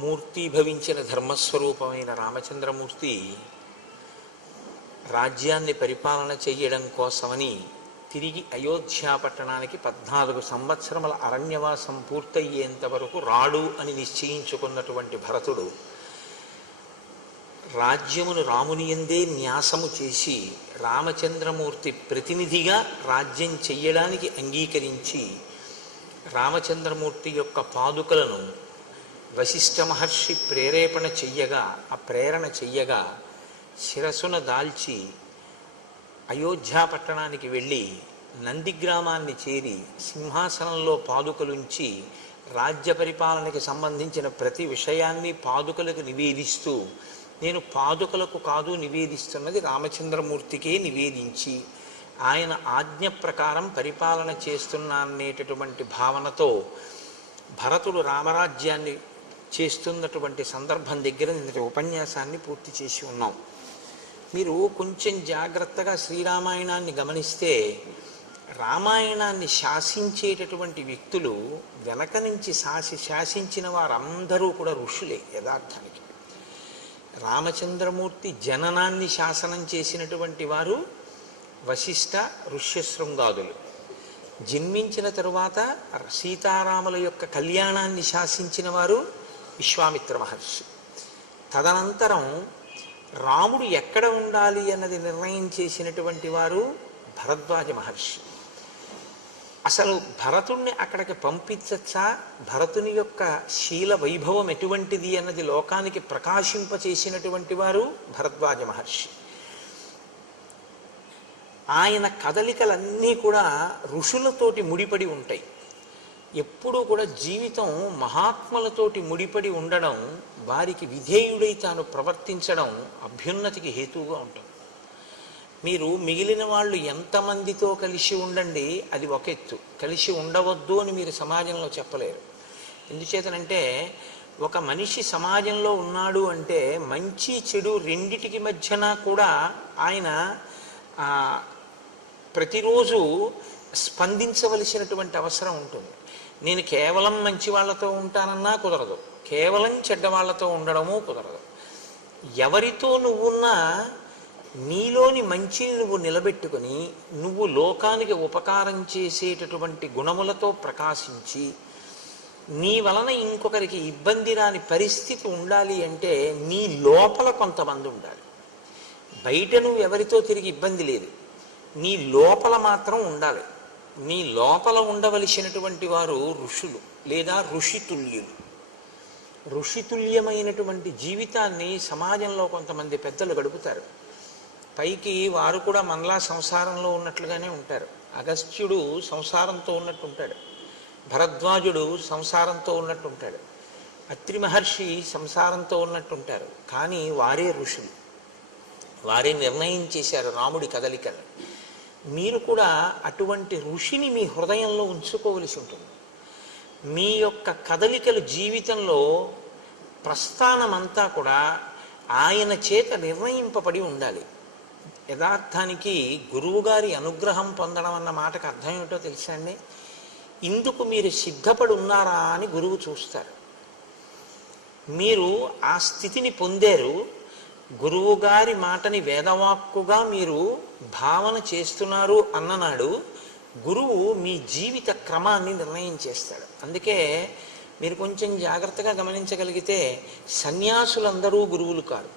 మూర్తీభవించిన ధర్మస్వరూపమైన రామచంద్రమూర్తి రాజ్యాన్ని పరిపాలన చెయ్యడం కోసమని తిరిగి అయోధ్యా పట్టణానికి 14 సంవత్సరముల అరణ్యవాసం పూర్తయ్యేంత వరకు రాడు అని నిశ్చయించుకున్నటువంటి భరతుడు రాజ్యమును రాముని యందే న్యాసము చేసి రామచంద్రమూర్తి ప్రతినిధిగా రాజ్యం చెయ్యడానికి అంగీకరించి రామచంద్రమూర్తి యొక్క పాదుకలను వశిష్ఠ మహర్షి ప్రేరేపణ చెయ్యగా ఆ ప్రేరణ చెయ్యగా శిరసున దాల్చి అయోధ్యా పట్టణానికి వెళ్ళి నందిగ్రామాన్ని చేరి సింహాసనంలో పాదుకలుంచి రాజ్య పరిపాలనకి సంబంధించిన ప్రతి విషయాన్ని పాదుకలకు నివేదిస్తూ నేను పాదుకలకు కాదు నివేదిస్తున్నది రామచంద్రమూర్తికే నివేదించి ఆయన ఆజ్ఞ ప్రకారం పరిపాలన చేస్తున్నానేటటువంటి భావనతో భరతుడు రామరాజ్యాన్ని చేస్తున్నటువంటి సందర్భం దగ్గర నిన్నటి ఉపన్యాసాన్ని పూర్తి చేసి ఉన్నాం. మీరు కొంచెం జాగ్రత్తగా శ్రీరామాయణాన్ని గమనిస్తే రామాయణాన్ని శాసించేటటువంటి వ్యక్తులు వెనక నుంచి శాసించిన వారందరూ కూడా ఋషులే. యథార్థానికి రామచంద్రమూర్తి జననాన్ని శాసనం చేసినటువంటి వారు వశిష్ఠ ఋష్యశృంగాదులు, జన్మించిన తరువాత సీతారాముల యొక్క కళ్యాణాన్ని శాసించిన వారు విశ్వామిత్ర మహర్షి. తదనంతరం రాముడు ఎక్కడ ఉండాలి అన్నది నిర్ణయం చేసినటువంటి వారు భరద్వాజ మహర్షి. అసలు భరతుణ్ణి అక్కడికి పంపించచ్చా, భరతుని యొక్క శీల వైభవం ఎటువంటిది అన్నది లోకానికి ప్రకాశింపచేసినటువంటి వారు భరద్వాజ మహర్షి. ఆయన కదలికలన్నీ కూడా ఋషులతోటి ముడిపడి ఉంటాయి. ఎప్పుడూ కూడా జీవితం మహాత్ములతోటి ముడిపడి ఉండడం, వారికి విధేయుడై తాను ప్రవర్తించడం అభ్యున్నతికి హేతువుగా ఉంటుంది. మీరు మిగిలిన వాళ్ళు ఎంతమందితో కలిసి ఉండండి, అది ఒక ఎత్తు. కలిసి ఉండవద్దు అని మీరు సమాజంలో చెప్పలేరు. ఎందుచేతనంటే ఒక మనిషి సమాజంలో ఉన్నాడు అంటే మంచి చెడు రెండిటికి మధ్యన కూడా ఆయన ప్రతిరోజు స్పందించవలసినటువంటి అవసరం ఉంటుంది. నేను కేవలం మంచి వాళ్ళతో ఉంటానన్నా కుదరదు, కేవలం చెడ్డవాళ్లతో ఉండడము కుదరదు. ఎవరితో నువ్వున్నా నీలోని మంచిని నువ్వు నిలబెట్టుకొని నువ్వు లోకానికి ఉపకారం చేసేటటువంటి గుణములతో ప్రకాశించి నీ వలన ఇంకొకరికి ఇబ్బంది రాని పరిస్థితి ఉండాలి అంటే నీ లోపల కొంతమంది ఉండాలి. బయట నువ్వు ఎవరితో తిరిగి ఇబ్బంది లేదు, నీ లోపల మాత్రం ఉండాలి. నీ లోపల ఉండవలసినటువంటి వారు ఋషులు లేదా ఋషితుల్యులు. ఋషితుల్యమైనటువంటి జీవితాన్ని సమాజంలో కొంతమంది పెద్దలు గడుపుతారు. పైకి వారు కూడా మనలా సంసారంలో ఉన్నట్లుగానే ఉంటారు. అగస్త్యుడు సంసారంతో ఉన్నట్టు ఉంటాడు, భరద్వాజుడు సంసారంతో ఉన్నట్టు ఉంటాడు, అత్రి మహర్షి సంసారంతో ఉన్నట్టు ఉంటారు. కానీ వారే ఋషులు, వారే నిర్ణయం చేశారు రాముడి కదలికలు. మీరు కూడా అటువంటి ఋషిని మీ హృదయంలో ఉంచుకోవలసి ఉంటుంది. మీ యొక్క కదలికలు జీవితంలో ప్రస్థానమంతా కూడా ఆయన చేత నిర్ణయింపబడి ఉండాలి. యథార్థానికి గురువుగారి అనుగ్రహం పొందడం అన్న మాటకు అర్థం ఏమిటో తెలుసా అండి? ఇందుకు మీరు సిద్ధపడి ఉన్నారా అని గురువు చూస్తారు. మీరు ఆ స్థితిని పొందారు, గురువుగారి మాటని వేదవాక్కుగా మీరు భావన చేస్తున్నారు అన్ననాడు గురువు మీ జీవిత క్రమాన్ని నిర్ణయం చేస్తాడు. అందుకే మీరు కొంచెం జాగ్రత్తగా గమనించగలిగితే సన్యాసులందరూ గురువులు కారు,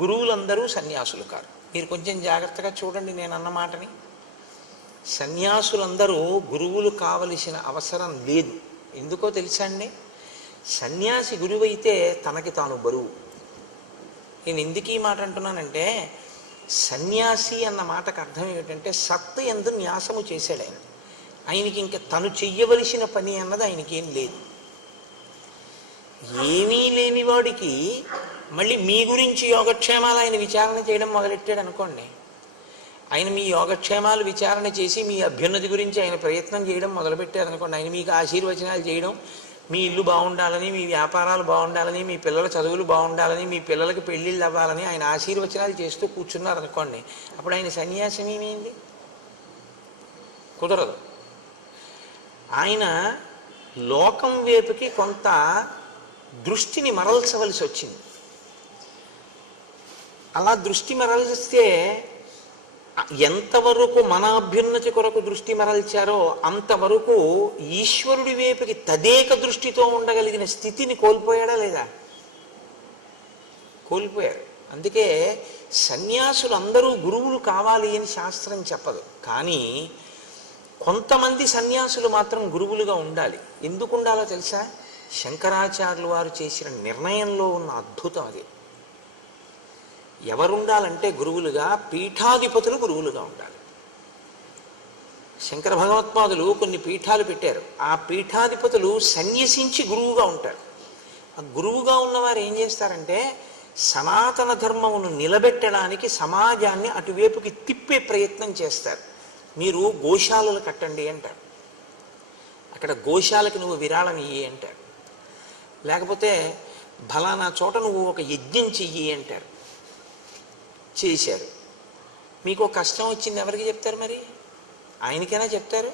గురువులందరూ సన్యాసులు కారు. మీరు కొంచెం జాగ్రత్తగా చూడండి నేను అన్న మాటని. సన్యాసులందరూ గురువులు కావలసిన అవసరం లేదు. ఎందుకో తెలుసా అండి? సన్యాసి గురువైతే తనకి తాను బరువు. నేను ఎందుకు ఈ మాట అంటున్నానంటే సన్యాసి అన్న మాటకు అర్థం ఏమిటంటే సత్తు యందు న్యాసము చేశాడు ఆయన. ఆయనకి ఇంకా తను చెయ్యవలసిన పని అన్నది ఆయనకేం లేదు. ఏమీ లేని వాడికి మళ్ళీ మీ గురించి యోగక్షేమాలు ఆయన విచారణ చేయడం మొదలెట్టాడు అనుకోండి, ఆయన మీ యోగక్షేమాలు విచారణ చేసి మీ అభ్యున్నతి గురించి ఆయన ప్రయత్నం చేయడం మొదలుపెట్టారు అనుకోండి, ఆయన మీకు ఆశీర్వచనాలు చేయడం, మీ ఇల్లు బాగుండాలని, మీ వ్యాపారాలు బాగుండాలని, మీ పిల్లల చదువులు బాగుండాలని, మీ పిల్లలకి పెళ్ళిళ్ళు అవ్వాలని ఆయన ఆశీర్వచనాలు చేస్తూ కూర్చున్నారు అనుకోండి, అప్పుడు ఆయన సన్యాసం ఏమైంది? కుదరదు. ఆయన లోకం వైపుకి కొంత దృష్టిని మరల్చవలసి వచ్చింది. అలా దృష్టి మరల్స్తే ఎంతవరకు మన అభ్యున్నతి కొరకు దృష్టి మరల్చారో అంతవరకు ఈశ్వరుడి వైపుకి తదేక దృష్టితో ఉండగలిగిన స్థితిని కోల్పోయాడా లేదా? కోల్పోయారు. అందుకే సన్యాసులు అందరూ గురువులు కావాలి అని శాస్త్రం చెప్పదు. కానీ కొంతమంది సన్యాసులు మాత్రం గురువులుగా ఉండాలి. ఎందుకు ఉండాలో తెలుసా? శంకరాచార్యులు వారు చేసిన నిర్ణయంలో ఉన్న అద్భుతం అది. ఎవరుండాలంటే గురువులుగా పీఠాధిపతులు గురువులుగా ఉండాలి. శంకర భగవత్పాదులు కొన్ని పీఠాలు పెట్టారు. ఆ పీఠాధిపతులు సన్యసించి గురువుగా ఉంటారు. ఆ గురువుగా ఉన్నవారు ఏం చేస్తారంటే సనాతన ధర్మమును నిలబెట్టడానికి సమాజాన్ని అటువైపుకి తిప్పే ప్రయత్నం చేస్తారు. మీరు గోశాలలు కట్టండి అంటారు, అక్కడ గోశాలకి నువ్వు విరాళం ఇయ్యి అంటారు. లేకపోతే ఫలానా చోట నువ్వు ఒక యజ్ఞం చెయ్యి అంటారు. చేశారు. మీకు ఒక కష్టం వచ్చింది, ఎవరికి చెప్తారు? మరి ఆయనకైనా చెప్తారు.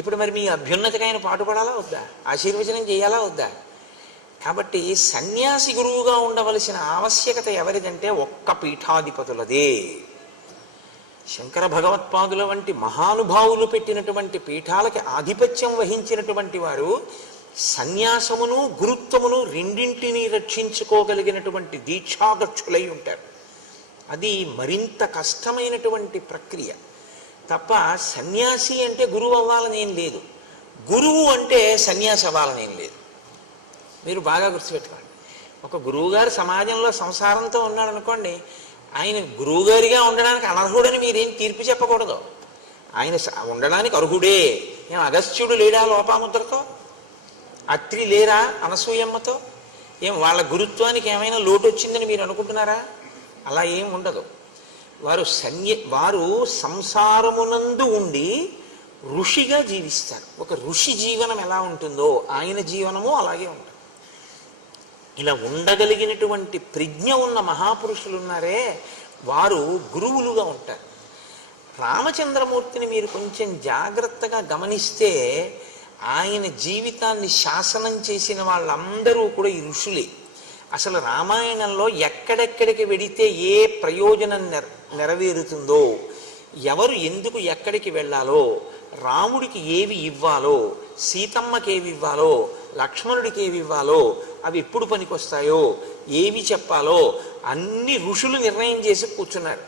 ఇప్పుడు మరి మీ అభ్యున్నతికి ఆయన పాటుపడాలా వద్దా? ఆశీర్వచనం చేయాలా వద్దా? కాబట్టి సన్యాసి గురువుగా ఉండవలసిన ఆవశ్యకత ఎవరిదంటే ఒక్క పీఠాధిపతులదే. శంకర భగవత్పాదుల వంటి మహానుభావులు పెట్టినటువంటి పీఠాలకి ఆధిపత్యం వహించినటువంటి వారు సన్యాసమును గురుత్వమును రెండింటినీ రక్షించుకోగలిగినటువంటి దీక్షాదక్షులై ఉంటారు. అది మరింత కష్టమైనటువంటి ప్రక్రియ. తప్ప సన్యాసి అంటే గురువు అవ్వాలని ఏం లేదు, గురువు అంటే సన్యాసి అవ్వాలని ఏం లేదు. మీరు బాగా గుర్తుపెట్టుకోండి. ఒక గురువుగారు సమాజంలో సంసారంతో ఉన్నాడు అనుకోండి, ఆయన గురువుగారిగా ఉండడానికి అనర్హుడని మీరేం తీర్పు చెప్పకూడదు. ఆయన ఉండడానికి అర్హుడే. ఏం అగస్త్యుడు లేడా లోపాముద్రతో? అత్రి లేరా అనసూయమ్మతో? ఏం వాళ్ళ గురుత్వానికి ఏమైనా లోటు వచ్చిందని మీరు అనుకుంటున్నారా? అలా ఏం ఉండదు. వారు సంసారమునందు ఉండి ఋషిగా జీవిస్తారు. ఒక ఋషి జీవనం ఎలా ఉంటుందో ఆయన జీవనము అలాగే ఉంటుంది. ఇలా ఉండగలిగినటువంటి ప్రజ్ఞ ఉన్న మహాపురుషులు ఉన్నారే, వారు గురువులుగా ఉంటారు. రామచంద్రమూర్తిని మీరు కొంచెం జాగ్రత్తగా గమనిస్తే ఆయన జీవితాన్ని శాసనం చేసిన వాళ్ళందరూ కూడా ఈ ఋషులే. అసలు రామాయణంలో ఎక్కడెక్కడికి వెడితే ఏ ప్రయోజనం నెరవేరుతుందో, ఎవరు ఎందుకు ఎక్కడికి వెళ్ళాలో, రాముడికి ఏవి ఇవ్వాలో, సీతమ్మకి ఏవి ఇవ్వాలో, లక్ష్మణుడికి ఏవి ఇవ్వాలో, అవి ఎప్పుడు పనికొస్తాయో, ఏవి చెప్పాలో అన్ని ఋషులు నిర్ణయం చేసి కూర్చున్నారు.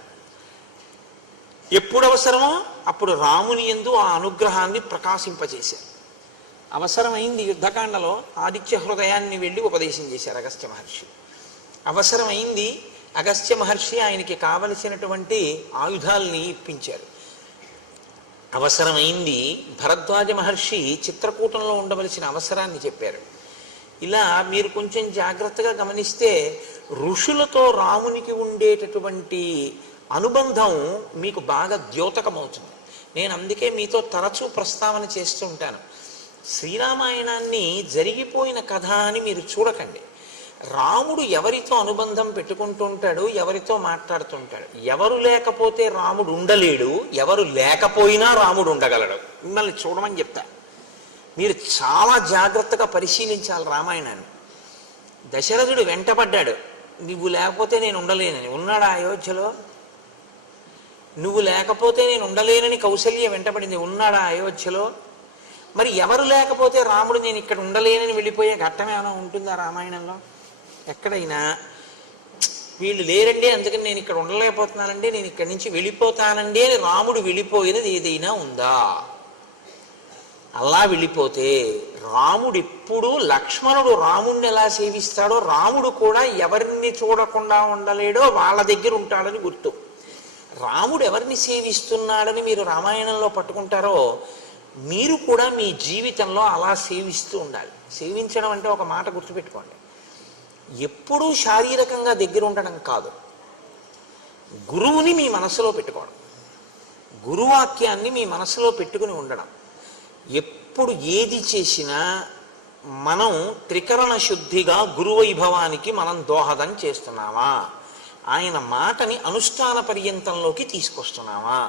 ఎప్పుడు అవసరమో అప్పుడు రాముని యందు ఆ అనుగ్రహాన్ని ప్రకాశింపజేశారు. అవసరమైంది యుద్ధకాండలో ఆదిత్య హృదయాన్ని వెళ్ళి ఉపదేశం చేశారు అగస్త్య మహర్షి. అవసరమైంది అగస్త్య మహర్షి ఆయనకి కావలసినటువంటి ఆయుధాలని ఇప్పించారు. అవసరమైంది భరద్వాజ మహర్షి చిత్రకూటంలో ఉండవలసిన అవసరాన్ని చెప్పారు. ఇలా మీరు కొంచెం జాగ్రత్తగా గమనిస్తే ఋషులతో రామునికి ఉండేటటువంటి అనుబంధం మీకు బాగా ద్యోతకమవుతుంది. నేను అందుకే మీతో తరచూ ప్రస్తావన చేస్తూ ఉంటాను. శ్రీరామాయణాన్ని జరిగిపోయిన కథ అని మీరు చూడకండి. రాముడు ఎవరితో అనుబంధం పెట్టుకుంటూ ఉంటాడు, ఎవరితో మాట్లాడుతుంటాడు. ఎవరు లేకపోతే రాముడు ఉండలేడు, ఎవరు లేకపోయినా రాముడు ఉండగలడు. మిమ్మల్ని చూడమని చెప్తా. మీరు చాలా జాగ్రత్తగా పరిశీలించాలి రామాయణాన్ని. దశరథుడు వెంటపడ్డాడు, నువ్వు లేకపోతే నేను ఉండలేనని. ఉన్నాడా అయోధ్యలో? నువ్వు లేకపోతే నేను ఉండలేనని కౌసల్య వెంటపడింది. ఉన్నాడా అయోధ్యలో? మరి ఎవరు లేకపోతే రాముడు నేను ఇక్కడ ఉండలేనని వెళ్ళిపోయే ఘట్టం ఏమైనా ఉంటుందా రామాయణంలో? ఎక్కడైనా వీళ్ళు లేరండి అందుకని నేను ఇక్కడ ఉండలేకపోతున్నానండి, నేను ఇక్కడి నుంచి వెళ్ళిపోతానండి అని రాముడు వెళ్ళిపోయినది ఏదైనా ఉందా? అలా వెళ్ళిపోతే రాముడు ఎప్పుడు, లక్ష్మణుడు రాముడిని ఎలా సేవిస్తాడో రాముడు కూడా ఎవరిని చూడకుండా ఉండలేడో వాళ్ళ దగ్గర ఉంటాడని గుర్తు. రాముడు ఎవరిని సేవిస్తున్నాడని మీరు రామాయణంలో పట్టుకుంటారో మీరు కూడా మీ జీవితంలో అలా సేవిస్తూ ఉండాలి. సేవించడం అంటే ఒక మాట గుర్తుపెట్టుకోండి, ఎప్పుడూ శారీరకంగా దగ్గర ఉండడం కాదు, గురువుని మీ మనసులో పెట్టుకోవడం, గురువాక్యాన్ని మీ మనసులో పెట్టుకుని ఉండడం. ఎప్పుడు ఏది చేసినా మనం త్రికరణ శుద్ధిగా గురువైభవానికి మనం దోహదం చేస్తున్నామా, ఆయన మాటని అనుష్ఠాన పర్యంతంలోకి తీసుకొస్తున్నామా,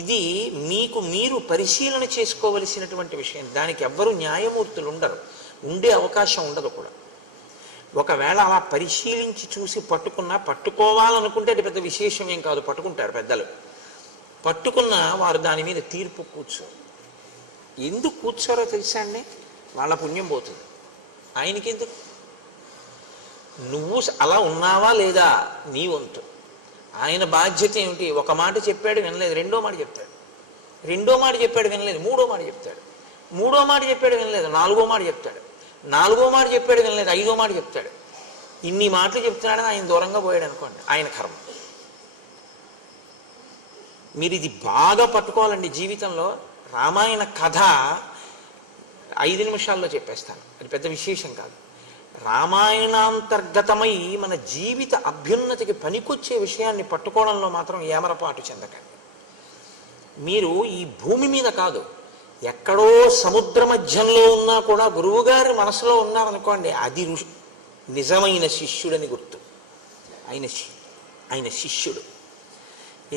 ఇది మీకు మీరు పరిశీలన చేసుకోవలసినటువంటి విషయం. దానికి ఎవ్వరూ న్యాయమూర్తులు ఉండరు, ఉండే అవకాశం ఉండదు కూడా. ఒకవేళ అలా పరిశీలించి చూసి పట్టుకున్నా, పట్టుకోవాలనుకుంటే అది పెద్ద విశేషం ఏం కాదు, పట్టుకుంటారు పెద్దలు. పట్టుకున్నా వారు దాని మీద తీర్పు కూర్చోరు. ఎందుకు కూర్చోరో తెలుసా అండి? వాళ్ళ పుణ్యం పోతుంది. ఆయనకి ఎందుకు? నువ్వు అలా ఉన్నావా లేదా నీ వంతు. ఆయన బాధ్యత ఏమిటి? ఒక మాట చెప్పాడు వినలేదు, రెండో మాట చెప్తాడు. రెండో మాట చెప్పాడు వినలేదు, మూడో మాట చెప్తాడు. మూడో మాట చెప్పాడు వినలేదు, నాలుగో మాట చెప్తాడు. నాలుగో మాట చెప్పాడు వినలేదు, ఐదో మాట చెప్తాడు. ఇన్ని మాటలు చెప్తున్నాడని ఆయన దూరంగా పోయాడు అనుకోండి, ఆయన కర్మ. మీరు ఇది బాగా పట్టుకోవాలండి జీవితంలో. రామాయణ కథ 5 నిమిషాల్లో చెప్పేస్తాను, అది పెద్ద విశేషం కాదు. రామాయణాంతర్గతమై మన జీవిత అభ్యున్నతికి పనికొచ్చే విషయాన్ని పట్టుకోవడంలో మాత్రం ఏమరపాటు చెందకండి. మీరు ఈ భూమి మీద కాదు, ఎక్కడో సముద్ర మధ్యంలో ఉన్నా కూడా గురువుగారి మనసులో ఉన్నారనుకోండి, అది నిజమైన శిష్యుడని గుర్తు. ఆయన శిష్యుడు.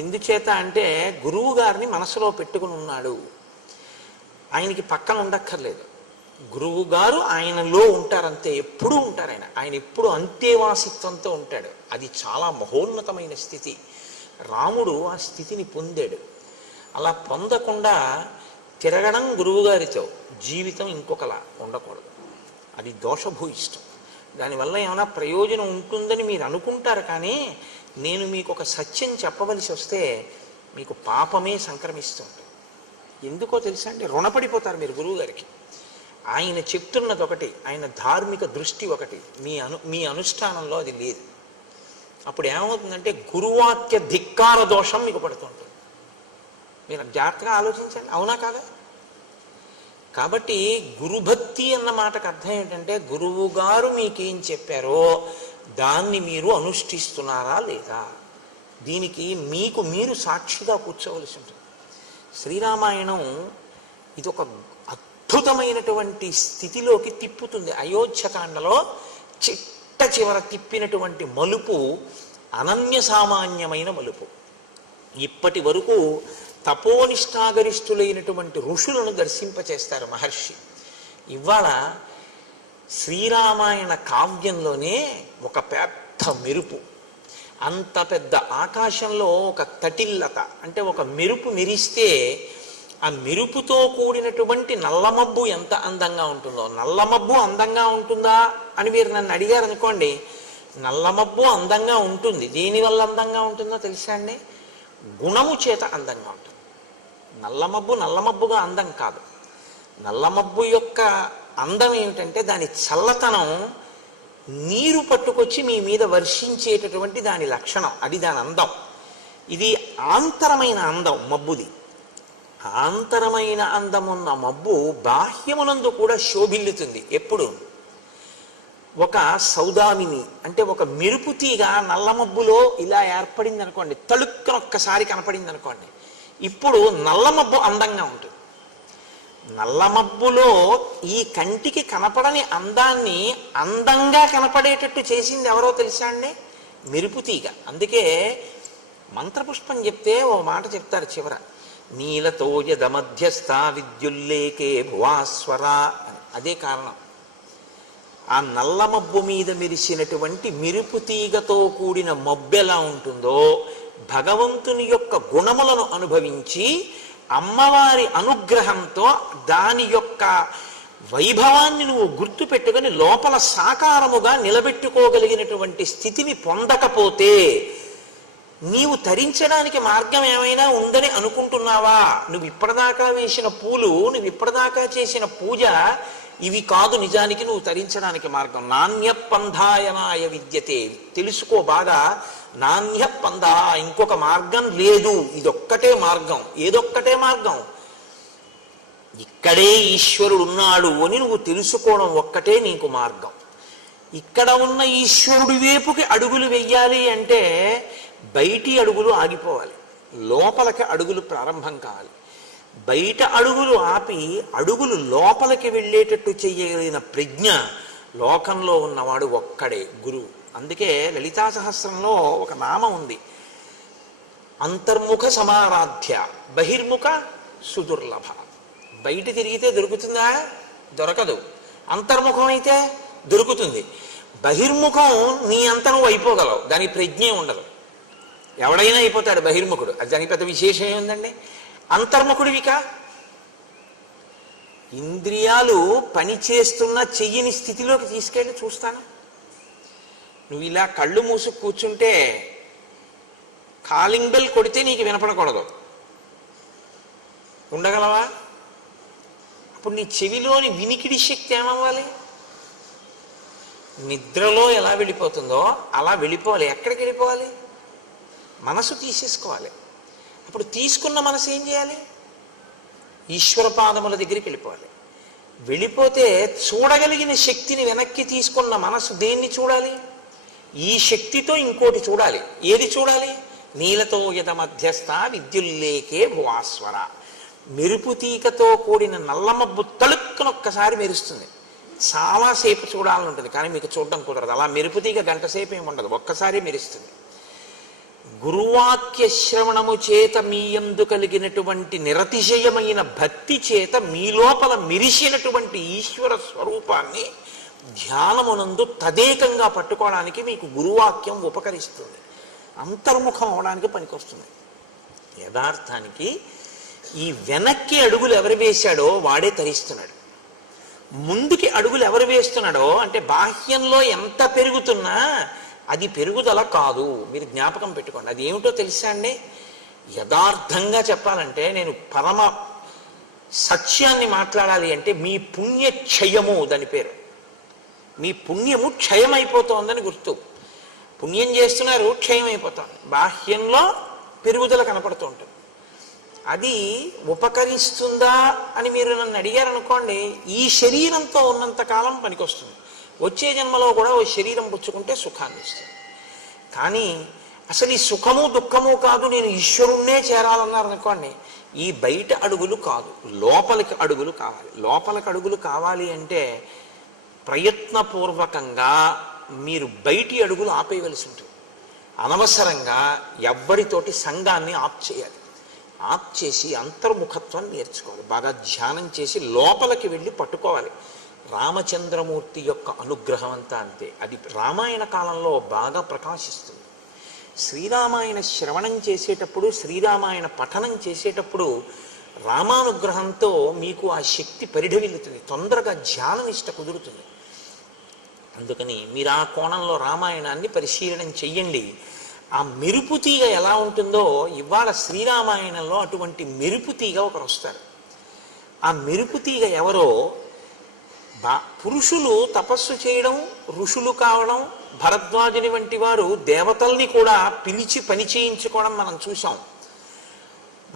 ఎందుచేత అంటే గురువు గారిని మనసులో పెట్టుకుని ఉన్నాడు. ఆయనకి పక్కన ఉండక్కర్లేదు, గురువు గారు ఆయనలో ఉంటారంతే, ఎప్పుడూ ఉంటారు. ఆయన ఎప్పుడు అంతేవాసిత్వంతో ఉంటాడు. అది చాలా మహోన్నతమైన స్థితి. రాముడు ఆ స్థితిని పొందాడు. అలా పొందకుండా తిరగడం గురువుగారితో, జీవితం ఇంకొకలా ఉండకూడదు. అది దోషభూయిష్టం. దానివల్ల ఏమైనా ప్రయోజనం ఉంటుందని మీరు అనుకుంటారు, కానీ నేను మీకు ఒక సత్యం చెప్పవలసి వస్తే మీకు పాపమే సంక్రమిస్తుంది. ఎందుకో తెలుసా అండి? రుణపడిపోతారు మీరు గురువుగారికి. ఆయన చెప్తున్నది ఒకటి, ఆయన ధార్మిక దృష్టి ఒకటి, మీ అనుష్ఠానంలో అది లేదు. అప్పుడు ఏమవుతుందంటే గురువాక్య ధిక్కార దోషం మీకు పడుతుంటుంది. మీరు జాగ్రత్తగా ఆలోచించండి, అవునా కాదా? కాబట్టి గురుభక్తి అన్న మాటకు అర్థం ఏంటంటే గురువు గారు మీకేం చెప్పారో దాన్ని మీరు అనుష్ఠిస్తున్నారా లేదా, దీనికి మీకు మీరు సాక్షిగా కూర్చోవలసి ఉంటుంది. శ్రీరామాయణం ఇది ఒక అద్భుతమైనటువంటి స్థితిలోకి తిప్పుతుంది. అయోధ్యకాండలో చిట్ట చివర తిప్పినటువంటి మలుపు అనన్య సామాన్యమైన మలుపు. ఇప్పటి వరకు తపోనిష్టాగరిష్ఠులైనటువంటి ఋషులను దర్శింపచేస్తారు మహర్షి. ఇవాళ శ్రీరామాయణ కావ్యంలోనే ఒక పెద్ద మెరుపు, అంత పెద్ద ఆకాశంలో ఒక తటిల్లత, అంటే ఒక మెరుపు మెరిస్తే ఆ మెరుపుతో కూడినటువంటి నల్లమబ్బు ఎంత అందంగా ఉంటుందో. నల్లమబ్బు అందంగా ఉంటుందా అని మీరు నన్ను అడిగారు అనుకోండి, నల్లమబ్బు అందంగా ఉంటుంది. దేనివల్ల అందంగా ఉంటుందో తెలుసా అండి? గుణము చేత అందంగా ఉంటుంది. నల్లమబ్బు నల్లమబ్బుగా అందం కాదు. నల్లమబ్బు యొక్క అందం ఏమిటంటే దాని చల్లతనం నీరు పట్టుకొచ్చి మీ మీద వర్షించేటటువంటి దాని లక్షణం, అది దాని అందం. ఇది ఆంతరమైన అందం మబ్బుది. ఆంతరమైన అందమున్న మబ్బు బాహ్యమునందు కూడా శోభిల్లుతుంది. ఎప్పుడు? ఒక సౌదామిని అంటే ఒక మెరుపు తీగ నల్లమబ్బులో ఇలా ఏర్పడింది అనుకోండి, తళుక్కన ఒక్కసారి కనపడింది అనుకోండి, ఇప్పుడు నల్లమబ్బు అందంగా ఉంటుంది. నల్లమబ్బులో ఈ కంటికి కనపడని అందాన్ని అందంగా కనపడేటట్టు చేసింది ఎవరో తెలుసా అండి? మెరుపు తీగ. అందుకే మంత్రపుష్పం చెప్తే ఓ మాట చెప్తారు చివర, నీలతో యదమధ్యస్థ విద్యుల్లేకే భువాస్వర అని. అదే కారణం. ఆ నల్ల మబ్బు మీద మెరిసినటువంటి మెరుపు తీగతో కూడిన మబ్బు ఎలా ఉంటుందో, భగవంతుని యొక్క గుణములను అనుభవించి అమ్మవారి అనుగ్రహంతో దాని యొక్క వైభవాన్ని నువ్వు గుర్తు పెట్టుకొని లోపల సాకారముగా నిలబెట్టుకోగలిగినటువంటి స్థితిని పొందకపోతే నీవు తరించడానికి మార్గం ఏమైనా ఉందని అనుకుంటున్నావా? నువ్వు ఇప్పటిదాకా వేసిన పూలు, నువ్వు ఇప్పటిదాకా చేసిన పూజ, ఇవి కాదు నిజానికి నువ్వు తరించడానికి మార్గం. నాణ్య పంధాయనాయ విద్యతే. తెలుసుకో బాగా, నాణ్య పంధ, ఇంకొక మార్గం లేదు, ఇదొక్కటే మార్గం. ఏదొక్కటే మార్గం? ఇక్కడే ఈశ్వరుడు ఉన్నాడు అని నువ్వు తెలుసుకోవడం ఒక్కటే నీకు మార్గం. ఇక్కడ ఉన్న ఈశ్వరుడి వైపుకి అడుగులు వెయ్యాలి అంటే బయటి అడుగులు ఆగిపోవాలి, లోపలికి అడుగులు ప్రారంభం కావాలి. బయట అడుగులు ఆపి అడుగులు లోపలికి వెళ్ళేటట్టు చెయ్యగలిగిన ప్రజ్ఞ లోకంలో ఉన్నవాడు ఒక్కడే గురువు. అందుకే లలితా సహస్రంలో ఒక నామం ఉంది, అంతర్ముఖ సమారాధ్య బహిర్ముఖ సుదుర్లభ. బయట తిరిగితే దొరుకుతుందా? దొరకదు. అంతర్ముఖం అయితే దొరుకుతుంది. బహిర్ముఖం నీ అంత నువ్వు అయిపోగలవు, దానికి ప్రజ్ఞే ఉండదు. ఎవడైనా అయిపోతాడు బహిర్ముఖుడు, అది దానికి పెద్ద విశేషం ఏముందండి. అంతర్ముఖుడివిక ఇంద్రియాలు పనిచేస్తున్న చెయ్యని స్థితిలోకి తీసుకెళ్ళి చూస్తాను. నువ్వు ఇలా కళ్ళు మూసుకు కూర్చుంటే కాలింగ్ బెల్ కొడితే నీకు వినపడకూడదు, ఉండగలవా? అప్పుడు నీ చెవిలోని వినికిడి శక్తి ఏమవ్వాలి? నిద్రలో ఎలా వెళ్ళిపోతుందో అలా వెళ్ళిపోవాలి. ఎక్కడికి వెళ్ళిపోవాలి? మనసు తీసేసుకోవాలి. అప్పుడు తీసుకున్న మనసు ఏం చేయాలి? ఈశ్వర పాదముల దగ్గరికి వెళ్ళిపోవాలి. వెళ్ళిపోతే చూడగలిగిన శక్తిని వెనక్కి తీసుకున్న మనసు దేన్ని చూడాలి? ఈ శక్తితో ఇంకోటి చూడాలి. ఏది చూడాలి? నీలతో యద మధ్యస్థ విద్యుల్లేకే భువాస్వర. మెరుపు తీకతో కూడిన నల్లమబ్బు తలుక్కునొక్కసారి మెరుస్తుంది. చాలాసేపు చూడాలని ఉంటుంది, కానీ మీకు చూడడం కుదరదు. అలా మెరుపు తీగ గంట సేపు ఏమి ఉండదు, ఒక్కసారి మెరుస్తుంది. గురువాక్య శ్రవణము చేత మీయందు కలిగినటువంటి నిరతిశయమైన భక్తి చేత మీ లోపల మెరిసినటువంటి ఈశ్వర స్వరూపాన్ని ధ్యానమునందు తదేకంగా పట్టుకోవడానికి మీకు గురువాక్యం ఉపకరిస్తుంది, అంతర్ముఖం అవడానికి పనికొస్తుంది. యథార్థానికి ఈ వెనక్కి అడుగులు ఎవరు వేశాడో వాడే తరిస్తున్నాడు. ముందుకి అడుగులు ఎవరు వేస్తున్నాడో అంటే బాహ్యంలో ఎంత పెరుగుతున్నా అది పెరుగుదల కాదు. మీరు జ్ఞాపకం పెట్టుకోండి. అది ఏమిటో తెలుసా అండి? యథార్థంగా చెప్పాలంటే, నేను పరమ సత్యాన్ని మాట్లాడాలి అంటే, మీ పుణ్యక్షయము దాని పేరు. మీ పుణ్యము క్షయమైపోతోందని గుర్తు. పుణ్యం చేస్తున్నారు, క్షయం అయిపోతుంది. బాహ్యంలో పెరుగుదల కనపడుతూ ఉంటుంది. అది ఉపకరిస్తుందా అని మీరు నన్ను అడిగారనుకోండి, ఈ శరీరంతో ఉన్నంతకాలం పనికొస్తుంది. వచ్చే జన్మలో కూడా ఓ శరీరం పుచ్చుకుంటే సుఖాన్ని ఇస్తుంది. కానీ అసలు ఈ సుఖము దుఃఖము కాదు, నేను ఈశ్వరుణ్ణే చేరాలన్నారనుకోండి, ఈ బయట అడుగులు కాదు, లోపలికి అడుగులు కావాలి. లోపలికి అడుగులు కావాలి అంటే ప్రయత్నపూర్వకంగా మీరు బయటి అడుగులు ఆపేయవలసి ఉంటుంది. అనవసరంగా ఎవ్వరితోటి సంఘాన్ని ఆప్ చేయాలి. ఆప్ చేసి అంతర్ముఖత్వం నేర్చుకోవాలి. బాగా ధ్యానం చేసి లోపలికి వెళ్ళి పట్టుకోవాలి. రామచంద్రమూర్తి యొక్క అనుగ్రహం అంతా అంతే. అది రామాయణ కాలంలో బాగా ప్రకాశిస్తుంది. శ్రీరామాయణ శ్రవణం చేసేటప్పుడు, శ్రీరామాయణ పఠనం చేసేటప్పుడు రామానుగ్రహంతో మీకు ఆ శక్తి పరిఢవిల్లుతుంది, తొందరగా ధ్యాననిష్ట కుదురుతుంది. అందుకని మీరు ఆ కోణంలో రామాయణాన్ని పరిశీలనం చెయ్యండి. ఆ మెరుపు తీగ ఎలా ఉంటుందో ఇవాళ శ్రీరామాయణంలో అటువంటి మెరుపు తీగ ఒకరు వస్తారు. ఆ మెరుపు తీగ ఎవరో, పురుషులు తపస్సు చేయడం, ఋషులు కావడం, భరద్వాజుని వంటి వారు దేవతల్ని కూడా పిలిచి పని చేయించుకోవడం మనం చూసాం.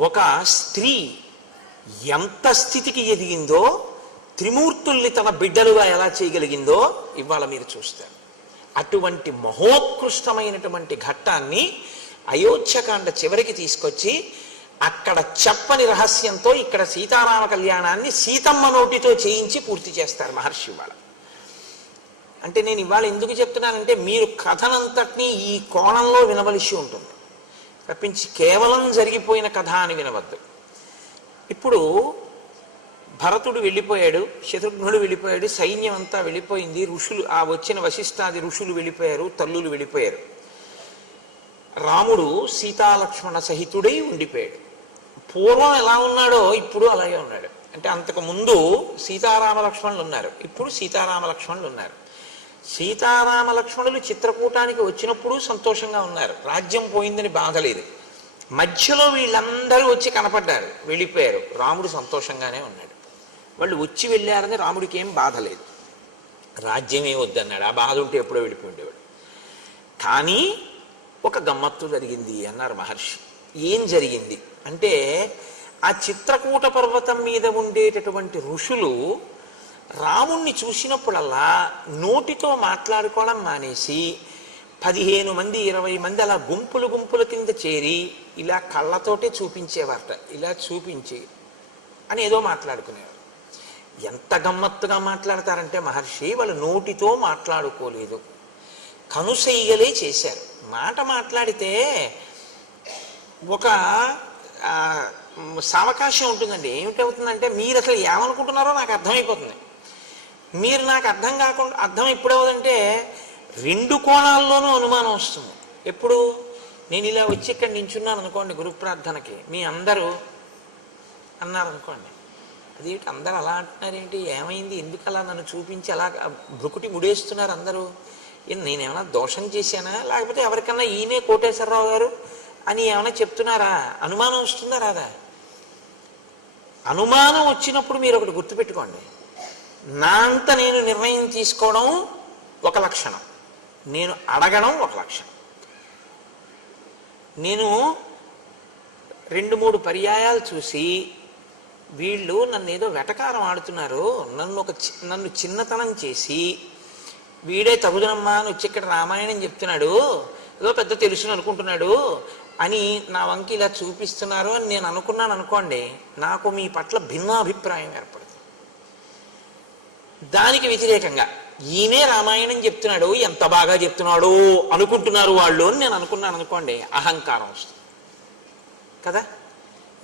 ఒక స్త్రీ ఎంత స్థితికి ఎదిగిందో, త్రిమూర్తుల్ని తన బిడ్డలుగా ఎలా చేయగలిగిందో ఇవాళ మీరు చూస్తారు. అటువంటి మహోత్కృష్టమైనటువంటి ఘట్టాన్ని అయోధ్యకాండ చివరికి తీసుకొచ్చి అక్కడ చెప్పని రహస్యంతో ఇక్కడ సీతారామ కళ్యాణాన్ని సీతమ్మ నోటితో చేయించి పూర్తి చేస్తారు మహర్షి ఇవాళ. అంటే నేను ఇవాళ ఎందుకు చెప్తున్నానంటే, మీరు కథనంతటినీ ఈ కోణంలో వినవలసి ఉంటుంది తప్పించి కేవలం జరిగిపోయిన కథ అని వినవద్దు. ఇప్పుడు భరతుడు వెళ్ళిపోయాడు, శత్రుఘ్నుడు వెళ్ళిపోయాడు, సైన్యం అంతా వెళ్ళిపోయింది, ఋషులు ఆ వచ్చిన వశిష్ఠాది ఋషులు వెళ్ళిపోయారు, తల్లులు వెళ్ళిపోయారు. రాముడు సీతాలక్ష్మణ సహితుడై ఉండిపోయాడు. పూర్వం ఎలా ఉన్నాడో ఇప్పుడు అలాగే ఉన్నాడు. అంటే అంతకు ముందు సీతారామ లక్ష్మణులు ఉన్నారు, ఇప్పుడు సీతారామ లక్ష్మణులు ఉన్నారు. సీతారామ లక్ష్మణులు చిత్రకూటానికి వచ్చినప్పుడు సంతోషంగా ఉన్నారు, రాజ్యం పోయిందని బాధ లేదు. మధ్యలో వీళ్ళందరూ వచ్చి కనపడ్డారు, వెళ్ళిపోయారు, రాముడు సంతోషంగానే ఉన్నాడు. వాళ్ళు వచ్చి వెళ్ళారని రాముడికి ఏం బాధ లేదు, రాజ్యమే వద్దన్నాడు. ఆ బాధ ఉంటే ఎప్పుడో వెళ్ళిపోయి ఉండేవాడు. కానీ ఒక గమ్మత్తు జరిగింది అన్నారు మహర్షి. ఏం జరిగింది అంటే, ఆ చిత్రకూట పర్వతం మీద ఉండేటటువంటి ఋషులు రాముణ్ణి చూసినప్పుడల్లా నోటితో మాట్లాడుకోవడం మానేసి 15 మంది 20 మంది అలా గుంపులు గుంపుల కింద చేరి ఇలా కళ్ళతోటే చూపించేవారట. ఇలా చూపించి అని ఏదో మాట్లాడుకునేవారు. ఎంత గమ్మత్తుగా మాట్లాడతారంటే మహర్షి, వాళ్ళు నోటితో మాట్లాడుకోలేదు, కనుసైగలే చేశారు. మాట మాట్లాడితే ఒక సావకాశం ఉంటుందండి. ఏమిటవుతుందంటే, మీరు అసలు ఏమనుకుంటున్నారో నాకు అర్థమైపోతుంది. మీరు నాకు అర్థం కాకుండా, అర్థం ఎప్పుడవుతుందంటే రెండు కోణాల్లోనూ అనుమానం వస్తుంది. ఎప్పుడు నేను ఇలా వచ్చి ఇక్కడ నించున్నాను అనుకోండి గురు ప్రార్థనకి, మీ అందరూ అన్నారనుకోండి, అదేంటి అందరూ అలా అంటున్నారేంటి, ఏమైంది, ఎందుకు అలా నన్ను చూపించి అలా భృకుటి ముడేస్తున్నారు అందరూ, నేనేమైనా దోషం చేశానా, లేకపోతే ఎవరికన్నా ఈయనే కోటేశ్వరరావు గారు అని ఏమైనా చెప్తున్నారా, అనుమానం వస్తుందా రాదా? అనుమానం వచ్చినప్పుడు మీరు ఒకటి గుర్తుపెట్టుకోండి, నా అంత నేను నిర్ణయం తీసుకోవడం ఒక లక్షణం, నేను అడగడం ఒక లక్షణం. నేను 2-3 పర్యాయాలు చూసి వీళ్ళు నన్ను ఏదో వెటకారం ఆడుతున్నారు, నన్ను చిన్నతనం చేసి వీడే తగుదనమ్మా అని వచ్చి ఇక్కడ రామాయణం చెప్తున్నాడు, ఏదో పెద్ద తెలుసుని అనుకుంటున్నాడు అని నా వంకి ఇలా చూపిస్తున్నారు అని నేను అనుకున్నాను అనుకోండి, నాకు మీ పట్ల భిన్నాభిప్రాయం ఏర్పడుతుంది. దానికి వ్యతిరేకంగా ఈయనే రామాయణం చెప్తున్నాడు, ఎంత బాగా చెప్తున్నాడు అనుకుంటున్నారు వాళ్ళు అని నేను అనుకున్నాను అనుకోండి, అహంకారం వస్తుంది కదా.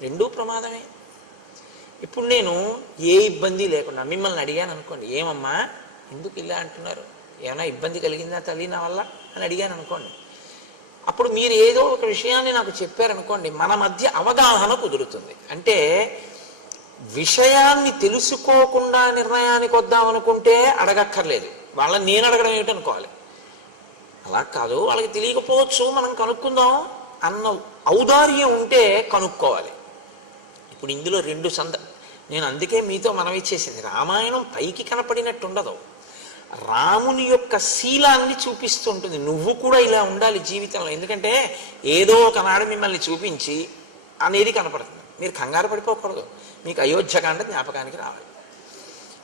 రెండూ ప్రమాదమే. ఇప్పుడు నేను ఏ ఇబ్బంది లేకుండా మిమ్మల్ని అడిగాను అనుకోండి, ఏమమ్మా ఎందుకు ఇలా అంటున్నారు, ఏమైనా ఇబ్బంది కలిగిందా తల్లి నా వల్ల అని అడిగాను అనుకోండి, అప్పుడు మీరు ఏదో ఒక విషయాన్ని నాకు చెప్పారనుకోండి, మన మధ్య అవగాహన కుదురుతుంది. అంటే విషయాన్ని తెలుసుకోకుండా నిర్ణయానికి వద్దామనుకుంటే అడగక్కర్లేదు, వాళ్ళని నేను అడగడం ఏమిటనుకోవాలి. అలా కాదు, వాళ్ళకి తెలియకపోవచ్చు, మనం కనుక్కుందాం అన్న ఔదార్యం ఉంటే కనుక్కోవాలి. ఇప్పుడు ఇందులో నేను అందుకే మీతో మనవి చేసింది, రామాయణం పైకి కనపడినట్టు ఉండదు, రాముని యొక్క శీలాన్ని చూపిస్తుంటుంది. నువ్వు కూడా ఇలా ఉండాలి జీవితంలో, ఎందుకంటే ఏదో ఒకనాడు మిమ్మల్ని చూపించి అనేది కనపడుతుంది. మీరు కంగారు పడిపోకూడదు, మీకు అయోధ్యకాండ జ్ఞాపకానికి రావాలి.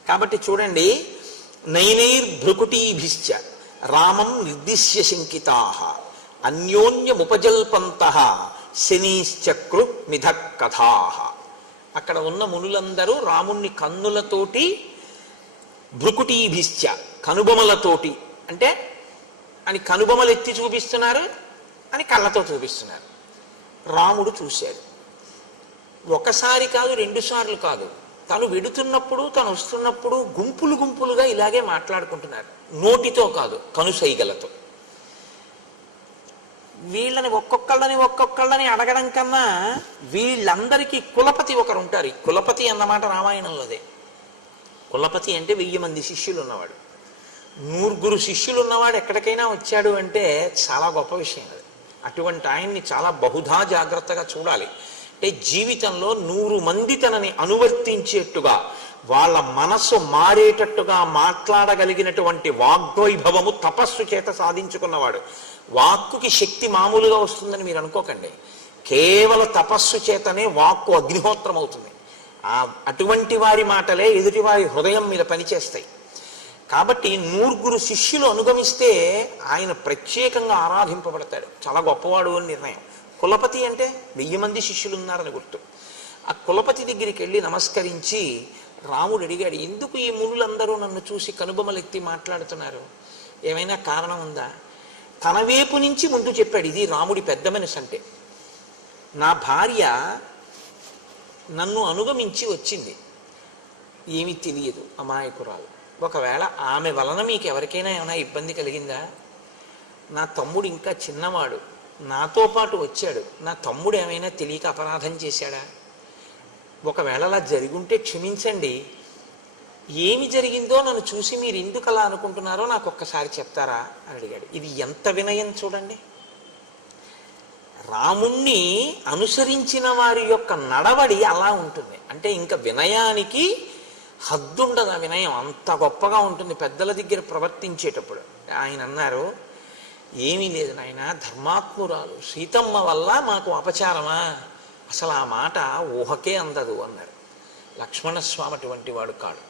కాబట్టి చూడండి, నైనైర్భృకుటీభిశ్చ రామం నిర్దిశ్య శంకితాః అన్యోన్యముపజల్పంతః శనీశ్చక్రు మిథ కథాః. అక్కడ ఉన్న మునులందరూ రాముణ్ణి కన్నులతోటి, భృకుటీభిశ్చ కనుబొమలతోటి, అంటే అని కనుబొమలు ఎత్తి చూపిస్తున్నారు అని కళ్ళతో చూపిస్తున్నారు. రాముడు చూశాడు, ఒకసారి కాదు 2 సార్లు కాదు, తను వెడుతున్నప్పుడు తను వస్తున్నప్పుడు గుంపులు గుంపులుగా ఇలాగే మాట్లాడుకుంటున్నారు, నోటితో కాదు కనుసైగలతో. వీళ్ళని ఒక్కొక్కళ్ళని అడగడం కన్నా వీళ్ళందరికీ కులపతి ఒకరు ఉంటారు. కులపతి అన్నమాట రామాయణంలోదే. కులపతి అంటే 1000 మంది శిష్యులు ఉన్నవాడు, 100 శిష్యులు ఉన్నవాడు ఎక్కడికైనా వచ్చాడు అంటే చాలా గొప్ప విషయం అది. అటువంటి ఆయన్ని చాలా బహుధా జాగ్రత్తగా చూడాలి. అంటే జీవితంలో 100 మంది తనని అనువర్తించేట్టుగా, వాళ్ళ మనస్సు మారేటట్టుగా మాట్లాడగలిగినటువంటి వాగ్వైభవము తపస్సు చేత సాధించుకున్నవాడు. వాక్కుకి శక్తి మామూలుగా వస్తుందని మీరు అనుకోకండి, కేవల తపస్సు చేతనే వాక్కు అగ్నిహోత్రం అవుతుంది. అటువంటి వారి మాటలే ఎదుటివారి హృదయం మీద పనిచేస్తాయి. కాబట్టి 100 శిష్యులు అనుగమిస్తే ఆయన ప్రత్యేకంగా ఆరాధింపబడతాడు, చాలా గొప్పవాడు అని నిర్ణయం. కులపతి అంటే 1000 మంది శిష్యులు ఉన్నారని గుర్తు. ఆ కులపతి దగ్గరికి వెళ్ళి నమస్కరించి రాముడు అడిగాడు, ఎందుకు ఈ మునులందరూ నన్ను చూసి కనుబొమలెత్తి మాట్లాడుతున్నారు, ఏమైనా కారణం ఉందా? తన వైపు నుంచి ముందు చెప్పాడు, ఇది రాముడి పెద్ద మనసు అంటే. నా భార్య నన్ను అనుగమించి వచ్చింది, ఏమీ తెలియదు, అమాయకురాలు. ఒకవేళ ఆమె వలన మీకు ఎవరికైనా ఏమైనా ఇబ్బంది కలిగిందా? నా తమ్ముడు ఇంకా చిన్నవాడు, నాతో పాటు వచ్చాడు, నా తమ్ముడు ఏమైనా తెలియక అపరాధం చేశాడా? ఒకవేళ అలా జరుగుంటే క్షమించండి, ఏమి జరిగిందో నన్ను చూసి మీరు ఎందుకు అలా అనుకుంటున్నారో నాకు ఒక్కసారి చెప్తారా అని అడిగాడు. ఇది ఎంత వినయం చూడండి. రాముణ్ణి అనుసరించిన వారి యొక్క నడవడి అలా ఉంటుంది. అంటే ఇంకా వినయానికి హద్దు ఉండదు, ఆ వినయం అంత గొప్పగా ఉంటుంది పెద్దల దగ్గర ప్రవర్తించేటప్పుడు. ఆయన అన్నారు, ఏమీ లేదు నాయన, ధర్మాత్మురాలు సీతమ్మ వల్ల మాకు అపచారమా, అసలు ఆ మాట ఊహకే అందదు అన్నారు. లక్ష్మణస్వామి అటువంటి వాడు కాడు.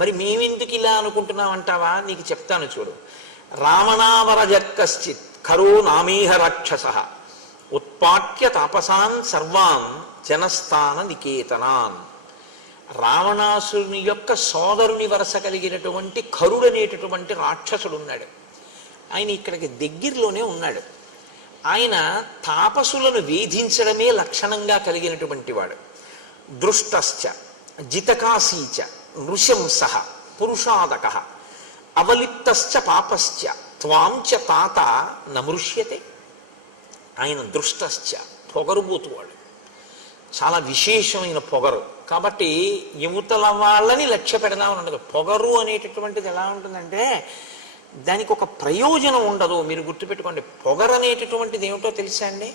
మరి మేమెందుకు ఇలా అనుకుంటున్నామంటావా? నీకు చెప్తాను చూడు. రావణావరజక్కశ్చిత్ ఖరో నామీహ రాక్షస ఉత్పాట్య తాపసాన్ సర్వాన్ జనస్థాన నికేతనాన్. రావణాసురుని యొక్క సోదరుని వరస కలిగినటువంటి ఖరుడనేటటువంటి రాక్షసుడు ఉన్నాడు. ఆయన ఇక్కడికి దగ్గరలోనే ఉన్నాడు. ఆయన తాపసులను వేధించడమే లక్షణంగా కలిగినటువంటి వాడు. దృష్టశ్చ జితకాశీచ నృశంస పురుషాదక అవలిప్తశ్చ పాపశ్చ త్వాంచ తాత నమృష్యతే. ఆయన దృష్టశ్చ, పొగరుబోతువాడు, చాలా విశేషమైన పొగరు. కాబట్టి యువతల వాళ్ళని లక్ష్య పెడదామని ఉండదు. పొగరు అనేటటువంటిది ఎలా ఉంటుందంటే దానికి ఒక ప్రయోజనం ఉండదు. మీరు గుర్తుపెట్టుకోండి, పొగరు అనేటటువంటిది ఏమిటో తెలుసా అండి?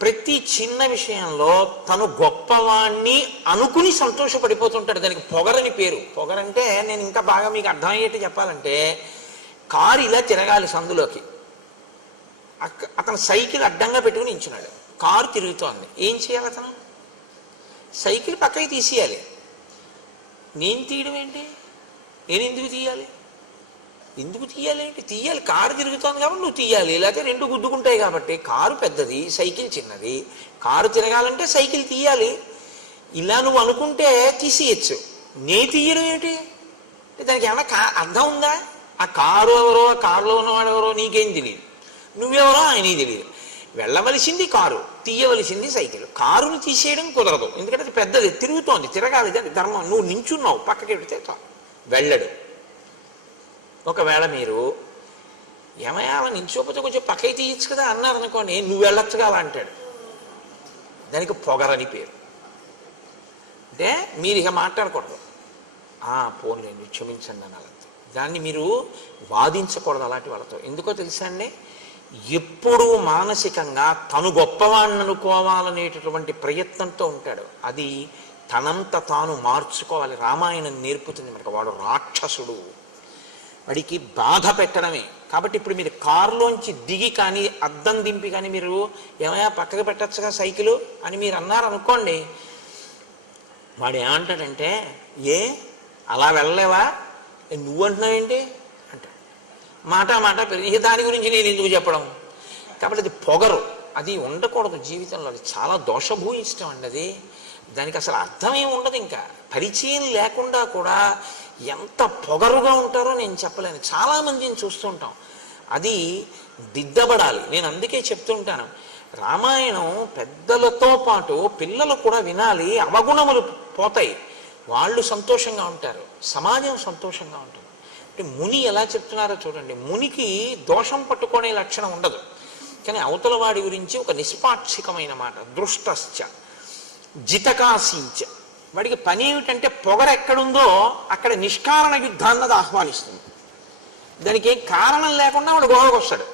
ప్రతి చిన్న విషయంలో తను గొప్పవాణ్ణి అనుకుని సంతోషపడిపోతుంటాడు. దానికి పొగరని పేరు. పొగరంటే నేను ఇంకా బాగా మీకు అర్థమయ్యేట్టు చెప్పాలంటే, కారు ఇలా తిరగాలి సందులోకి, అతను సైకిల్ అడ్డంగా పెట్టుకుని నించున్నాడు, కారు తిరుగుతోంది. ఏం చేయాలి? అతను సైకిల్ పక్కకి తీసేయాలి. నేను తీయడం ఏంటి? నేను ఎందుకు తీయాలి? ఎందుకు తీయాలి ఏంటి? తీయాలి, కారు తిరుగుతోంది కాబట్టి నువ్వు తీయాలి, లేకపోతే రెండు గుద్దుకుంటాయి కాబట్టి. కారు పెద్దది, సైకిల్ చిన్నది, కారు తిరగాలంటే సైకిల్ తీయాలి. ఇలా నువ్వు అనుకుంటే తీసేయచ్చు. నే తీయడం ఏంటి? దానికి ఏమన్నా అర్థం ఉందా? ఆ కారు ఎవరో, ఆ కారులో ఉన్నవాడు ఎవరో నీకేం తెలియదు, నువ్వెవరో ఆయనకి తెలియదు. వెళ్ళవలసింది కారు, తీయవలసింది సైకిల్. కారును తీసేయడం కుదరదు, ఎందుకంటే అది పెద్దది, తిరుగుతోంది, తిరగాలి, దాని ధర్మం. నువ్వు నించున్నావు, పక్కకి పెడితే వెళ్ళడు. ఒకవేళ మీరు ఏమయ్యా అలా నించోపోతే కొంచెం పక్కకి తీయచ్చు కదా అన్నారనుకోండి, నువ్వు వెళ్ళొచ్చుగా అలా అంటాడు. దానికి పొగరని పేరు. అంటే మీరు ఇక మాట్లాడకూడదు, పోన్లేండి క్షమించండి అని అలా. దాన్ని మీరు వాదించకూడదు అలాంటి వాళ్ళతో. ఎందుకో తెలుసా అండి? ఎప్పుడూ మానసికంగా తను గొప్పవాణ్ణి అనుకోవాలనేటటువంటి ప్రయత్నంతో ఉంటాడు. అది తనంత తాను మార్చుకోవాలి. రామాయణం నేర్పుతుంది మనకు. వాడు రాక్షసుడు, వాడికి బాధ పెట్టడమే. కాబట్టి ఇప్పుడు మీరు కారులోంచి దిగి కానీ అద్దం దింపి కానీ మీరు ఏమయ్యా పక్కకు పెట్టచ్చుగా సైకిలు అని మీరు అన్నారనుకోండి, వాడు ఏమంటాడంటే, ఏ అలా వెళ్ళలేవా, నువ్వు అంటున్నావేంటి అంటాడు. మాట పెరిగి దాని గురించి నేను ఎందుకు చెప్పడం. కాబట్టి అది పొగరు, అది ఉండకూడదు జీవితంలో. అది చాలా దోషభూయిష్టం అండి. అది దానికి అసలు అర్థమేమి ఉండదు. ఇంకా పరిచయం లేకుండా కూడా ఎంత పొగరుగా ఉంటారో నేను చెప్పలేను. చాలామందిని చూస్తుంటాం. అది దిద్దబడాలి. నేను అందుకే చెప్తుంటాను, రామాయణం పెద్దలతో పాటు పిల్లలు కూడా వినాలి. అవగుణములు పోతాయి, వాళ్ళు సంతోషంగా ఉంటారు, సమాజం సంతోషంగా ఉంటుంది. అంటే ముని ఎలా చెప్తున్నారో చూడండి. మునికి దోషం పట్టుకునే లక్షణం ఉండదు, కానీ అవతల వాడి గురించి ఒక నిష్పాక్షికమైన మాట. దృష్టశ్చ జితకాశీంచ. వాడికి పని ఏమిటంటే పొగర ఎక్కడుందో అక్కడ నిష్కారణ యుద్ధాన్నది ఆహ్వానిస్తుంది. దానికి ఏం కారణం లేకుండా వాడు గొడవకు వస్తాడు.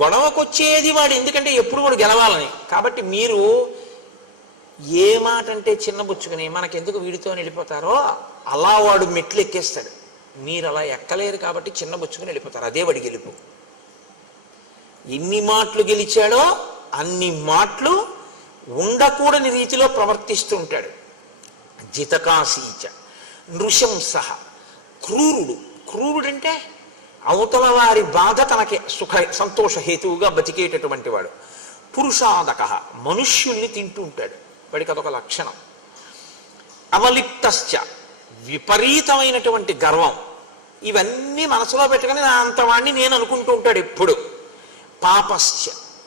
గొడవకు వచ్చేది వాడు ఎందుకంటే ఎప్పుడు వాడు గెలవాలని. కాబట్టి మీరు ఏ మాట అంటే చిన్నబుచ్చుకుని మనకెందుకు వీడితో వెళ్ళిపోతారో అలా వాడు మెట్లు ఎక్కేస్తాడు. మీరు అలా ఎక్కలేరు కాబట్టి చిన్నబుచ్చుకుని వెళ్ళిపోతారు. అదే వాడి గెలుపు. ఎన్ని మాటలు గెలిచాడో అన్ని మాటలు ఉండకూడని రీతిలో ప్రవర్తిస్తూ ఉంటాడు. జితకాశీచ నృశంస. క్రూరుడు. క్రూరుడంటే అవతల వారి బాధ తనకి సంతోష హేతువుగా బతికేటటువంటి వాడు. పురుషాదక. మనుష్యుల్ని తింటూ ఉంటాడు, వాడికి అదొక లక్షణం. అవలిప్తశ్చ. విపరీతమైనటువంటి గర్వం. ఇవన్నీ మనసులో పెట్టుకుని నా అంతవాణ్ణి నేను అనుకుంటూ ఉంటాడు ఎప్పుడు. పాపశ్చ.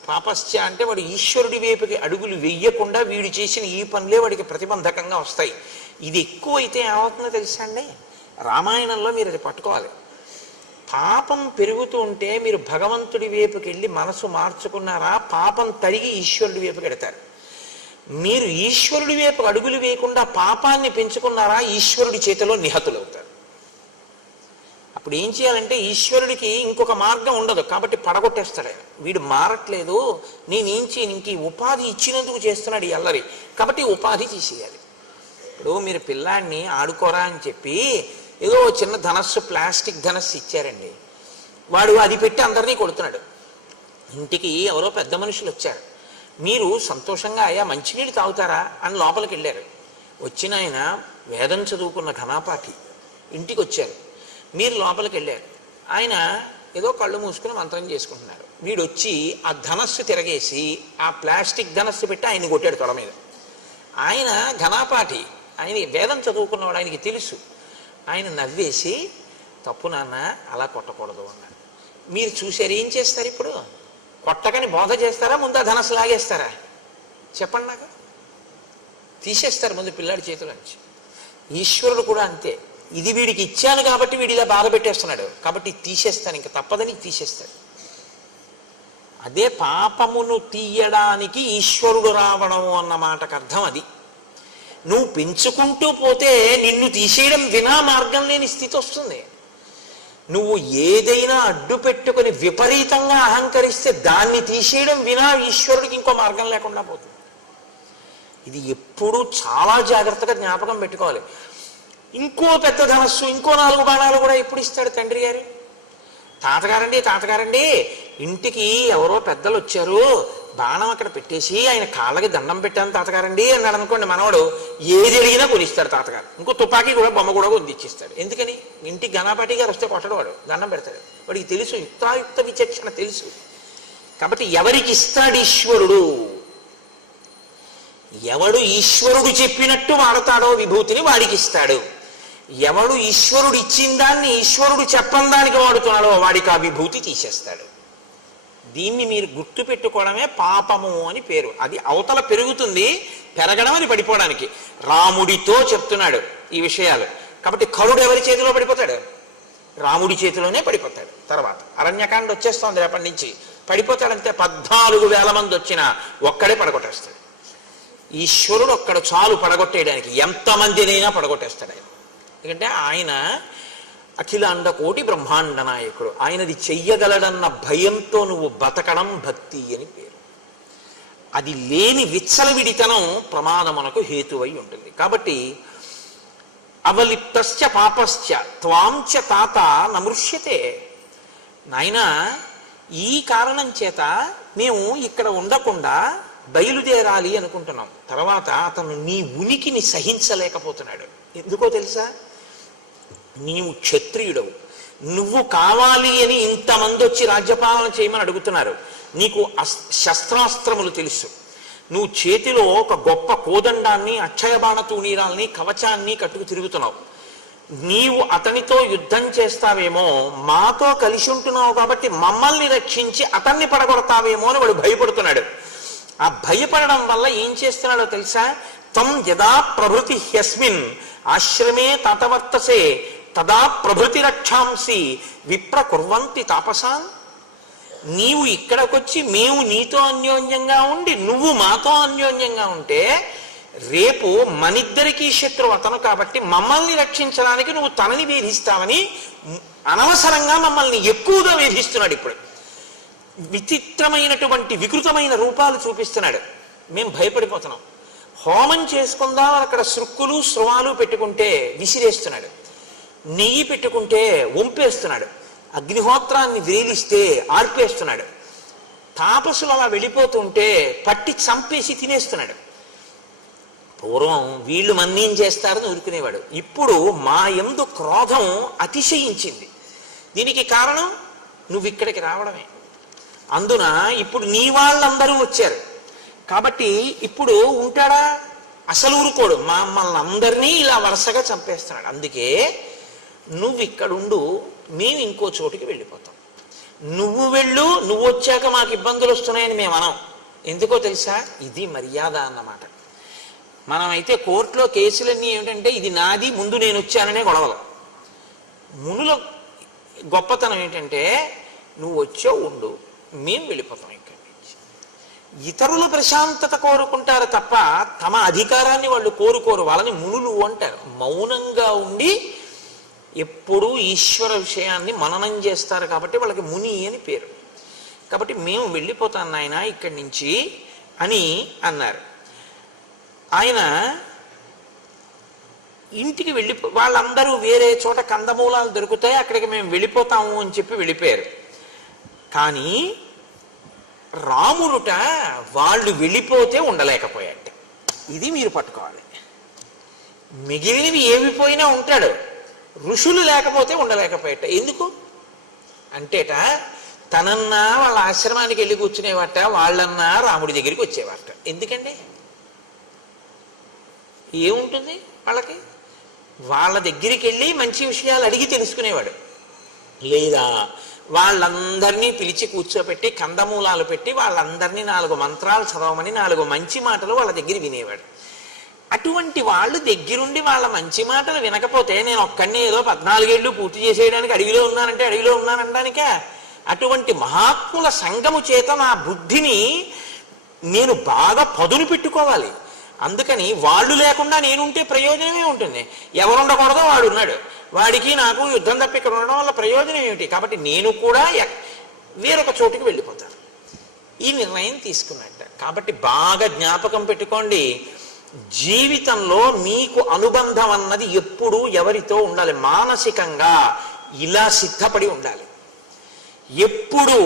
పాపశ్చ అంటే వాడు ఈశ్వరుడి వైపుకి అడుగులు వెయ్యకుండా వీడు చేసిన ఈ పనులే వాడికి ప్రతిబంధకంగా వస్తాయి. ఇది ఎక్కువైతే ఏమవుతుందో తెలుసా అండి? రామాయణంలో మీరు అది పట్టుకోవాలి. పాపం పెరుగుతూ ఉంటే మీరు భగవంతుడి వైపుకి వెళ్ళి మనసు మార్చుకున్నారా, పాపం తరిగి ఈశ్వరుడి వైపుకి వెడతారు. మీరు ఈశ్వరుడి వైపు అడుగులు వేయకుండా పాపాన్ని పెంచుకున్నారా, ఈశ్వరుడి చేతిలో నిహతులవుతారు. అప్పుడు ఏం చేయాలంటే ఈశ్వరుడికి ఇంకొక మార్గం ఉండదు, కాబట్టి పడగొట్టేస్తాడు. వీడు మారట్లేదు, నేనేం చేయను, ఇంక ఈ ఉపాధి ఇచ్చినందుకు చేస్తున్నాడు ఈ అల్లరి, కాబట్టి ఉపాధి తీసేయాలి. ఇప్పుడు మీరు పిల్లాడిని ఆడుకోరా అని చెప్పి ఏదో చిన్న ధనస్సు, ప్లాస్టిక్ ధనస్సు ఇచ్చారండి. వాడు అది పెట్టి అందరినీ కొడుతున్నాడు. ఇంటికి ఎవరో పెద్ద మనుషులు వచ్చారు. మీరు సంతోషంగా అయ్యా మంచినీళ్ళు తాగుతారా అని లోపలికి వెళ్ళారు. వచ్చిన ఆయన వేదం చదువుకున్న ఘనాపాఠి. ఇంటికి వచ్చారు, మీరు లోపలికి వెళ్ళారు. ఆయన ఏదో కళ్ళు మూసుకుని మంత్రం చేసుకుంటున్నారు. వీడు వచ్చి ఆ ధనస్సు తిరగేసి ఆ ప్లాస్టిక్ ధనస్సు పెట్టి ఆయన్ని కొట్టాడు తొడ మీద. ఆయన ఘనాపాఠి, ఆయన వేదం చదువుకున్నవాడు, ఆయనకి తెలుసు. ఆయన నవ్వేసి తప్పు నాన్న, అలా కొట్టకూడదు అన్నాడు. మీరు చూశారు, ఏం చేస్తారు ఇప్పుడు? కొట్టకని బోధ చేస్తారా, ముందు ఆ ధనస్సు లాగేస్తారా? చెప్పండి నాకు. తీసేస్తారు ముందు పిల్లాడి చేతుల నుంచి. ఈశ్వరుడు కూడా అంతే. ఇది వీడికి ఇచ్చాను కాబట్టి వీడు ఇలా బాధ పెట్టేస్తున్నాడు, కాబట్టి తీసేస్తాను, ఇంకా తప్పదని తీసేస్తాడు. అదే పాపమును తీయడానికి ఈశ్వరుడు రావడం అన్న మాటకు అర్థం అది. నువ్వు పెంచుకుంటూ పోతే నిన్ను తీసేయడం వినా మార్గం లేని స్థితి వస్తుంది. నువ్వు ఏదైనా అడ్డు పెట్టుకుని విపరీతంగా అహంకరిస్తే దాన్ని తీసేయడం వినా ఈశ్వరుడికి ఇంకో మార్గం లేకుండా పోతుంది. ఇది ఎప్పుడూ చాలా జాగ్రత్తగా జ్ఞాపకం పెట్టుకోవాలి. ఇంకో పెద్ద ధనస్సు, ఇంకో 4 బాణాలు కూడా ఎప్పుడు ఇస్తాడు తండ్రి గారు? తాతగారండి ఇంటికి ఎవరో పెద్దలు వచ్చారు, బాణం అక్కడ పెట్టేసి ఆయన కాళ్ళకి దండం పెట్టాను తాతగారండి అన్నాడు అనుకోండి, మనవాడు ఏది అడిగినా కొనిస్తాడు తాతగారు. ఇంకో తుపాకీ కూడా బొమ్మ కూడా కొనిచ్చిస్తాడు. ఎందుకని? ఇంటికి గణపతి గారు వస్తే కొట్టడు, వాడు దండం పెడతాడు. వాడికి తెలుసు, యుక్తాయుక్త విచక్షణ తెలుసు. కాబట్టి ఎవరికి ఇస్తాడు ఈశ్వరుడు? ఎవడు ఈశ్వరుడు చెప్పినట్టు వాడతాడో విభూతిని వాడికి ఇస్తాడు. ఎవడు ఈశ్వరుడు ఇచ్చిన దాన్ని ఈశ్వరుడు చెప్పని దానికి వాడుతున్నాడో వాడికి ఆ విభూతి తీసేస్తాడు. దీన్ని మీరు గుర్తు పెట్టుకోవడమే పాపము అని పేరు. అది అవతల పెరుగుతుంది, పెరగడం అని పడిపోవడానికి. రాముడితో చెప్తున్నాడు ఈ విషయాలు. కాబట్టి కరుడు ఎవరి చేతిలో పడిపోతాడు? రాముడి చేతిలోనే పడిపోతాడు. తర్వాత అరణ్యకాండ వచ్చేస్తోంది, రేపటి నుంచి పడిపోతాడంతే. 14,000 మంది వచ్చినా ఒక్కడే పడగొట్టేస్తాడు. ఈశ్వరుడు ఒక్కడ చాలు పడగొట్టేయడానికి, ఎంతమందినైనా పడగొట్టేస్తాడు ఆయన. ఎందుకంటే ఆయన అఖిలాండ కోటి బ్రహ్మాండ నాయకుడు. ఆయనది చెయ్యగలడన్న భయంతో నువ్వు బతకడం భక్తి అని పేరు. అది లేని విచ్చలవిడితనం ప్రమాదమునకు హేతువై ఉంటుంది. కాబట్టి అవలిప్తశ్చ పాపశ్చ త్వాంచ తాత నమృష్యతే. నాయన, ఈ కారణం చేత మేము ఇక్కడ ఉండకుండా బయలుదేరాలి అనుకుంటున్నాం. తర్వాత అతను నీ ఉనికిని సహించలేకపోతున్నాడు. ఎందుకో తెలుసా? నీవు క్షత్రియుడవు, నువ్వు కావాలి అని ఇంతమంది వచ్చి రాజ్యపాలన చేయమని అడుగుతున్నారు. నీకు శస్త్రాస్త్రములు తెలుసు, నువ్వు చేతిలో ఒక గొప్ప కోదండాన్ని, అక్షయబాణ తూణీరాల్ని, కవచాన్ని కట్టుకు తిరుగుతున్నావు. నీవు అతనితో యుద్ధం చేస్తావేమో, మాతో కలిసి ఉంటున్నావు కాబట్టి మమ్మల్ని రక్షించి అతన్ని పడగొడతావేమో అని వాడు భయపడుతున్నాడు. ఆ భయపడడం వల్ల ఏం చేస్తున్నాడో తెలుసా? తం యదా ప్రభృతి హ్యస్మిన్ ఆశ్రమే తాతవర్తసే తదా ప్రభృతి రక్షాంసి విప్ర కుర్వంతి తాపసాన్. నీవు ఇక్కడికొచ్చి మేము నీతో అన్యోన్యంగా ఉండి నువ్వు మాతో అన్యోన్యంగా ఉంటే రేపు మనిద్దరికీ శత్రువు అతను కాబట్టి మమ్మల్ని రక్షించడానికి నువ్వు తనని వేధిస్తావని అనవసరంగా మమ్మల్ని ఎక్కువగా వేధిస్తున్నాడు. ఇప్పుడు విచిత్రమైనటువంటి వికృతమైన రూపాలు చూపిస్తున్నాడు. మేము భయపడిపోతున్నాం. హోమం చేసుకుందాం అక్కడ సృక్కులు స్రవాలు పెట్టుకుంటే విసిరేస్తున్నాడు, నెయ్యి పెట్టుకుంటే వంపేస్తున్నాడు, అగ్నిహోత్రాన్ని వేలిస్తే ఆర్పేస్తున్నాడు, తాపసులు అలా వెళ్ళిపోతుంటే పట్టి చంపేసి తినేస్తున్నాడు. పూర్వం వీళ్ళు మన్నేం చేస్తారని ఊరుకునేవాడు. ఇప్పుడు మా యందు క్రోధం అతిశయించింది. దీనికి కారణం నువ్వు ఇక్కడికి రావడమే. అందున ఇప్పుడు నీ వాళ్ళందరూ వచ్చారు కాబట్టి ఇప్పుడు ఉంటాడా? అసలు ఊరుకోడు. మమ్మల్ని అందరినీ ఇలా వరుసగా చంపేస్తున్నాడు. అందుకే నువ్వు ఇక్కడుండు, మేము ఇంకో చోటుకి వెళ్ళిపోతాం. నువ్వు వెళ్ళు, నువ్వు వచ్చాక మాకు ఇబ్బందులు వస్తున్నాయని మేము అనం. ఎందుకో తెలుసా? ఇది మర్యాద అన్నమాట. మనమైతే కోర్టులో కేసులన్నీ ఏమిటంటే ఇది నాది, ముందు నేను వచ్చాననే గొడవలు. మునుల గొప్పతనం ఏంటంటే నువ్వు వచ్చావు ఉండు, మేము వెళ్ళిపోతాం ఇక్కడి నుంచి. ఇతరులు ప్రశాంతత కోరుకుంటారు తప్ప తమ అధికారాన్ని వాళ్ళు కోరుకోరు. వాళ్ళని మునులు అంటారు. మౌనంగా ఉండి ఎప్పుడూ ఈశ్వర విషయాన్ని మననం చేస్తారు కాబట్టి వాళ్ళకి ముని అని పేరు. కాబట్టి మేము వెళ్ళిపోతాం నాయన ఇక్కడి నుంచి అని అన్నారు. ఆయన ఇంటికి వాళ్ళందరూ వేరే చోట కందమూలాలు దొరుకుతాయి అక్కడికి మేము వెళ్ళిపోతాము అని చెప్పి వెళ్ళిపోయారు. కానీ రాముడుట వాళ్ళు వెళ్ళిపోతే ఉండలేకపోయాట. ఇది మీరు పట్టుకోవాలి. మిగిలినవి ఏవి పోయినా ఉంటాడు, ఋషులు లేకపోతే ఉండలేకపోయాట. ఎందుకు అంటేట తనన్నా వాళ్ళ ఆశ్రమానికి వెళ్ళి కూర్చునేవాట, వాళ్ళన్నా రాముడి దగ్గరికి వచ్చేవాట. ఎందుకండి? ఏముంటుంది వాళ్ళకి? వాళ్ళ దగ్గరికి వెళ్ళి మంచి విషయాలు అడిగి తెలుసుకునేవాడు. లేదా వాళ్ళందరినీ పిలిచి కూర్చోబెట్టి కందమూలాలు పెట్టి వాళ్ళందరినీ 4 మంత్రాలు చదవమని 4 మంచి మాటలు వాళ్ళ దగ్గర వినేవాడు. అటువంటి వాళ్ళు దగ్గరుండి వాళ్ళ మంచి మాటలు వినకపోతే నేను ఒక్కడిని ఏదో 14 ఏళ్ళు పూర్తి చేసేయడానికి అడవిలో ఉన్నానంటే అడవిలో ఉన్నానడానికే. అటువంటి మహాత్ముల సంగము చేత నా బుద్ధిని నేను బాగా పదును పెట్టుకోవాలి. అందుకని వాళ్ళు లేకుండా నేనుంటే ప్రయోజనమే ఉంటుంది. ఎవరుండకూడదో వాడు ఉన్నాడు, వాడికి నాకు యుద్ధం తప్ప ఇక్కడ ఉండడం వల్ల ప్రయోజనం ఏమిటి? కాబట్టి నేను కూడా వేరొక చోటుకి వెళ్ళిపోతాను. ఈ నిర్ణయం తీసుకున్నట్ట. కాబట్టి బాగా జ్ఞాపకం పెట్టుకోండి, జీవితంలో మీకు అనుబంధం అన్నది ఎప్పుడూ ఎవరితో ఉండాలి? మానసికంగా ఇలా సిద్ధపడి ఉండాలి. ఎప్పుడు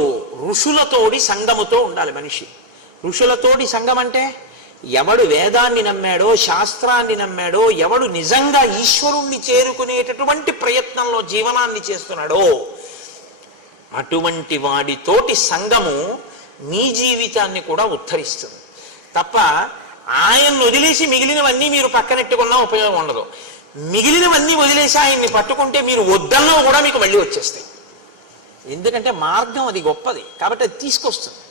ఋషులతోడి సంగముతో ఉండాలి మనిషి. ఋషులతోటి సంగం అంటే ఎవడు వేదాన్ని నమ్మాడో, శాస్త్రాన్ని నమ్మాడో, ఎవడు నిజంగా ఈశ్వరుణ్ణి చేరుకునేటటువంటి ప్రయత్నంలో జీవనాన్ని చేస్తున్నాడో అటువంటి వాడితోటి సంగము నీ జీవితాన్ని కూడా ఉద్ధరిస్తుంది తప్ప ఆయన్ని వదిలేసి మిగిలినవన్నీ మీరు పక్కనెట్టుకున్నా ఉపయోగం ఉండదు. మిగిలినవన్నీ వదిలేసి ఆయన్ని పట్టుకుంటే మీరు వద్దన్నా కూడా మీకు మళ్ళీ వచ్చేస్తాయి. ఎందుకంటే మార్గం అది గొప్పది కాబట్టి అది తీసుకొస్తుంది.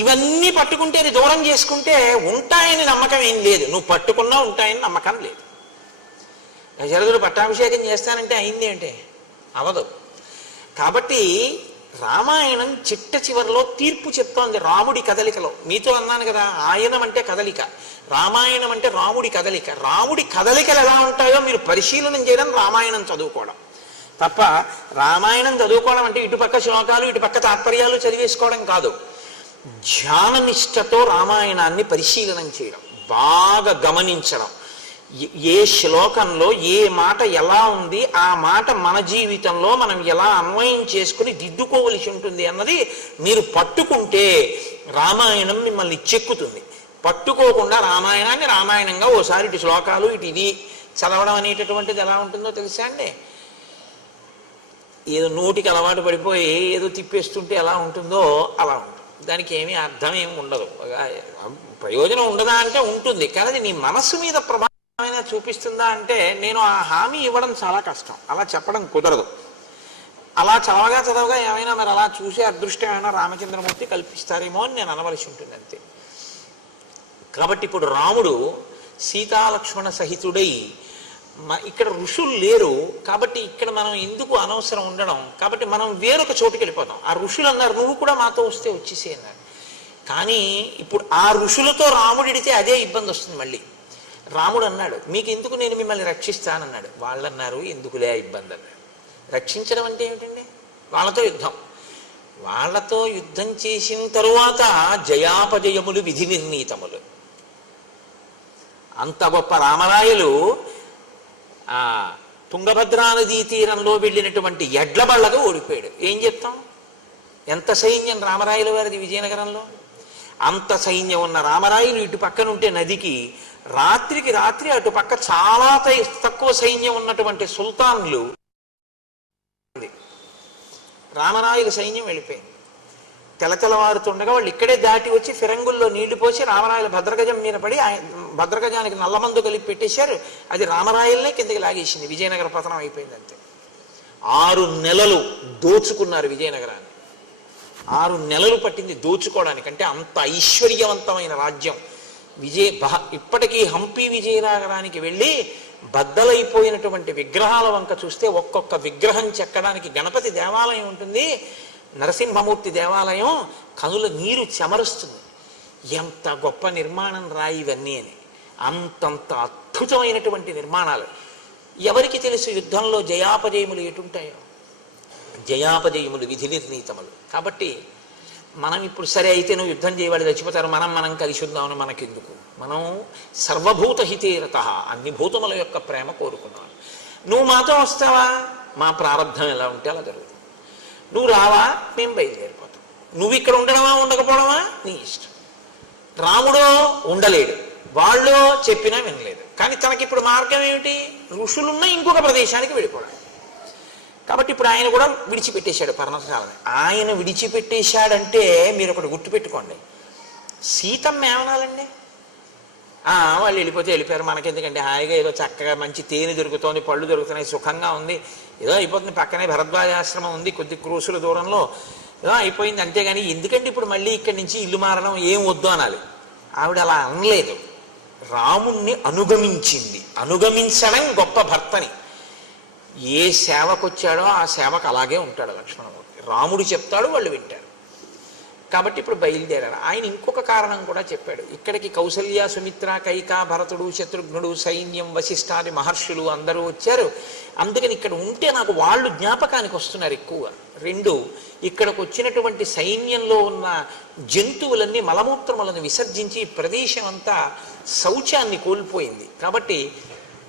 ఇవన్నీ పట్టుకుంటే అది దూరం చేసుకుంటే ఉంటాయని నమ్మకం ఏం లేదు. నువ్వు పట్టుకున్నా ఉంటాయని నమ్మకం లేదు. దశరథుడు పట్టాభిషేకం చేస్తానంటే అయింది అంటే అవదు. కాబట్టి రామాయణం చిట్ట చివరిలో తీర్పు చెప్తోంది రాముడి కదలికలో. మీతో అన్నాను కదా, ఆయనం అంటే కదలిక, రామాయణం అంటే రాముడి కదలిక. రాముడి కదలికలు ఎలా ఉంటాయో మీరు పరిశీలనం చేయడం రామాయణం చదువుకోవడం తప్ప. రామాయణం చదువుకోవడం అంటే ఇటుపక్క శ్లోకాలు ఇటుపక్క తాత్పర్యాలు చదివేసుకోవడం కాదు. ధ్యాననిష్టతో రామాయణాన్ని పరిశీలనం చేయడం, బాగా గమనించడం, ఏ శ్లోకంలో ఏ మాట ఎలా ఉంది, ఆ మాట మన జీవితంలో మనం ఎలా అన్వయం చేసుకుని దిద్దుకోవలసి ఉంటుంది అన్నది మీరు పట్టుకుంటే రామాయణం మిమ్మల్ని చెక్కుతుంది. పట్టుకోకుండా రామాయణాన్ని రామాయణంగా ఓసారి ఇటు శ్లోకాలు ఇటు ఇది చదవడం అనేటటువంటిది ఎలా ఉంటుందో తెలుసా అండి? ఏదో నోటికి అలవాటు పడిపోయి ఏదో తిప్పేస్తుంటే ఎలా ఉంటుందో అలా ఉంటుంది. దానికి ఏమీ అర్థం ఏమి ఉండదు, ప్రయోజనం ఉండదా అంటే ఉంటుంది. కానీ నీ మనస్సు మీద ప్రభావం చూపిస్తుందా అంటే నేను ఆ హామీ ఇవ్వడం చాలా కష్టం, అలా చెప్పడం కుదరదు. అలా చదవగా ఏమైనా మరి అలా చూసే అదృష్టం ఏమైనా రామచంద్రమూర్తి కల్పిస్తారేమో అని నేను అనవలసి ఉంటుంది అంతే. కాబట్టి ఇప్పుడు రాముడు సీతాలక్ష్మణ సహితుడై, ఇక్కడ ఋషులు లేరు కాబట్టి ఇక్కడ మనం ఎందుకు అనవసరం ఉండడం, కాబట్టి మనం వేరొక చోటుకి వెళ్ళిపోతాం. ఆ ఋషులు అన్నారు నువ్వు కూడా మాతో వస్తే వచ్చేసే అన్నారు. కానీ ఇప్పుడు ఆ ఋషులతో రాముడిడితే అదే ఇబ్బంది వస్తుంది మళ్ళీ. రాముడు అన్నాడు మీకు ఎందుకు, నేను మిమ్మల్ని రక్షిస్తానన్నాడు. వాళ్ళు అన్నారు ఎందుకులే ఇబ్బంది అన్నాడు. రక్షించడం అంటే ఏమిటండి? వాళ్ళతో యుద్ధం. వాళ్ళతో యుద్ధం చేసిన తరువాత జయాపజయములు విధి నిర్ణీతములు. అంత గొప్ప రామరాయలు ఆ తుంగభద్రా నదీ తీరంలో వెళ్ళినటువంటి ఎడ్ల బళ్ళగా ఓడిపోయాడు. ఏం చెప్తాం? ఎంత సైన్యం రామరాయలు వారిది విజయనగరంలో. అంత సైన్యం ఉన్న రామరాయలు ఇటు పక్కన ఉంటే నదికి, రాత్రికి రాత్రి అటు పక్క చాలా తక్కువ సైన్యం ఉన్నటువంటి సుల్తాన్లు, రామరాయలు సైన్యం వెళ్ళిపోయింది. తెలతెలవారుతుండగా వాళ్ళు ఇక్కడే దాటి వచ్చి ఫిరంగుల్లో నీళ్లు పోసి రామరాయలు భద్రగజం మీద పడి భద్రగజానికి నల్లమందు కలిపి పెట్టేశారు. అది రామరాయలనే కిందకి లాగేసింది. విజయనగర పతనం అయిపోయింది అంతే. 6 నెలలు దోచుకున్నారు విజయనగరాన్ని. 6 నెలలు పట్టింది దోచుకోవడానికి. అంటే అంత ఐశ్వర్యవంతమైన రాజ్యం. ఇప్పటికీ హంపి విజయనగరానికి వెళ్ళి బద్దలైపోయినటువంటి విగ్రహాల వంక చూస్తే ఒక్కొక్క విగ్రహం చెక్కడానికి గణపతి దేవాలయం ఉంటుంది, నరసింహమూర్తి దేవాలయం, కనుల నీరు చెమరుస్తుంది. ఎంత గొప్ప నిర్మాణం రాయి ఇవన్నీ అని. అంతంత అద్భుతమైనటువంటి నిర్మాణాలు. ఎవరికి తెలుసు యుద్ధంలో జయాపజయములు ఎటుంటాయో? జయాపజయములు విధి నిర్ణీతములు. కాబట్టి మనం ఇప్పుడు సరే అయితే నువ్వు యుద్ధం చేయవాడు చచ్చిపోతారు, మనం కలిసి ఉందామని మనకెందుకు? మనం సర్వభూత హితేరత, అన్ని భూతముల యొక్క ప్రేమ కోరుకున్నాను. నువ్వు మాతో వస్తావా? మా ప్రారంధం ఎలా ఉంటే అలా జరుగుతుంది. నువ్వు రావా? మేము బయలుదేరిపోతాం. నువ్వు ఇక్కడ ఉండడమా ఉండకపోవడమా నీ ఇష్టం. రాముడో ఉండలేడు, వాళ్ళు చెప్పినా వినలేదు. కానీ తనకిప్పుడు మార్గం ఏమిటి? ఋషులున్న ఇంకొక ప్రదేశానికి వెళ్ళిపోవడం. కాబట్టి ఇప్పుడు ఆయన కూడా విడిచిపెట్టేశాడు పర్ణశాలని. ఆయన విడిచిపెట్టేశాడంటే మీరు ఒకటి గుర్తుపెట్టుకోండి, సీతమ్మ ఏమనాలండి? వాళ్ళు వెళ్ళిపోతే వెళ్ళిపోయారు, మనకెందుకంటే హాయిగా ఏదో చక్కగా మంచి తేనె దొరుకుతోంది, పళ్ళు దొరుకుతున్నాయి, సుఖంగా ఉంది, ఏదో అయిపోతుంది, పక్కనే భరద్వాజాశ్రమం ఉంది కొద్ది క్రూసుల దూరంలో, ఏదో అయిపోయింది అంతేగాని ఎందుకంటే ఇప్పుడు మళ్ళీ ఇక్కడి నుంచి ఇల్లు మారడం ఏం వద్దు అనాలి. ఆవిడ అలా అనలేదు. రాముణ్ణి అనుగమించింది. అనుగమించడం గొప్ప భర్తని. ఏ సేవకొచ్చాడో ఆ సేవకు అలాగే ఉంటాడు లక్ష్మణమూర్తి. రాముడు చెప్తాడు, వాళ్ళు వింటారు. కాబట్టి ఇప్పుడు బయలుదేరారు. ఆయన ఇంకొక కారణం కూడా చెప్పాడు. ఇక్కడికి కౌసల్య, సుమిత్ర, కైక, భరతుడు, శత్రుఘ్నుడు, సైన్యం, వశిష్ఠాది మహర్షులు అందరూ వచ్చారు. అందుకని ఇక్కడ ఉంటే నాకు వాళ్ళు జ్ఞాపకానికి వస్తున్నారు ఎక్కువగా. రెండు, ఇక్కడికి వచ్చినటువంటి సైన్యంలో ఉన్న జంతువులన్నీ మలమూత్రములను విసర్జించి ప్రదేశం అంతా శౌచాన్ని కోల్పోయింది. కాబట్టి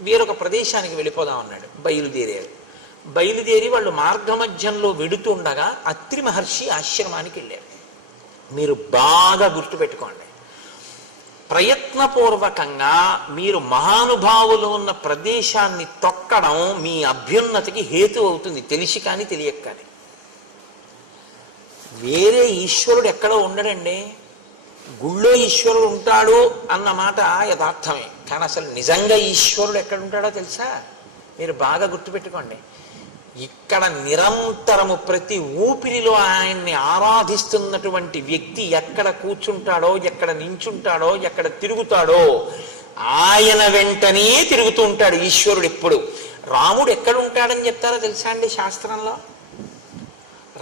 వేరొక ప్రదేశానికి వెళ్ళిపోదాం అన్నాడు. బయలుదేరారు. బయలుదేరి వాళ్ళు మార్గమధ్యంలో వెడుతుండగా అత్రి మహర్షి ఆశ్రమానికి వెళ్ళారు. మీరు బాగా గుర్తుపెట్టుకోండి, ప్రయత్నపూర్వకంగా మీరు మహానుభావులు ఉన్న ప్రదేశాన్ని తొక్కడం మీ అభ్యున్నతికి హేతు అవుతుంది, తెలిసి కానీ తెలియక కానీ. వేరే ఈశ్వరుడు ఎక్కడో ఉండడండి. గుళ్ళో ఈశ్వరుడు ఉంటాడు అన్న మాట యథార్థమే, కానీ అసలు నిజంగా ఈశ్వరుడు ఎక్కడ ఉంటాడో తెలుసా? మీరు బాగా గుర్తుపెట్టుకోండి. ఇక్కడ నిరంతరము ప్రతి ఊపిరిలో ఆయన్ని ఆరాధిస్తున్నటువంటి వ్యక్తి ఎక్కడ కూర్చుంటాడో, ఎక్కడ నించుంటాడో, ఎక్కడ తిరుగుతాడో ఆయన వెంటనే తిరుగుతూ ఉంటాడు ఈశ్వరుడు ఎప్పుడు. రాముడు ఎక్కడ ఉంటాడని చెప్తారో తెలుసా అండి శాస్త్రంలో?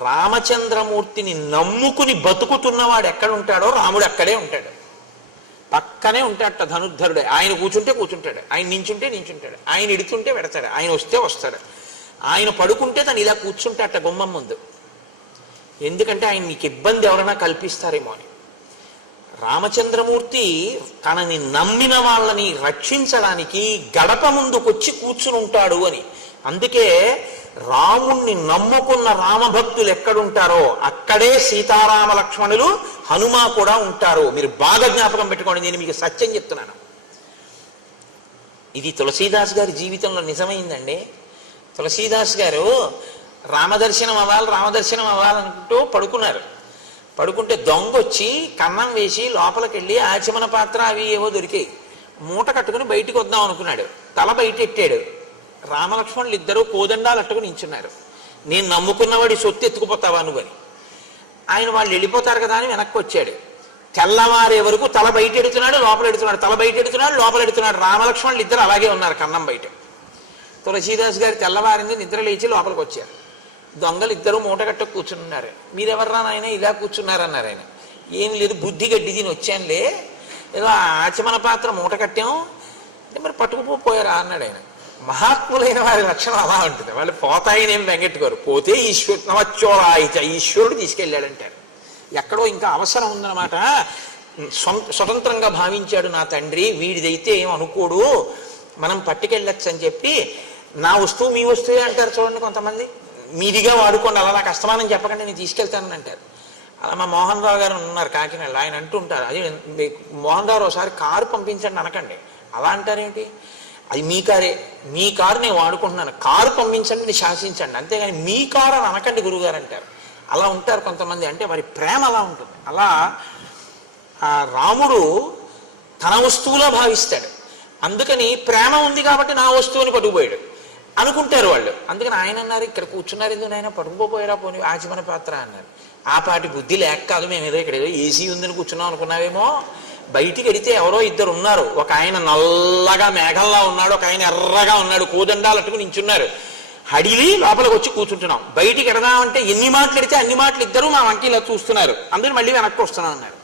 రామచంద్రమూర్తిని నమ్ముకుని బతుకుతున్నవాడు ఎక్కడ ఉంటాడో రాముడు అక్కడే ఉంటాడు. పక్కనే ఉంటాడట ధనుర్ధరుడే. ఆయన కూర్చుంటే కూర్చుంటాడు, ఆయన నించుంటే నించుంటాడు, ఆయన ఎడుతుంటే పెడతాడు, ఆయన వస్తే వస్తాడు. ఆయన పడుకుంటే తను ఇలా కూర్చుంటాట గుమ్మం ముందు. ఎందుకంటే ఆయన నీకు ఇబ్బంది ఎవరైనా కల్పిస్తారేమో అని. రామచంద్రమూర్తి తనని నమ్మిన వాళ్ళని రక్షించడానికి గడప ముందుకొచ్చి కూర్చుని ఉంటాడు అని. అందుకే రాముణ్ణి నమ్ముకున్న రామభక్తులు ఎక్కడుంటారో అక్కడే సీతారామ లక్ష్మణులు, హనుమ కూడా ఉంటారు. మీరు బాగా జ్ఞాపకం పెట్టుకోండి, నేను మీకు సత్యం చెప్తున్నాను. ఇది తులసీదాస్ గారి జీవితంలో నిజమైందండి. తులసీదాస్ గారు రామదర్శనం అవ్వాలనుకుంటూ పడుకున్నారు. పడుకుంటే దొంగ వచ్చి కన్నం వేసి లోపలికి వెళ్ళి ఆచమన పాత్ర అవి ఏవో దొరికాయి. మూట కట్టుకుని బయటికి వద్దాం అనుకున్నాడు. తల బయట ఎట్టాడు. రామలక్ష్మణులు ఇద్దరూ కోదండాలు అట్టుకుని నించున్నారు. నేను నమ్ముకున్నవాడి సొత్తు ఎత్తుకుపోతావా నువ్వు అని. ఆయన వాళ్ళు వెళ్ళిపోతారు కదా అని వెనక్కి వచ్చాడు. తెల్లవారే వరకు తల బయట ఎడుతున్నాడు, లోపల ఎడుతున్నాడు, తల బయట ఎడుతున్నాడు, లోపల ఎడుతున్నాడు. రామలక్ష్మణులు ఇద్దరు అలాగే ఉన్నారు కన్నం బయట. తులసీదాస్ గారి తెల్లవారింది, నిద్ర లేచి లోపలికి వచ్చారు. దొంగలు ఇద్దరు మూట కట్ట కూర్చున్నారు. మీరెవర్రా నాయన ఇలా కూర్చున్నారన్నారు. ఆయన ఏం లేదు, బుద్ధి గడ్డి దీని వచ్చానులే, ఏదో ఆచమన పాత్ర మూట కట్టాం అంటే మరి పట్టుకుపోయారా అన్నాడు ఆయన. మహాత్ములైన వారి లక్షణం అలా ఉంటుంది. వాళ్ళు పోతాయనేం వెంగెట్టుకోరు, పోతే ఈశ్వరుడు తీసుకెళ్ళాడంటారు. ఎక్కడో ఇంకా అవసరం ఉందన్నమాట. స్వతంత్రంగా భావించాడు నా తండ్రి, వీడిదైతే ఏం అనుకోడు, మనం పట్టుకెళ్ళచ్చు అని చెప్పి నా వస్తువు మీ వస్తువే అంటారు. చూడండి కొంతమంది, మీదిగా వాడుకోండి, అలా నాకు అస్తమానం చెప్పకండి, నేను తీసుకెళ్తానని అంటారు. అలా మా మోహన్ రావు గారు ఉన్నారు కాకినాడలో, ఆయన అంటూ ఉంటారు, అది మోహన్ రావు ఒకసారి కారు పంపించండి అనకండి. అలా అంటారేంటి? అది మీ కారే, మీ కారు నేను వాడుకుంటున్నాను, కారు పంపించండి, శాసించండి, అంతేగాని మీ కారు అని అనకండి గురువుగారు అంటారు. అలా ఉంటారు కొంతమంది. అంటే వారి ప్రేమ అలా ఉంటుంది. అలా ఆ రాముడు తన వస్తువులో భావిస్తాడు. అందుకని ప్రేమ ఉంది కాబట్టి నా వస్తువుని పట్టుకుపోయాడు అనుకుంటారు వాళ్ళు. అందుకని ఆయన అన్నారు, ఇక్కడ కూర్చున్నారు ఎందుకు ఆయన, పట్టుకుపోయారా పోనీ ఆచమన పాత్ర అన్నారు. ఆ పాటి బుద్ధి లేక కాదు, మేము ఏదో ఇక్కడ ఏదో ఏసీ ఉందని కూర్చున్నాం అనుకున్నావేమో. బయటికి వెడితే ఎవరో ఇద్దరు ఉన్నారు. ఒక ఆయన నల్లగా మేఘంలా ఉన్నాడు, ఒక ఆయన ఎర్రగా ఉన్నాడు, కోదండాలు అట్టుకుని నించున్నారు. హడిలి లోపలికి వచ్చి కూర్చుంటున్నాం. బయటికి ఎడదామంటే ఎన్ని మాటలు ఎడితే అన్ని మాటలు ఇద్దరు మా వంకి ఇలా చూస్తున్నారు. అందరూ మళ్ళీ వెనక్కి వస్తున్నాం అన్నారు.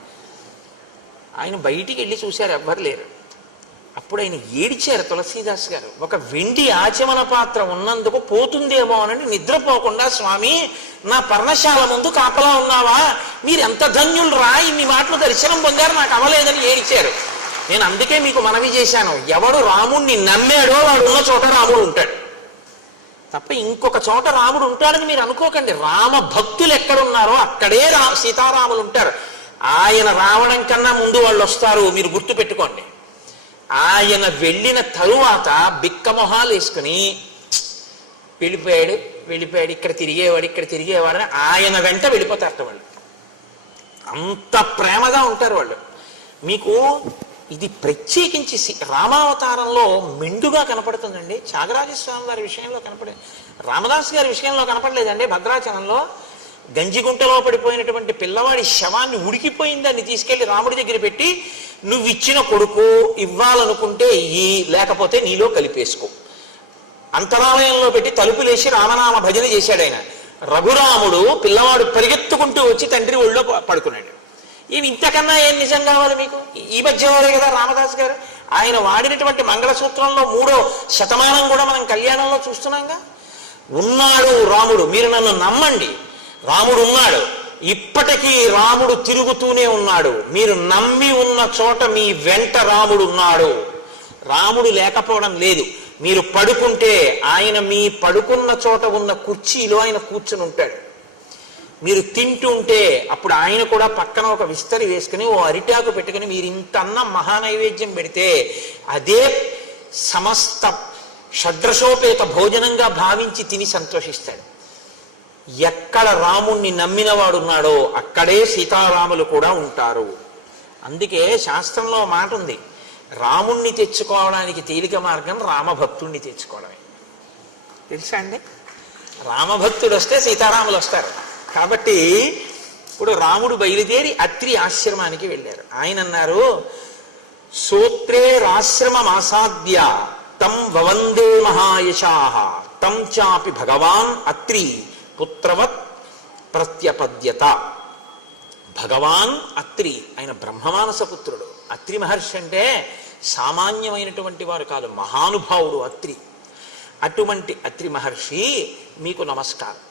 ఆయన బయటికి వెళ్ళి చూశారు, ఎవ్వరు లేరు. అప్పుడు ఆయన ఏడిచారు తులసీదాస్ గారు. ఒక వెండి ఆచమన పాత్ర ఉన్నందుకు పోతుందేమో అని నిద్రపోకుండా, స్వామి నా పర్ణశాల ముందు కాపలా ఉన్నావా, మీరు ఎంత ధన్యులు రా, ఇన్ని మాటలు దర్శనం పొందారు, నాకు అవ్వలేదని ఏడిచారు. నేను అందుకే మీకు మనవి చేశాను, ఎవడు రాముణ్ణి నమ్మాడో వాడు ఉన్న చోట రాముడు ఉంటాడు తప్ప ఇంకొక చోట రాముడు ఉంటాడని మీరు అనుకోకండి. రామ భక్తులు ఎక్కడున్నారో అక్కడే సీతారాములు ఉంటారు. ఆయన రావడం కన్నా ముందు వాళ్ళు వస్తారు, మీరు గుర్తు పెట్టుకోండి. ఆయన వెళ్ళిన తరువాత బిక్కమొహాలు వేసుకుని వెళ్ళిపోయాడు, ఇక్కడ తిరిగేవాడు అని ఆయన వెంట వెళ్ళిపోతారట వాళ్ళు. అంత ప్రేమగా ఉంటారు వాళ్ళు. మీకు ఇది ప్రత్యేకించి రామావతారంలో మెండుగా కనపడుతుందండి. త్యాగరాజస్వామి వారి విషయంలో కనపడే, రామదాస్ గారి విషయంలో కనపడలేదండి. భద్రాచలంలో గంజిగుంటలో పడిపోయినటువంటి పిల్లవాడి శవాన్ని ఉడికిపోయిన దాన్ని తీసుకెళ్లి రాముడి దగ్గర పెట్టి, నువ్వు ఇచ్చిన కొడుకు ఇవ్వాలనుకుంటే ఇయ్యి, లేకపోతే నీలో కలిపేసుకో. అంతరాలయంలో పెట్టి తలుపులేసి రామనామ భజన చేశాడు ఆయన. రఘురాముడు పిల్లవాడు పరిగెత్తుకుంటూ వచ్చి తండ్రి ఒళ్ళో పడుకున్నాడు. ఇవి ఇంతకన్నా ఏం నిజం కావాలి మీకు? ఈ మధ్య వారే కదా రామదాస్ గారు, ఆయన వాడినటువంటి మంగళసూత్రంలో 3వ శతమానం కూడా మనం కళ్యాణంలో చూస్తున్నాంగా. ఉన్నాడు రాముడు, మీరు నన్ను నమ్మండి, రాముడు ఉన్నాడు, ఇప్పటికీ రాముడు తిరుగుతూనే ఉన్నాడు. మీరు నమ్మి ఉన్న చోట మీ వెంట రాముడు ఉన్నాడు. రాముడు లేకపోవడం లేదు. మీరు పడుకుంటే ఆయన మీ పడుకున్న చోట ఉన్న కుర్చీలో ఆయన కూర్చుని ఉంటాడు. మీరు తింటుంటే అప్పుడు ఆయన కూడా పక్కన ఒక విస్తరి వేసుకుని ఓ అరిటాకు పెట్టుకుని మీరు ఇంత అన్నం మహానైవేద్యం పెడితే అదే సమస్త షడ్రసోపేత భోజనంగా భావించి తిని సంతోషిస్తాడు. ఎక్కడ రాముణ్ణి నమ్మినవాడున్నాడో అక్కడే సీతారాములు కూడా ఉంటారు. అందుకే శాస్త్రంలో మాట ఉంది, రాముణ్ణి తెచ్చుకోవడానికి తేలిక మార్గం రామభక్తుణ్ణి తెచ్చుకోవడమే. తెలుసా అండి? రామభక్తుడు వస్తే సీతారాములు వస్తారు. కాబట్టి ఇప్పుడు రాముడు బయలుదేరి అత్రి ఆశ్రమానికి వెళ్ళారు. ఆయన అన్నారు, సూత్రే రాశ్రమమాసాద్య తం వవందే మహాయశాః తం చాపి భగవాన్ అత్రి పుత్రవత్ ప్రత్యపద్యత. భగవాన్ అత్రి, ఆయన బ్రహ్మమానస పుత్రుడు. అత్రి మహర్షి అంటే సామాన్యమైనటువంటి వారు కాదు, మహానుభావుడు అత్రి. అటువంటి అత్రి మహర్షి మీకు నమస్కారం,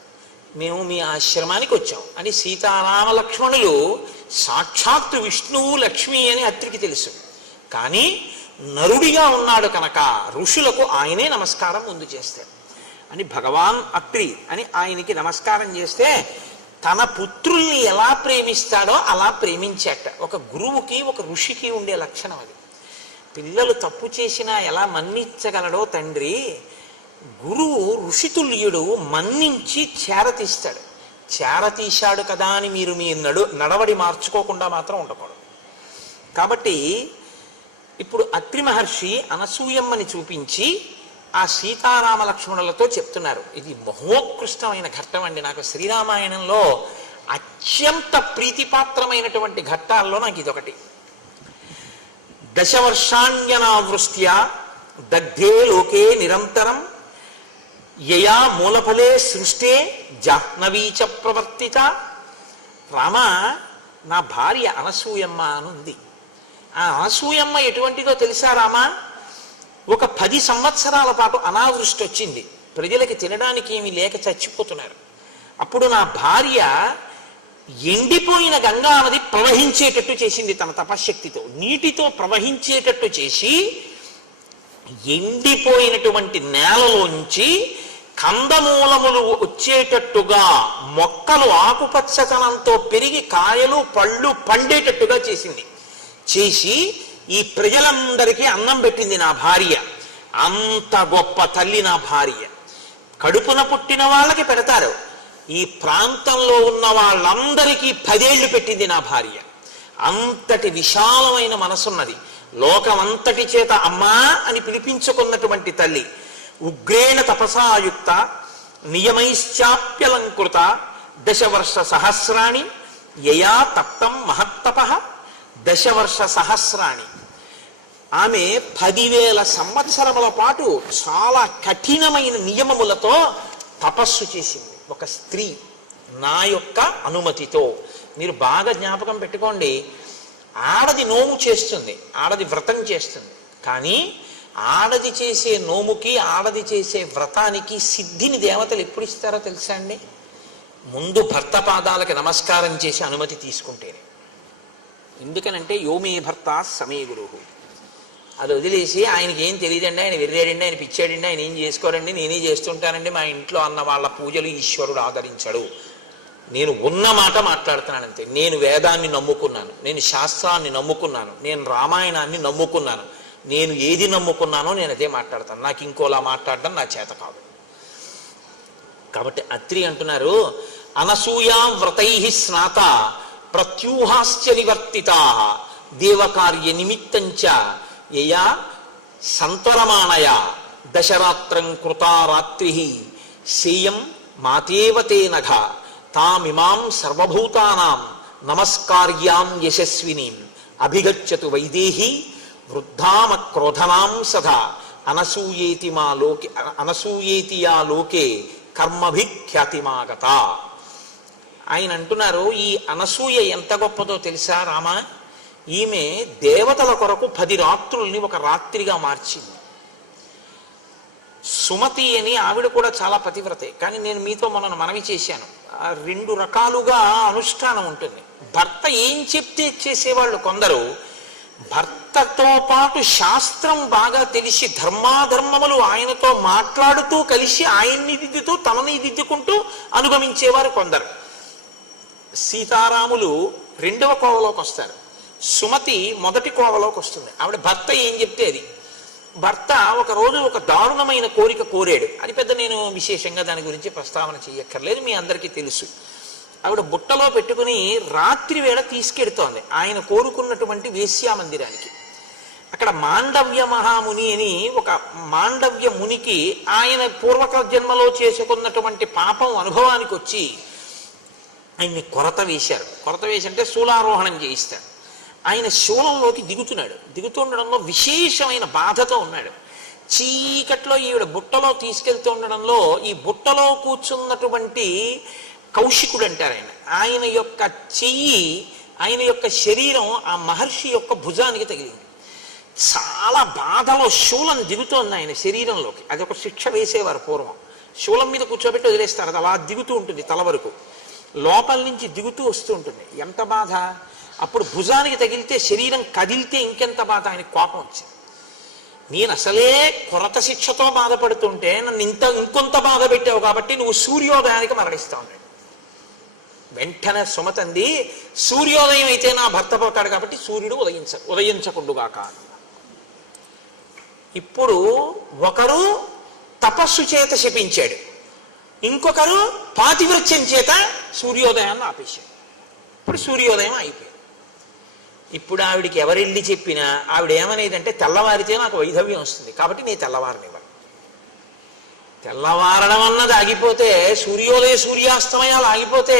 మేము మీ ఆశ్రమానికి వచ్చాం అని సీతారామ లక్ష్మణులు సాక్షాత్తు విష్ణువు లక్ష్మి అని అత్రికి తెలుసు. కానీ నరుడిగా ఉన్నాడు కనుక ఋషులకు ఆయనే నమస్కారం ముందు చేస్తాడు అని భగవాన్ అత్రి అని ఆయనకి నమస్కారం చేస్తే తన పుత్రుల్ని ఎలా ప్రేమిస్తాడో అలా ప్రేమించాట. ఒక గురువుకి ఒక ఋషికి ఉండే లక్షణం అది. పిల్లలు తప్పు చేసినా ఎలా మన్నించగలడో తండ్రి, గురువు ఋషితుల్యుడు మన్నించి చేరతీస్తాడు. చేరతీశాడు కదా అని మీరు మీ నడవడి మార్చుకోకుండా మాత్రం ఉండకూడదు. కాబట్టి ఇప్పుడు అత్రి మహర్షి అనసూయమ్మని చూపించి ఆ సీతారామ లక్ష్మణులతో చెప్తున్నారు. ఇది మహోత్కృష్టమైన ఘట్టం అండి. నాకు శ్రీరామాయణంలో అత్యంత ప్రీతిపాత్రమైనటువంటి ఘట్టాల్లో నాకు ఇదొకటి. దశవర్షాణ్యనావృష్ట్యా దగ్ధే లోకే నిరంతరం యయా మూలఫలే సృష్టే జాహ్నవీచ ప్రవర్తిత. రామ, నా భార్య అనసూయమ్మ అనుంది. ఆ అనసూయమ్మ ఎటువంటిదో తెలుసా రామా? ఒక 10 సంవత్సరాల పాటు అనావృష్టి వచ్చింది, ప్రజలకి తినడానికి ఏమీ లేక చచ్చిపోతున్నారు. అప్పుడు నా భార్య ఎండిపోయిన గంగా నది ప్రవహించేటట్టు చేసింది తన తపశ్శక్తితో. నీటితో ప్రవహించేటట్టు చేసి ఎండిపోయినటువంటి నేలలోంచి కందమూలములు వచ్చేటట్టుగా, మొక్కలు ఆకుపచ్చతనంతో పెరిగి కాయలు పళ్ళు పండేటట్టుగా చేసింది. చేసి ఈ ప్రజలందరికీ అన్నం పెట్టింది నా భార్య. అంత గొప్ప తల్లి నా భార్య. కడుపున పుట్టిన వాళ్ళకి పెడతారు, ఈ ప్రాంతంలో ఉన్న వాళ్ళందరికీ 10 ఏళ్లు పెట్టింది నా భార్య. అంతటి విశాలమైన మనసున్నది. లోకమంతటి చేత అమ్మా అని పిలిపించుకున్నటువంటి తల్లి. ఉగ్రేణ తపసాయుక్త నియమైశ్చాప్యలంకృత దశవర్ష సహస్రాణి యయా తప్తం మహత్తపః. దశవర్ష సహస్రాణి, ఆమె 10,000 సంవత్సరముల పాటు చాలా కఠినమైన నియమములతో తపస్సు చేసింది ఒక స్త్రీ నా యొక్క అనుమతితో. మీరు బాగా జ్ఞాపకం పెట్టుకోండి, ఆడది నోము చేస్తుంది, ఆడది వ్రతం చేస్తుంది. కానీ ఆడది చేసే నోముకి, ఆడది చేసే వ్రతానికి సిద్ధిని దేవతలు ఎప్పుడు ఇస్తారో తెలుసా అండి? ముందు భర్త పాదాలకి నమస్కారం చేసి అనుమతి తీసుకుంటేనే. ఎందుకనంటే యోమే భర్త సమే గురువు. అది వదిలేసి ఆయనకి ఏం తెలియదండి, ఆయన వెర్రేడండి, ఆయన పిచ్చాడండి, ఆయన ఏం చేసుకోరండి, నేనే చేస్తుంటానండి, మా ఇంట్లో అన్న వాళ్ళ పూజలు ఈశ్వరుడు ఆదరించడు. నేను ఉన్న మాట మాట్లాడుతున్నానంతే. నేను వేదాన్ని నమ్ముకున్నాను, నేను శాస్త్రాన్ని నమ్ముకున్నాను, నేను రామాయణాన్ని నమ్ముకున్నాను. నేను ఏది నమ్ముకున్నానో నేను అదే మాట్లాడతాను. నాకు ఇంకోలా మాట్లాడడం నా చేత కాదు. కాబట్టి అత్రి అంటున్నారు, అనసూయాం వ్రతై స్నాత ప్రత్యూహాశ్చ నివర్తితా దేవకార్య నిమిత్తంచ యయా సంతరమాణయ దశరాత్రం కృతా రాత్రి సేయం మాతేవతే నఘ తామిమాం సర్వభూతానాం నమస్కార్యాం యశస్వినీం అభిగచ్చతు వైదేహి వృద్ధామ క్రోధనాం సదా అనసూయేతి యా లోకే కర్మభిఖ్యాతిమాగత. ఆయన అంటున్నారు, ఈ అనసూయ ఎంత గొప్పదో తెలుసా రామ? ఈమె దేవతల కొరకు 10 రాత్రుల్ని ఒక రాత్రిగా మార్చింది. సుమతి అని ఆవిడ కూడా చాలా పతివ్రతే. కానీ నేను మీతో మొన్న మనవి చేశాను, 2 రకాలుగా అనుష్ఠానం ఉంటుంది. భర్త ఏం చెప్తే చేసేవాళ్ళు కొందరు, భర్తతో పాటు శాస్త్రం బాగా తెలిసి ధర్మాధర్మములు ఆయనతో మాట్లాడుతూ కలిసి ఆయన్ని దిద్దుతూ తనని దిద్దుకుంటూ అనుగమించేవారు కొందరు. సీతారాములు 2వ కోవలోకి వస్తారు, సుమతి 1వ కోవలోకి వస్తుంది. ఆవిడ భర్త ఏం చెప్తే అది. భర్త ఒకరోజు ఒక దారుణమైన కోరిక కోరాడు. అది పెద్ద నేను విశేషంగా దాని గురించి ప్రస్తావన చేయక్కర్లేదు, మీ అందరికీ తెలుసు. ఆవిడ బుట్టలో పెట్టుకుని రాత్రి వేళ తీసుకెడుతోంది ఆయన కోరుకున్నటువంటి వేశ్యా మందిరానికి. అక్కడ మాండవ్య మహాముని అని ఒక మాండవ్య మునికి ఆయన పూర్వక జన్మలో చేసుకున్నటువంటి పాపం అనుభవానికి వచ్చి ఆయన్ని కొరత వేశారు. కొరత వేసి అంటే శూలారోహణం చేయిస్తాడు. ఆయన శూలంలోకి దిగుతుండడంలో విశేషమైన బాధతో ఉన్నాడు. చీకట్లో ఈవిడ బుట్టలో తీసుకెళ్తూ ఉండడంలో ఈ బుట్టలో కూర్చున్నటువంటి కౌశికుడు అంటారు ఆయన యొక్క చెయ్యి, ఆయన యొక్క శరీరం ఆ మహర్షి యొక్క భుజానికి తగిలింది. చాలా బాధలో శూలం దిగుతోంది ఆయన శరీరంలోకి. అది ఒక శిక్ష వేసేవారు పూర్వం. శూలం మీద కూర్చోబెట్టి వదిలేస్తారు, అది అలా దిగుతూ ఉంటుంది, తల వరకు లోపల నుంచి దిగుతూ వస్తూ ఉంటుంది. ఎంత బాధ! అప్పుడు భుజానికి తగిలితే శరీరం కదిలితే ఇంకెంత బాధ! ఆయనకి కోపం వచ్చింది. నేను అసలే కొరత శిక్షతో బాధపడుతుంటే నన్ను ఇంకొంత బాధ పెట్టావు కాబట్టి నువ్వు సూర్యోదయానికి మరణిస్తావు అన్నాడు. వెంటనే సుమతంది, సూర్యోదయం అయితే నా భర్త పోతాడు కాబట్టి సూర్యుడు ఉదయించకుండుగాక. ఇప్పుడు ఒకరు తపస్సు చేత శపించాడు, ఇంకొకరు పాతివృత్యం చేత సూర్యోదయాన్ని ఆపేశాడు. ఇప్పుడు సూర్యోదయం అయిపోయింది. ఇప్పుడు ఆవిడికి ఎవరెళ్ళి చెప్పినా ఆవిడ ఏమనేదంటే, తెల్లవారితే నాకు వైధవ్యం వస్తుంది కాబట్టి నేను తెల్లవారనివ్వను. తెల్లవారడం అన్నది ఆగిపోతే, సూర్యాస్తమయాలు ఆగిపోతే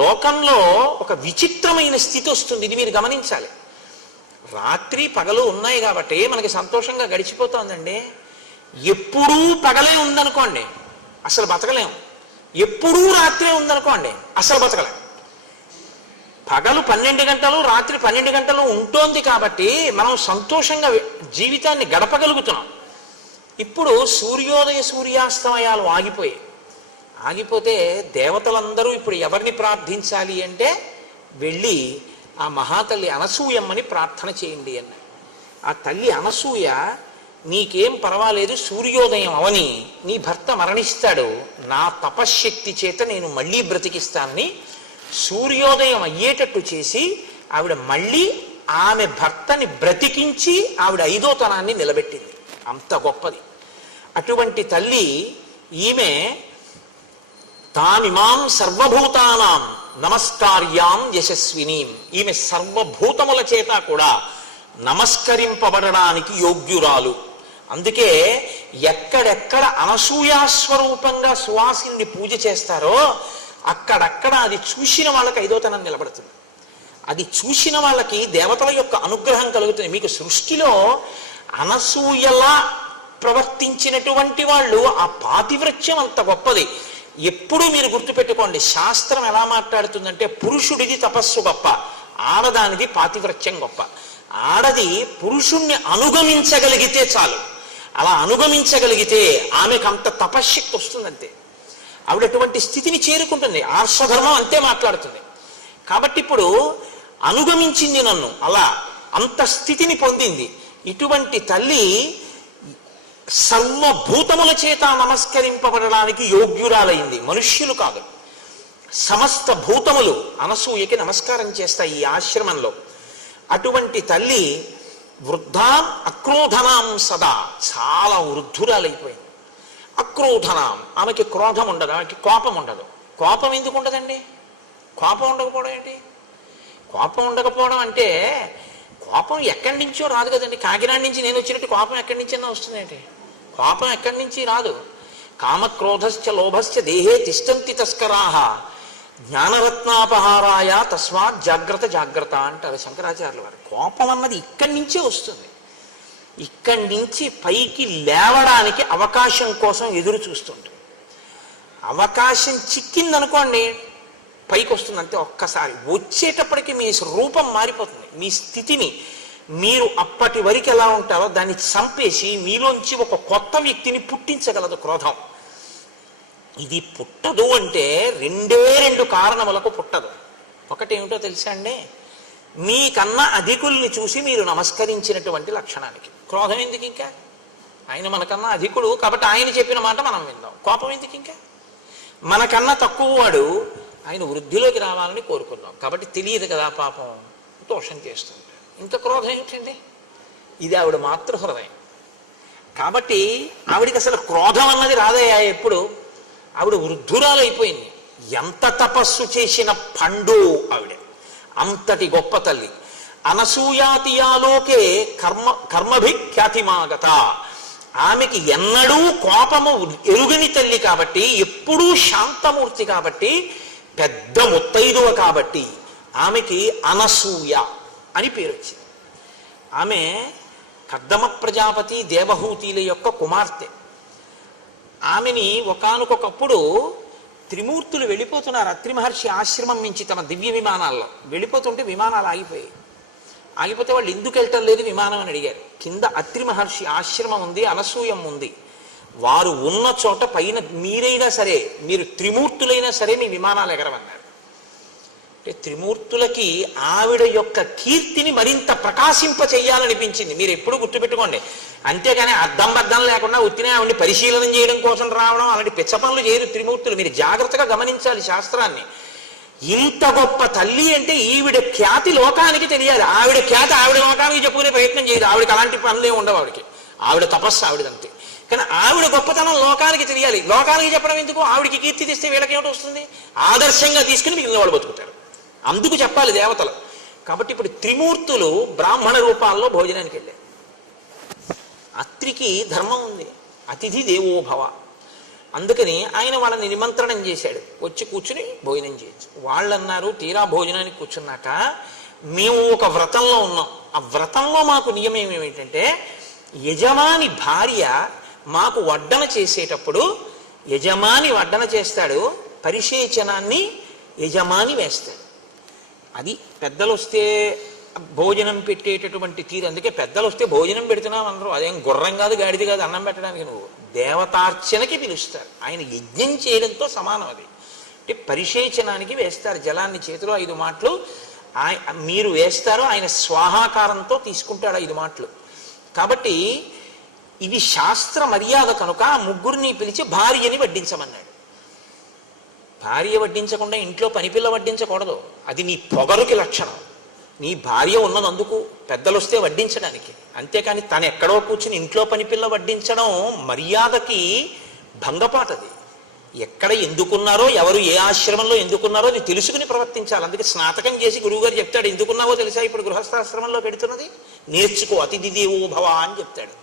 లోకంలో ఒక విచిత్రమైన స్థితి వస్తుంది. ఇది మీరు గమనించాలి. రాత్రి పగలు ఉన్నాయి కాబట్టి మనకి సంతోషంగా గడిచిపోతుందండి. ఎప్పుడూ పగలే ఉందనుకోండి అసలు బతకలేము. ఎప్పుడూ రాత్రే ఉందనుకోండి అసలు బతకలేం. పగలు 12 గంటలు, రాత్రి 12 గంటలు ఉంటోంది కాబట్టి మనం సంతోషంగా జీవితాన్ని గడపగలుగుతున్నాం. ఇప్పుడు సూర్యాస్తమయాలు ఆగిపోతే దేవతలందరూ ఇప్పుడు ఎవరిని ప్రార్థించాలి అంటే, వెళ్ళి ఆ మహాతల్లి అనసూయమ్మని ప్రార్థన చేయండి అన్న. ఆ తల్లి అనసూయ, నీకేం పర్వాలేదు, సూర్యోదయం అవని నీ భర్త మరణిస్తాడు, నా తపశ్శక్తి చేత నేను మళ్ళీ బ్రతికిస్తానని సూర్యోదయం అయ్యేటట్టు చేసి ఆవిడ మళ్ళీ ఆమె భర్తని బ్రతికించి ఆవిడ 5వ తనాన్ని నిలబెట్టింది. అంత గొప్పది అటువంటి తల్లి ఈమె. తామిమాం సర్వభూతానాం నమస్కార్యాం యశస్వినీం. ఈమె సర్వభూతముల చేత కూడా నమస్కరింపబడడానికి యోగ్యురాలు. అందుకే ఎక్కడెక్కడ అనసూయాస్వరూపంగా సువాసిని పూజ చేస్తారో అక్కడక్కడ అది చూసిన వాళ్ళకి 5వ తనం నిలబడుతుంది. అది చూసిన వాళ్ళకి దేవతల యొక్క అనుగ్రహం కలుగుతుంది. మీకు సృష్టిలో అనసూయలా ప్రవర్తించినటువంటి వాళ్ళు, ఆ పాతివ్రత్యం అంత గొప్పది. ఎప్పుడూ మీరు గుర్తుపెట్టుకోండి, శాస్త్రం ఎలా మాట్లాడుతుందంటే, పురుషుడిది తపస్సు గొప్ప, ఆడదానిది పాతివ్రత్యం గొప్ప. ఆడది పురుషుణ్ణి అనుగమించగలిగితే చాలు. అలా అనుగమించగలిగితే ఆమెకు అంత తపశ్శక్తి వస్తుందంతే. ఆవిడ అటువంటి స్థితిని చేరుకుంటుంది. ఆర్షధర్మం అంతే మాట్లాడుతుంది. కాబట్టి ఇప్పుడు అనుగమించింది నన్ను, అలా అంత స్థితిని పొందింది. ఇటువంటి తల్లి సర్వభూతముల చేత నమస్కరింపబడడానికి యోగ్యురాలైంది. మనుష్యులు కాదు, సమస్త భూతములు అనసూయకి నమస్కారం చేస్తాయి ఈ ఆశ్రమంలో. అటువంటి తల్లి వృద్ధాం అక్రోధనాం సదా, చాలా వృద్ధురాలైపోయింది. అక్రోధనాం, ఆమెకి క్రోధం ఉండదు, ఆమెకి కోపం ఉండదు. కోపం ఎందుకు ఉండదండి? కోపం ఉండకపోవడం ఏంటి? కోపం ఉండకపోవడం అంటే, కోపం ఎక్కడి నుంచో రాదు కదండి. కాకినాడ నుంచి నేను వచ్చినట్టు కోపం ఎక్కడి నుంచైనా వస్తుందేంటి? కోపం ఎక్కడి నుంచి రాదు. కామక్రోధశ్చ లోభశ్చ దేహే తిష్టంతి తస్కరాహ జ్ఞానరత్నాపహారాయ తస్మాత్ జాగ్రత్త జాగ్రత్త అంటారు శంకరాచార్యుల వారు. కోపం అన్నది ఇక్కడి నుంచే వస్తుంది. ఇక్కడి నుంచి పైకి లేవడానికి అవకాశం కోసం ఎదురు చూస్తుంటుంది. అవకాశం చిక్కిందనుకోండి పైకి వస్తుంది అంతే. ఒక్కసారి వచ్చేటప్పటికి మీ రూపం మారిపోతుంది. మీ స్థితిని మీరు అప్పటి వరకు ఎలా ఉంటారో దాన్ని చంపేసి మీలోంచి ఒక కొత్త వ్యక్తిని పుట్టించగలదు క్రోధం. ఇది పుట్టదు అంటే రెండు కారణములకు పుట్టదు. ఒకటేమిటో తెలుసా అండి, మీకన్నా అధికుల్ని చూసి మీరు నమస్కరించినటువంటి లక్షణానికి. క్రోధం ఎందుకు ఇంకా? ఆయన మనకన్నా అధికుడు కాబట్టి ఆయన చెప్పిన మాట మనం విందాం. కోపం ఎందుకు ఇంకా? మనకన్నా తక్కువ వాడు ఆయన వృద్ధిలోకి రావాలని కోరుకుందాం కాబట్టి తెలియదు కదా పాపం, దోషం చేస్తుంది. ఇంకా క్రోధం ఏమిటండి? ఇది ఆవిడ మాతృహృదయం కాబట్టి ఆవిడికి అసలు క్రోధం అన్నది రాదయ్యా. ఎప్పుడు ఆవిడ వృద్ధురాలైపోయింది. ఎంత తపస్సు చేసిన పండు ఆవిడ, అంతటి గొప్ప తల్లి. అనసూయాతియాలోకే కర్మభిఖ్యాతిమాగత. ఆమెకి ఎన్నడూ కోపము ఎరుగని తల్లి కాబట్టి, ఎప్పుడూ శాంతమూర్తి కాబట్టి, పెద్ద ముత్తైదువ కాబట్టి ఆమెకి అనసూయ అని పేరు వచ్చింది. ఆమె కర్దమ ప్రజాపతి దేవహూతిల యొక్క కుమార్తె. ఆమెని ఒకానొకప్పుడు త్రిమూర్తులు వెళ్ళిపోతున్నారు అత్రి మహర్షి ఆశ్రమం నుంచి తమ దివ్య విమానాల్లో. వెళ్ళిపోతుంటే విమానాలు ఆగిపోయాయి. ఆగిపోతే వాళ్ళు ఎందుకు వెళ్ళటం లేదు విమానం అని అడిగారు. కింద అత్రి మహర్షి ఆశ్రమం ఉంది, అనసూయం ఉంది. వారు ఉన్న చోట పైన మీరైనా సరే, మీరు త్రిమూర్తులైనా సరే మీ విమానాలు ఎగరవన్నారు. అంటే త్రిమూర్తులకి ఆవిడ యొక్క కీర్తిని మరింత ప్రకాశింప చెయ్యాలనిపించింది. మీరు ఎప్పుడు గుర్తుపెట్టుకోండి. అంతేగాని అద్దం బద్దం లేకుండా ఉత్తినే ఆవిడని పరిశీలన చేయడం కోసం రావడం అలాంటి పిచ్చ పనులు చేయరు త్రిమూర్తులు. మీరు జాగ్రత్తగా గమనించాలి శాస్త్రాన్ని. ఇంత గొప్ప తల్లి అంటే ఈవిడ ఖ్యాతి లోకానికి తెలియాలి. ఆవిడ ఖ్యాతి ఆవిడ లోకానికి చెప్పుకునే ప్రయత్నం చేయదు. ఆవిడకి అలాంటి పనులే ఉండవు. ఆవిడ తపస్సు ఆవిడంతే. కానీ ఆవిడ గొప్పతనం లోకానికి తెలియాలి. లోకానికి చెప్పడం ఎందుకు? ఆవిడికి కీర్తి తెస్తే వీళ్ళకి ఏమిటి వస్తుంది? ఆదర్శంగా తీసుకుని మిగిలిన వాళ్ళు బతుకుతారు. అందుకు చెప్పాలి దేవతలు. కాబట్టి ఇప్పుడు త్రిమూర్తులు బ్రాహ్మణ రూపాల్లో భోజనానికి వెళ్ళారు. అత్రికి ధర్మం ఉంది, అతిథి దేవోభవ. అందుకని ఆయన వాళ్ళని నిమంత్రణం చేశాడు, వచ్చి కూర్చుని భోజనం చేయొచ్చు. వాళ్ళు అన్నారు తీరా భోజనానికి కూర్చున్నాక, మేము ఒక వ్రతంలో ఉన్నాం. ఆ వ్రతంలో మాకు నియమం ఏమిటంటే, యజమాని భార్య మాకు వడ్డన చేసేటప్పుడు యజమాని వడ్డన చేస్తాడు, పరిశేచనాన్ని యజమాని వేస్తాడు. అది పెద్దలు వస్తే భోజనం పెట్టేటటువంటి తీరు. అందుకే పెద్దలు వస్తే భోజనం పెడుతున్నావు అందరూ. అదేం గుర్రం కాదు, గాడిది కాదు అన్నం పెట్టడానికి. నువ్వు దేవతార్చనకి పిలుస్తారు. ఆయన యజ్ఞం చేయడంతో సమానం అది. అంటే పరిశేచనానికి వేస్తారు జలాన్ని చేతిలో 5 మాటలు మీరు వేస్తారు. ఆయన స్వాహాకారంతో తీసుకుంటాడు 5 మాటలు. కాబట్టి ఇది శాస్త్ర మర్యాద కనుక ఆ ముగ్గురిని పిలిచి భార్యని వడ్డించమన్నాడు. భార్య వడ్డించకుండా ఇంట్లో పనిపిల్ల వడ్డించకూడదు. అది నీ పొగరుకి లక్షణం. నీ భార్య ఉన్నదందుకు పెద్దలు వస్తే వడ్డించడానికి. అంతేకాని తను ఎక్కడో కూర్చుని ఇంట్లో పనిపిల్ల వడ్డించడం మర్యాదకి భంగపాటది. ఎక్కడ ఎందుకున్నారో, ఎవరు ఏ ఆశ్రమంలో ఎందుకున్నారో అది తెలుసుకుని ప్రవర్తించాలి. అందుకే స్నాతకం చేసి గురువుగారు చెప్తాడు, ఎందుకున్నావో తెలుసా ఇప్పుడు గృహస్థాశ్రమంలో పెడుతున్నది, నేర్చుకో, అతిథి దేవో భవ అని చెప్తాడు.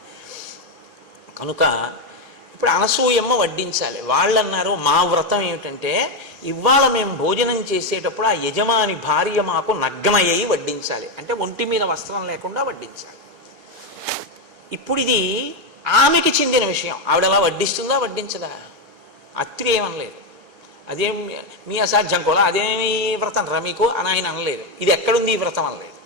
కనుక ఇప్పుడు అనసూయమ్మ వడ్డించాలి. వాళ్ళు అన్నారు, మా వ్రతం ఏమిటంటే ఇవాళ మేము భోజనం చేసేటప్పుడు ఆ యజమాని భార్య మాకు నగ్నయ్యి వడ్డించాలి. అంటే ఒంటి మీద వస్త్రం లేకుండా వడ్డించాలి. ఇప్పుడు ఇది ఆమెకి చెందిన విషయం. ఆవిడ అలా వడ్డిస్తుందా వడ్డించదా? అత్రి ఏమనలేదు. అదేం మీ అసాధ్యం కూడా, అదేమి వ్రతం రా మీకు అని ఆయన అనలేదు. ఇది ఎక్కడుంది ఈ వ్రతం అనలేదు.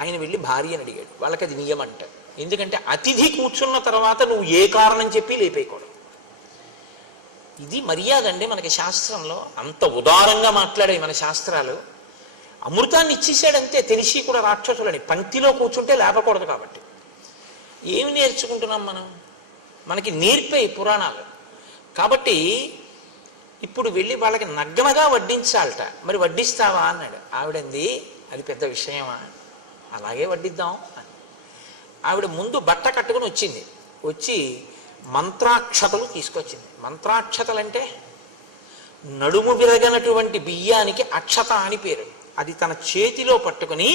ఆయన వెళ్ళి భార్యని అడిగాడు. వాళ్ళకి అది నియమం అంటారు. ఎందుకంటే అతిథి కూర్చున్న తర్వాత నువ్వు ఏ కారణం చెప్పి లేపేయకూడదు. ఇది మర్యాద అండి మనకి శాస్త్రంలో. అంత ఉదారంగా మాట్లాడాయి మన శాస్త్రాలు. అమృతాన్ని ఇచ్చేసాడంతే, తెలిసి కూడా రాక్షసులని. పంక్తిలో కూర్చుంటే లేపకూడదు. కాబట్టి ఏమి నేర్చుకుంటున్నాం మనం? మనకి నేర్పే పురాణాలు. కాబట్టి ఇప్పుడు వెళ్ళి వాళ్ళకి నగ్నగా వడ్డించాలట. మరి వడ్డిస్తావా అన్నాడు. ఆవిడంది, అది పెద్ద విషయమా, అలాగే వడ్డిద్దాం అని. ఆవిడ ముందు బట్ట కట్టుకుని వచ్చింది. వచ్చి మంత్రాక్షతలు తీసుకొచ్చింది. మంత్రాక్షతలు అంటే నడుము విరగనటువంటి బియ్యానికి అక్షత అని పేరు. అది తన చేతిలో పట్టుకుని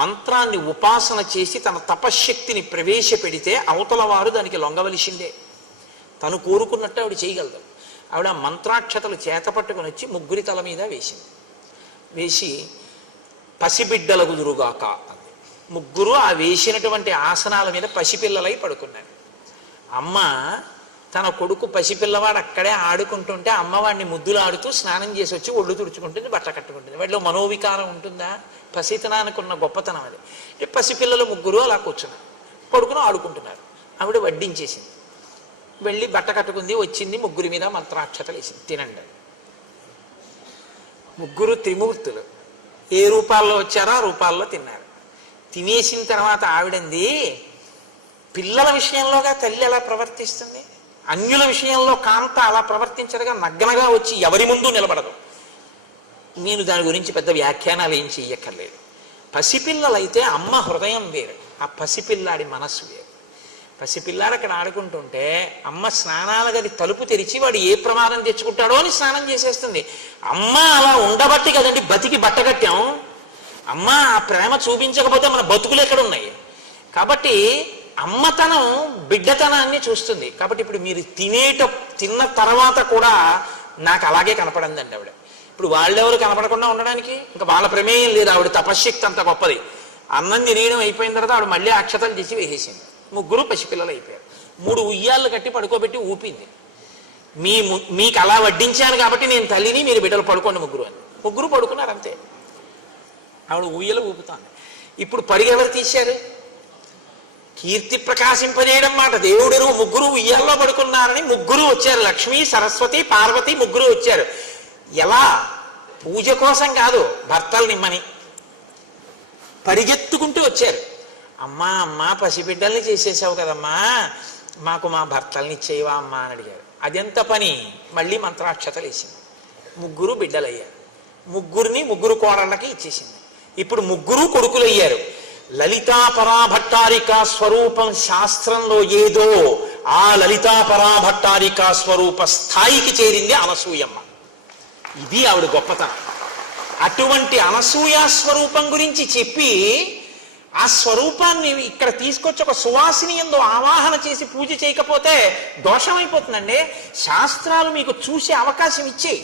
మంత్రాన్ని ఉపాసన చేసి తన తపశ్శక్తిని ప్రవేశపెడితే అవతల వారు దానికి లొంగవలసిందే. తను కోరుకున్నట్టు ఆవిడ చేయగలదు. ఆవిడ మంత్రాక్షతలు చేత పట్టుకుని వచ్చి ముగ్గురి తల మీద వేసింది. వేసి పసిబిడ్డల గుదురుగాక అంది. ముగ్గురు ఆ వేసినటువంటి ఆసనాల మీద పసిపిల్లలై పడుకున్నారు. అమ్మ తన కొడుకు పసిపిల్లవాడు అక్కడే ఆడుకుంటుంటే అమ్మవాడిని ముద్దులు ఆడుతూ స్నానం చేసి వచ్చి ఒళ్ళు తుడుచుకుంటుంది, బట్ట కట్టుకుంటుంది. వాటిలో మనోవికారం ఉంటుందా? పసితనానికి ఉన్న గొప్పతనం అది. పసిపిల్లలు ముగ్గురు అలా కూర్చున్నారు, కొడుకును ఆడుకుంటున్నారు. ఆవిడ వడ్డించేసింది, వెళ్ళి బట్ట కట్టుకుంది, వచ్చింది, ముగ్గురి మీద మంత్రాక్షతలు వేసింది. తినండి. ముగ్గురు త్రిమూర్తులు ఏ రూపాల్లో వచ్చారో ఆ రూపాల్లో తిన్నారు. తినేసిన తర్వాత ఆవిడంది, పిల్లల విషయంలోగా తల్లి ఎలా ప్రవర్తిస్తుంది, అన్యుల విషయంలో కాంత అలా ప్రవర్తించదుగా, నగ్నగా వచ్చి ఎవరి ముందు నిలబడదు. నేను దాని గురించి పెద్ద వ్యాఖ్యానాలు ఏం చెయ్యక్కర్లేదు. పసిపిల్లలైతే అమ్మ హృదయం వేరు, ఆ పసిపిల్లాడి మనస్సు వేరు. పసిపిల్లాడు అక్కడ ఆడుకుంటుంటే అమ్మ స్నానాల గది తలుపు తెరిచి వాడు ఏ ప్రమాదం తెచ్చుకుంటాడో అని స్నానం చేసేస్తుంది. అమ్మ అలా ఉండబట్టి కదండి బతికి బట్టగట్టాం. అమ్మ ఆ ప్రేమ చూపించకపోతే మన బతుకులు ఎక్కడ ఉన్నాయి? కాబట్టి అమ్మతనం బిడ్డతనాన్ని చూస్తుంది. కాబట్టి ఇప్పుడు మీరు తిన్న తర్వాత కూడా నాకు అలాగే కనపడిందండి ఆవిడ. ఇప్పుడు వాళ్ళెవరు కనపడకుండా ఉండడానికి ఇంకా వాళ్ళ ప్రమేయం లేదు. ఆవిడ తపశ్శక్తి అంత గొప్పది. అన్నం తినేయడం అయిపోయిన తర్వాత ఆవిడ మళ్ళీ అక్షతలు తీసి వేసేసింది. ముగ్గురు పసిపిల్లలు అయిపోయారు. 3 ఉయ్యాళ్ళు కట్టి పడుకోబెట్టి ఊపింది. మీకు అలా వడ్డించాను కాబట్టి నేను తల్లిని, మీరు బిడ్డలు పడుకోండి ముగ్గురు అని. ముగ్గురు పడుకున్నారు అంతే. ఆవిడ ఊయలు ఊపుతాను. ఇప్పుడు పరిగెవరు తీశారు? కీర్తి ప్రకాశింపజేయడం మాట. దేవుడు ముగ్గురు ఉయ్యాల్లో పడుకున్నారని ముగ్గురు వచ్చారు. లక్ష్మి, సరస్వతి, పార్వతి ముగ్గురు వచ్చారు. ఎలా? పూజ కోసం కాదు, భర్తలు నిమ్మని పరిగెత్తుకుంటూ వచ్చారు. అమ్మా అమ్మా పసిబిడ్డల్ని చేసేసావు కదమ్మా, మాకు మా భర్తల్ని ఇచ్చేవా అమ్మా అని అడిగారు. అదెంత పని? మళ్ళీ మంత్రాక్షతలు వేసింది. ముగ్గురు బిడ్డలయ్యారు. ముగ్గురిని ముగ్గురు కోడళ్ళకి ఇచ్చేసింది. ఇప్పుడు ముగ్గురు కొడుకులయ్యారు. లలితాపరాభట్టారిక స్వరూపం శాస్త్రంలో ఏదో ఆ లలితాపరాభట్టారిక స్వరూప స్థాయికి చేరింది అనసూయమ్మ. ఇది ఆవిడ గొప్పతనం. అటువంటి అనసూయ స్వరూపం గురించి చెప్పి ఆ స్వరూపాన్ని ఇక్కడ తీసుకొచ్చి ఒక సువాసిని యందు ఆవాహన చేసి పూజ చేయకపోతే దోషమైపోతుందండి. శాస్త్రాలు మీకు చూసే అవకాశం ఇచ్చేయి.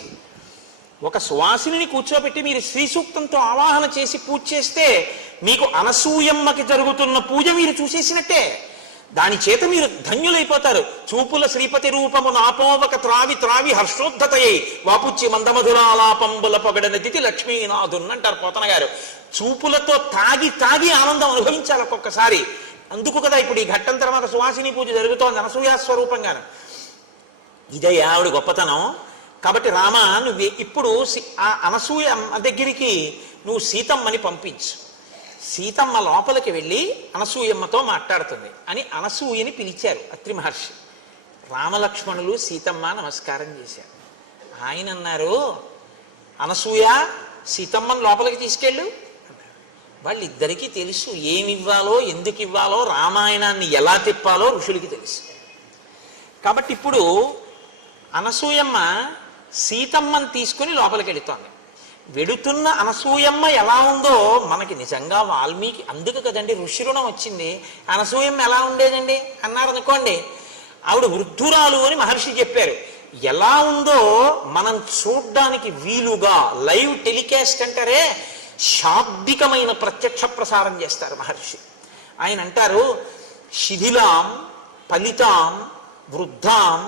ఒక సువాసిని కూర్చోబెట్టి మీరు శ్రీ సూక్తంతో ఆవాహన చేసి పూజ చేస్తే మీకు అనసూయమ్మకి జరుగుతున్న పూజ మీరు చూసేసినట్టే. దాని చేత మీరు ధన్యులైపోతారు. చూపుల శ్రీపతి రూపము నాపోవక త్రావి త్రావి హర్షోద్ధతయ్యి వాపుచ్చి మందమధురాలాపంబుల పొగడనదితి లక్ష్మీనాథున్ అంటారు పోతన గారు. చూపులతో తాగి తాగి ఆనందం అనుభవించాలి ఒక్కొక్కసారి. అందుకు కదా ఇప్పుడు ఈ ఘట్టం తర్వాత సువాసిని పూజ జరుగుతోంది అనసూయ స్వరూపంగాను. ఇదే ఆవిడ గొప్పతనం. కాబట్టి రామ, నువ్వు ఇప్పుడు ఆ అనసూయ దగ్గరికి నువ్వు సీతమ్మని పంపించు. సీతమ్మ లోపలికి వెళ్ళి అనసూయమ్మతో మాట్లాడుతుంది అని అనసూయని పిలిచారు అత్రి మహర్షి. రామలక్ష్మణులు సీతమ్మ నమస్కారం చేశారు. ఆయన అన్నారు, అనసూయ సీతమ్మని లోపలికి తీసుకెళ్ళు. వాళ్ళిద్దరికీ తెలుసు ఏమివ్వాలో ఎందుకు ఇవ్వాలో, రామాయణాన్ని ఎలా తిప్పాలో ఋషులకి తెలుసు. కాబట్టి ఇప్పుడు అనసూయమ్మ సీతమ్మని తీసుకుని లోపలికి వెళుతోంది. వెడుతున్న అనసూయమ్మ ఎలా ఉందో మనకి నిజంగా వాల్మీకి, అందుకు కదండి ఋషిరుణం వచ్చింది. అనసూయమ్మ ఎలా ఉండేదండి అన్నారు అనుకోండి, ఆవిడ వృద్ధురాలు అని మహర్షి చెప్పారు. ఎలా ఉందో మనం చూడ్డానికి వీలుగా లైవ్ టెలికాస్ట్ అంటారే, శాబ్దికమైన ప్రత్యక్ష ప్రసారం చేస్తారు మహర్షి. ఆయన అంటారు, శిథిలాం ఫలితాం వృద్ధాం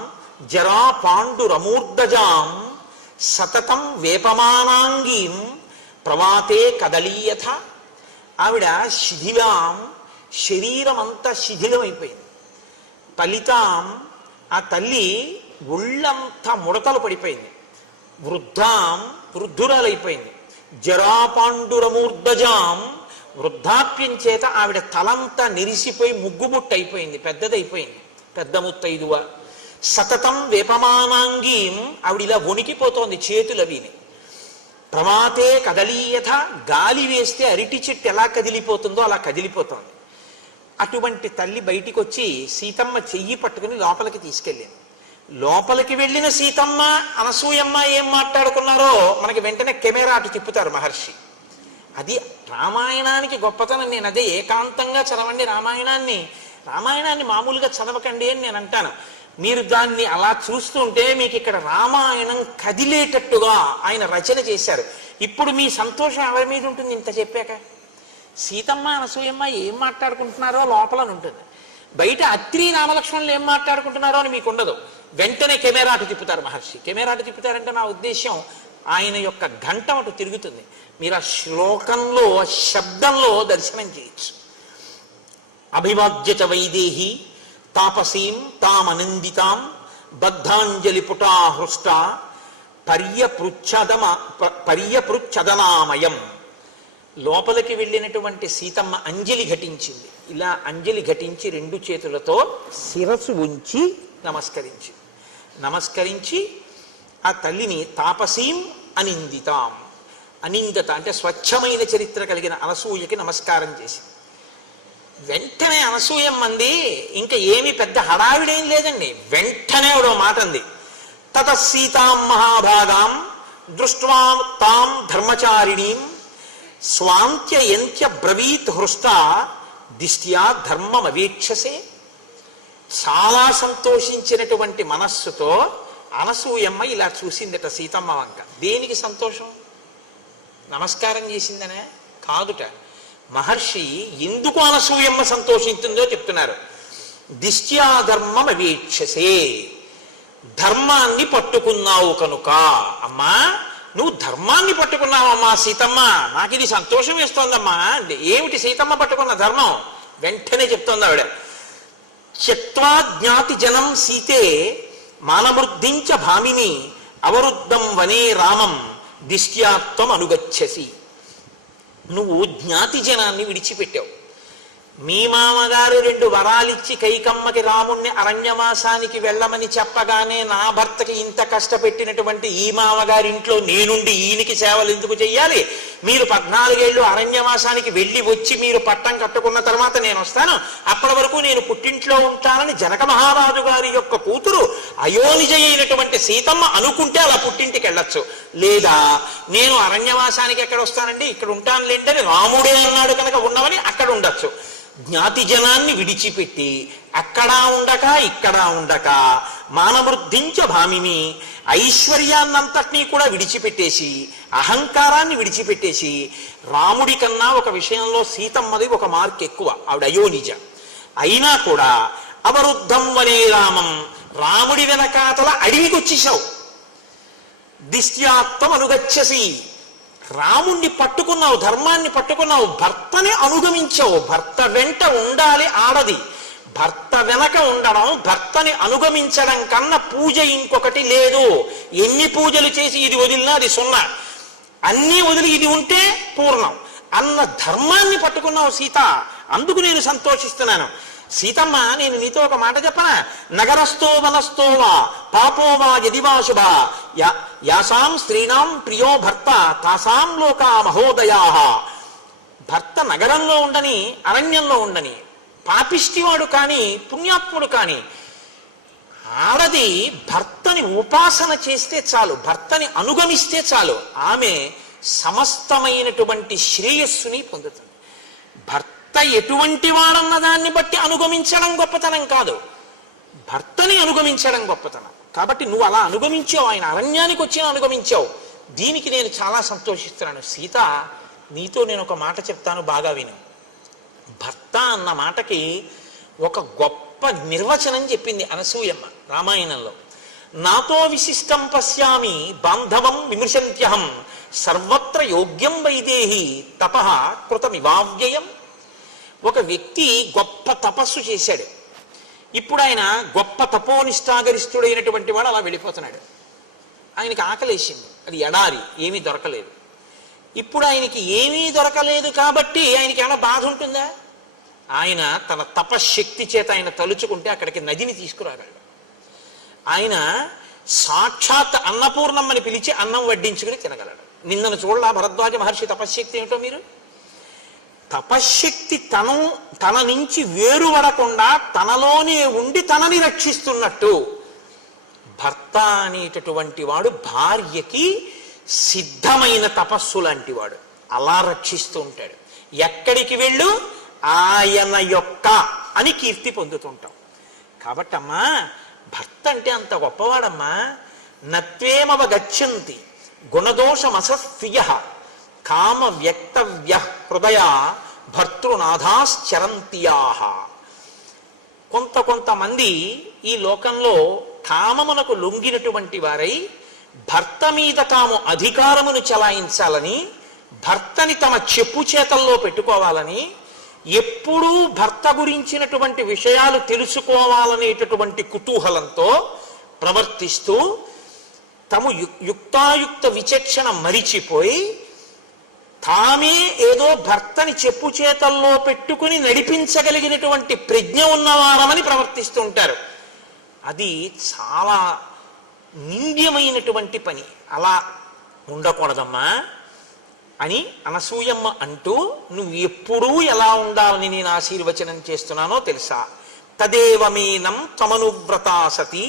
జరా పాండురమూర్ధజాం సతతం వేపమానాంగీం ప్రవాతే కదలీయథ. ఆవిడ శిథిలాం, శరీరం అంతా శిథిలమైపోయింది. ఫలితాం, ఆ తల్లి ఒళ్ళంతా ముడతలు పడిపోయింది. వృద్ధాం, వృద్ధురాలైపోయింది. జరాపాండురమూర్ధజాం, వృద్ధాప్యం చేత ఆవిడ తలంతా నెరిసిపోయి ముగ్గుముట్టు అయిపోయింది, పెద్దదైపోయింది, పెద్ద ముత్తైదువ. సతతం వేపమానాంగీం, ఆవిడ ఇలా వణికిపోతోంది చేతులవిని. ప్రమాతే కదలీయథ, గాలి వేస్తే అరిటి చెట్టు ఎలా కదిలిపోతుందో అలా కదిలిపోతోంది. అటువంటి తల్లి బయటికి వచ్చి సీతమ్మ చెయ్యి పట్టుకుని లోపలికి తీసుకెళ్ళింది. లోపలికి వెళ్ళిన సీతమ్మ అనసూయమ్మ ఏం మాట్లాడుకున్నారో మనకి వెంటనే కెమెరా అటు తిప్పుతారు మహర్షి. అది రామాయణానికి గొప్పతనం. నేను అదే ఏకాంతంగా చదవండి రామాయణాన్ని, రామాయణాన్ని మామూలుగా చదవకండి అని నేను అంటాను. మీరు దాన్ని అలా చూస్తుంటే మీకు ఇక్కడ రామాయణం కదిలేటట్టుగా ఆయన రచన చేశారు. ఇప్పుడు మీ సంతోషం ఎవరి మీద ఉంటుంది? ఇంత చెప్పాక సీతమ్మ అనసూయమ్మ ఏం మాట్లాడుకుంటున్నారో లోపల ఉంటుంది, బయట అత్రి రామలక్ష్మణులు ఏం మాట్లాడుకుంటున్నారో అని మీకు ఉండదు. వెంటనే కెమెరా అటు తిప్పుతారు మహర్షి. కెమెరా అటు తిప్పుతారంటే నా ఉద్దేశం ఆయన యొక్క ఘంటం అటు తిరుగుతుంది. మీరు ఆ శ్లోకంలో శబ్దంలో దర్శనం చేయొచ్చు. అభివాద్యత వైదేహి తాపసీం తామనందితాం బద్ధాంజలి పుటాహృష్ట పర్యపృచ్ఛదనామయం. లోపలికి వెళ్ళినటువంటి సీతమ్మ అంజలి ఘటించింది. ఇలా అంజలి ఘటించి రెండు చేతులతో శిరస్సు ఉంచి నమస్కరించి ఆ తల్లిని తాపసీం అనిందితాం, అనిందత అంటే స్వచ్ఛమైన చరిత్ర కలిగిన అనసూయకి నమస్కారం చేసి, వెంటనే అనసూయమ్మంది, ఇంకా ఏమి పెద్ద హడావిడేం లేదండి, వెంటనే ఒక మాట అంది. తత సీతాం మహాభాగాం దృష్ట్వా తాం ధర్మచారిణీం స్వాంత్యంత్య బ్రవీత్ హృష్ట దిష్ట్యా ధర్మమవేక్షసే. చాలా సంతోషించినటువంటి మనస్సుతో అనసూయమ్మ ఇలా చూసిందట సీతమ్మ వంక. దేనికి సంతోషం? నమస్కారం చేసిందనే కాదుట. మహర్షి ఎందుకు అనసూయమ్మ సంతోషించిందో చెప్తున్నారు. దిష్ట్యా ధర్మమవేక్షసే, ధర్మాన్ని పట్టుకున్నావు కనుక. అమ్మా నువ్వు ధర్మాన్ని పట్టుకున్నావమ్మా సీతమ్మ, నాకు ఇది సంతోషం వేస్తోందమ్మా. ఏమిటి సీతమ్మ పట్టుకున్న ధర్మం? వెంటనే చెప్తోంది ఆవిడ. త్యక్త్వా జ్ఞాతి జనం సీతే మానమృద్ధించ భామిని అవరుద్ధం వనే రామం దిష్ట్యాత్వం అనుగచ్చసి. నువ్వు జ్ఞాతి జనాన్ని విడిచిపెట్టావు. మీ మామగారు 2 వరాలిచ్చి కైకమ్మకి రాముణ్ణి అరణ్యవాసానికి వెళ్ళమని చెప్పగానే నా భర్తకి ఇంత కష్టపెట్టినటువంటి ఈ మామగారింట్లో నేనుండి ఈయనకి సేవలు ఎందుకు చెయ్యాలి? మీరు 14 ఏళ్ళు అరణ్యవాసానికి వెళ్ళి వచ్చి మీరు పట్టం కట్టుకున్న తర్వాత నేను వస్తాను, అప్పటి వరకు నేను పుట్టింట్లో ఉంటానని జనక మహారాజు గారి యొక్క కూతురు అయోనిజ అయినటువంటి సీతమ్మ అనుకుంటే అలా పుట్టింటికి వెళ్ళొచ్చు. లేదా నేను అరణ్యవాసానికి ఎక్కడ వస్తానండి, ఇక్కడ ఉంటాను లేండి అని రాముడే అన్నాడు కనుక ఉన్నవని అక్కడ ఉండొచ్చు. జ్ఞాతి జనాన్ని విడిచిపెట్టి అక్కడ ఉండక ఇక్కడ ఉండక మానవృద్ధించ భామిని, ఐశ్వర్యాన్నంతటినీ కూడా విడిచిపెట్టేసి అహంకారాన్ని విడిచిపెట్టేసి, రాముడి కన్నా ఒక విషయంలో సీతమ్మది ఒక మార్క్ ఎక్కువ, ఆవిడ అయోనిజ అయినా కూడా అవరుద్ధం వనే రామం, రాముడి వెనకాతల అడవికి వచ్చేసావు. దిష్ట్యాత్వం అనుగచ్చసి, రాముణ్ణి పట్టుకున్నావు, ధర్మాన్ని పట్టుకున్నావు, భర్తని అనుగమించావు. భర్త వెంట ఉండాలి ఆడది, భర్త వెనక ఉండడం, భర్తని అనుగమించడం కన్నా పూజ ఇంకొకటి లేదు. ఎన్ని పూజలు చేసి ఇది వదిలినా అది 0, అన్నీ వదిలి ఇది ఉంటే పూర్ణం అన్న ధర్మాన్ని పట్టుకున్నావు సీత. అందుకు నేను సంతోషిస్తున్నాను. సీతమ్మ, నేను నీతో ఒక మాట చెప్పనా? నగరస్థో వనస్థో వా పాపో వా యదివా శుభ యాసాం స్త్రీణాం ప్రియో భర్త తాసాం లోకా మహోదయా. భర్త నగరంలో ఉండని అరణ్యంలో ఉండని, పాపిష్టివాడు కానీ పుణ్యాత్ముడు కానీ, ఆడది భర్తని ఉపాసన చేస్తే చాలు, భర్తని అనుగమిస్తే చాలు, ఆమె సమస్తమైనటువంటి శ్రేయస్సుని పొందుతుంది. భర్త ఎటువంటి వాడన్న దాన్ని బట్టి అనుగమించడం గొప్పతనం కాదు, భర్తని అనుగమించడం గొప్పతనం. కాబట్టి నువ్వు అలా అనుగమించావు, ఆయన అరణ్యానికి వచ్చిన అనుగమించావు. దీనికి నేను చాలా సంతోషిస్తున్నాను. సీత, నీతో నేను ఒక మాట చెప్తాను, బాగా విను. భర్త అన్న మాటకి ఒక గొప్ప నిర్వచనం చెప్పింది అనసూయమ్మ రామాయణంలో. నాతో విశిష్టం పశ్యామి బాంధవం విమృశంత్యహం సర్వత్ర యోగ్యం వైదేహి తపః కృతమివావ్యయం. ఒక వ్యక్తి గొప్ప తపస్సు చేశాడు. ఇప్పుడు ఆయన గొప్ప తపోనిష్టాగరిష్ఠుడైనటువంటి వాడు అలా వెళ్ళిపోతున్నాడు. ఆయనకి ఆకలేసింది, అది ఎడారి, ఏమీ దొరకలేదు. ఇప్పుడు ఆయనకి ఏమీ దొరకలేదు కాబట్టి ఆయనకి ఏమైనా బాధ ఉంటుందా? ఆయన తన తపశ్శక్తి చేత ఆయన తలుచుకుంటే అక్కడికి నదిని తీసుకురాగలడు. ఆయన సాక్షాత్ అన్నపూర్ణమ్మని పిలిచి అన్నం వడ్డించుకుని తినగలడు. నిన్నను చూడలా భరద్వాజ మహర్షి తపశ్శక్తి ఏమిటో మీరు? తపశ్శక్తి తన నుంచి వేరుపడకుండా తనలోనే ఉండి తనని రక్షిస్తున్నట్టు భర్త అనేటటువంటి వాడు భార్యకి సిద్ధమైన తపస్సు లాంటి వాడు, అలా రక్షిస్తూ ఉంటాడు. ఎక్కడికి వెళ్ళు ఆయన యొక్క అని కీర్తి పొందుతుంటాం. కాబట్టి అమ్మా, భర్త అంటే అంత గొప్పవాడమ్మా. నత్వేమవగచ్చంతి గుణదోషమసస్య కామ వ్యక్తవ్య హృదయ భర్తృనాథాశ్చరంత్యాహ. కొంతమంది ఈ లోకంలో కామమునకు లొంగినటువంటి వారై భర్త మీద తాము అధికారమును చెలాయించాలని, భర్తని తమ చెప్పు చేతల్లో పెట్టుకోవాలని, ఎప్పుడూ భర్త గురించినటువంటి విషయాలు తెలుసుకోవాలనేటటువంటి కుతూహలంతో ప్రవర్తిస్తూ తము యుక్తాయుక్త విచక్షణ మరిచిపోయి తామే ఏదో భర్తని చెప్పు చేతల్లో పెట్టుకుని నడిపించగలిగినటువంటి ప్రజ్ఞ ఉన్నవారమని ప్రవర్తిస్తూ ఉంటారు. అది చాలా నింద్యమైనటువంటి పని. అలా ఉండకూడదమ్మా అని అనసూయమ్మ అంటూ, నువ్వు ఎప్పుడూ ఎలా ఉండాలని నేను ఆశీర్వచనం చేస్తున్నానో తెలుసా? తదేవమేనం త్వమనువ్రతా సతి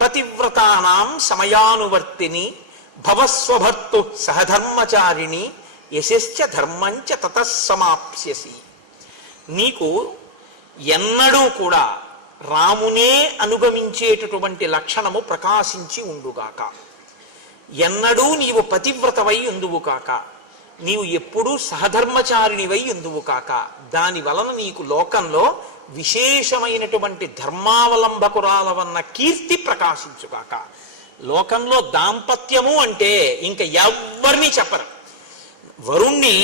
పతివ్రతానాం సమయానువర్తిని భవస్వభర్తు సహధర్మచారిణి యశశ్చ ధర్మంచ తతస్సమాప్స్యసి. నీకు ఎన్నడూ కూడా రామునే అనుగమించేటటువంటి లక్షణము ప్రకాశించి ఉండుగాక. ఎన్నడూ నీవు పతివ్రతవై ఉందువు కాక. నీవు ఎప్పుడూ సహధర్మచారిణివై ఉందువు కాక. దాని వలన నీకు లోకంలో విశేషమైనటువంటి ధర్మావలంబకురాలవన్న కీర్తి ప్రకాశించుగాక. లోకంలో దాంపత్యము అంటే ఇంక ఎవ్వరినీ చెప్పరు. వరుణ్ణి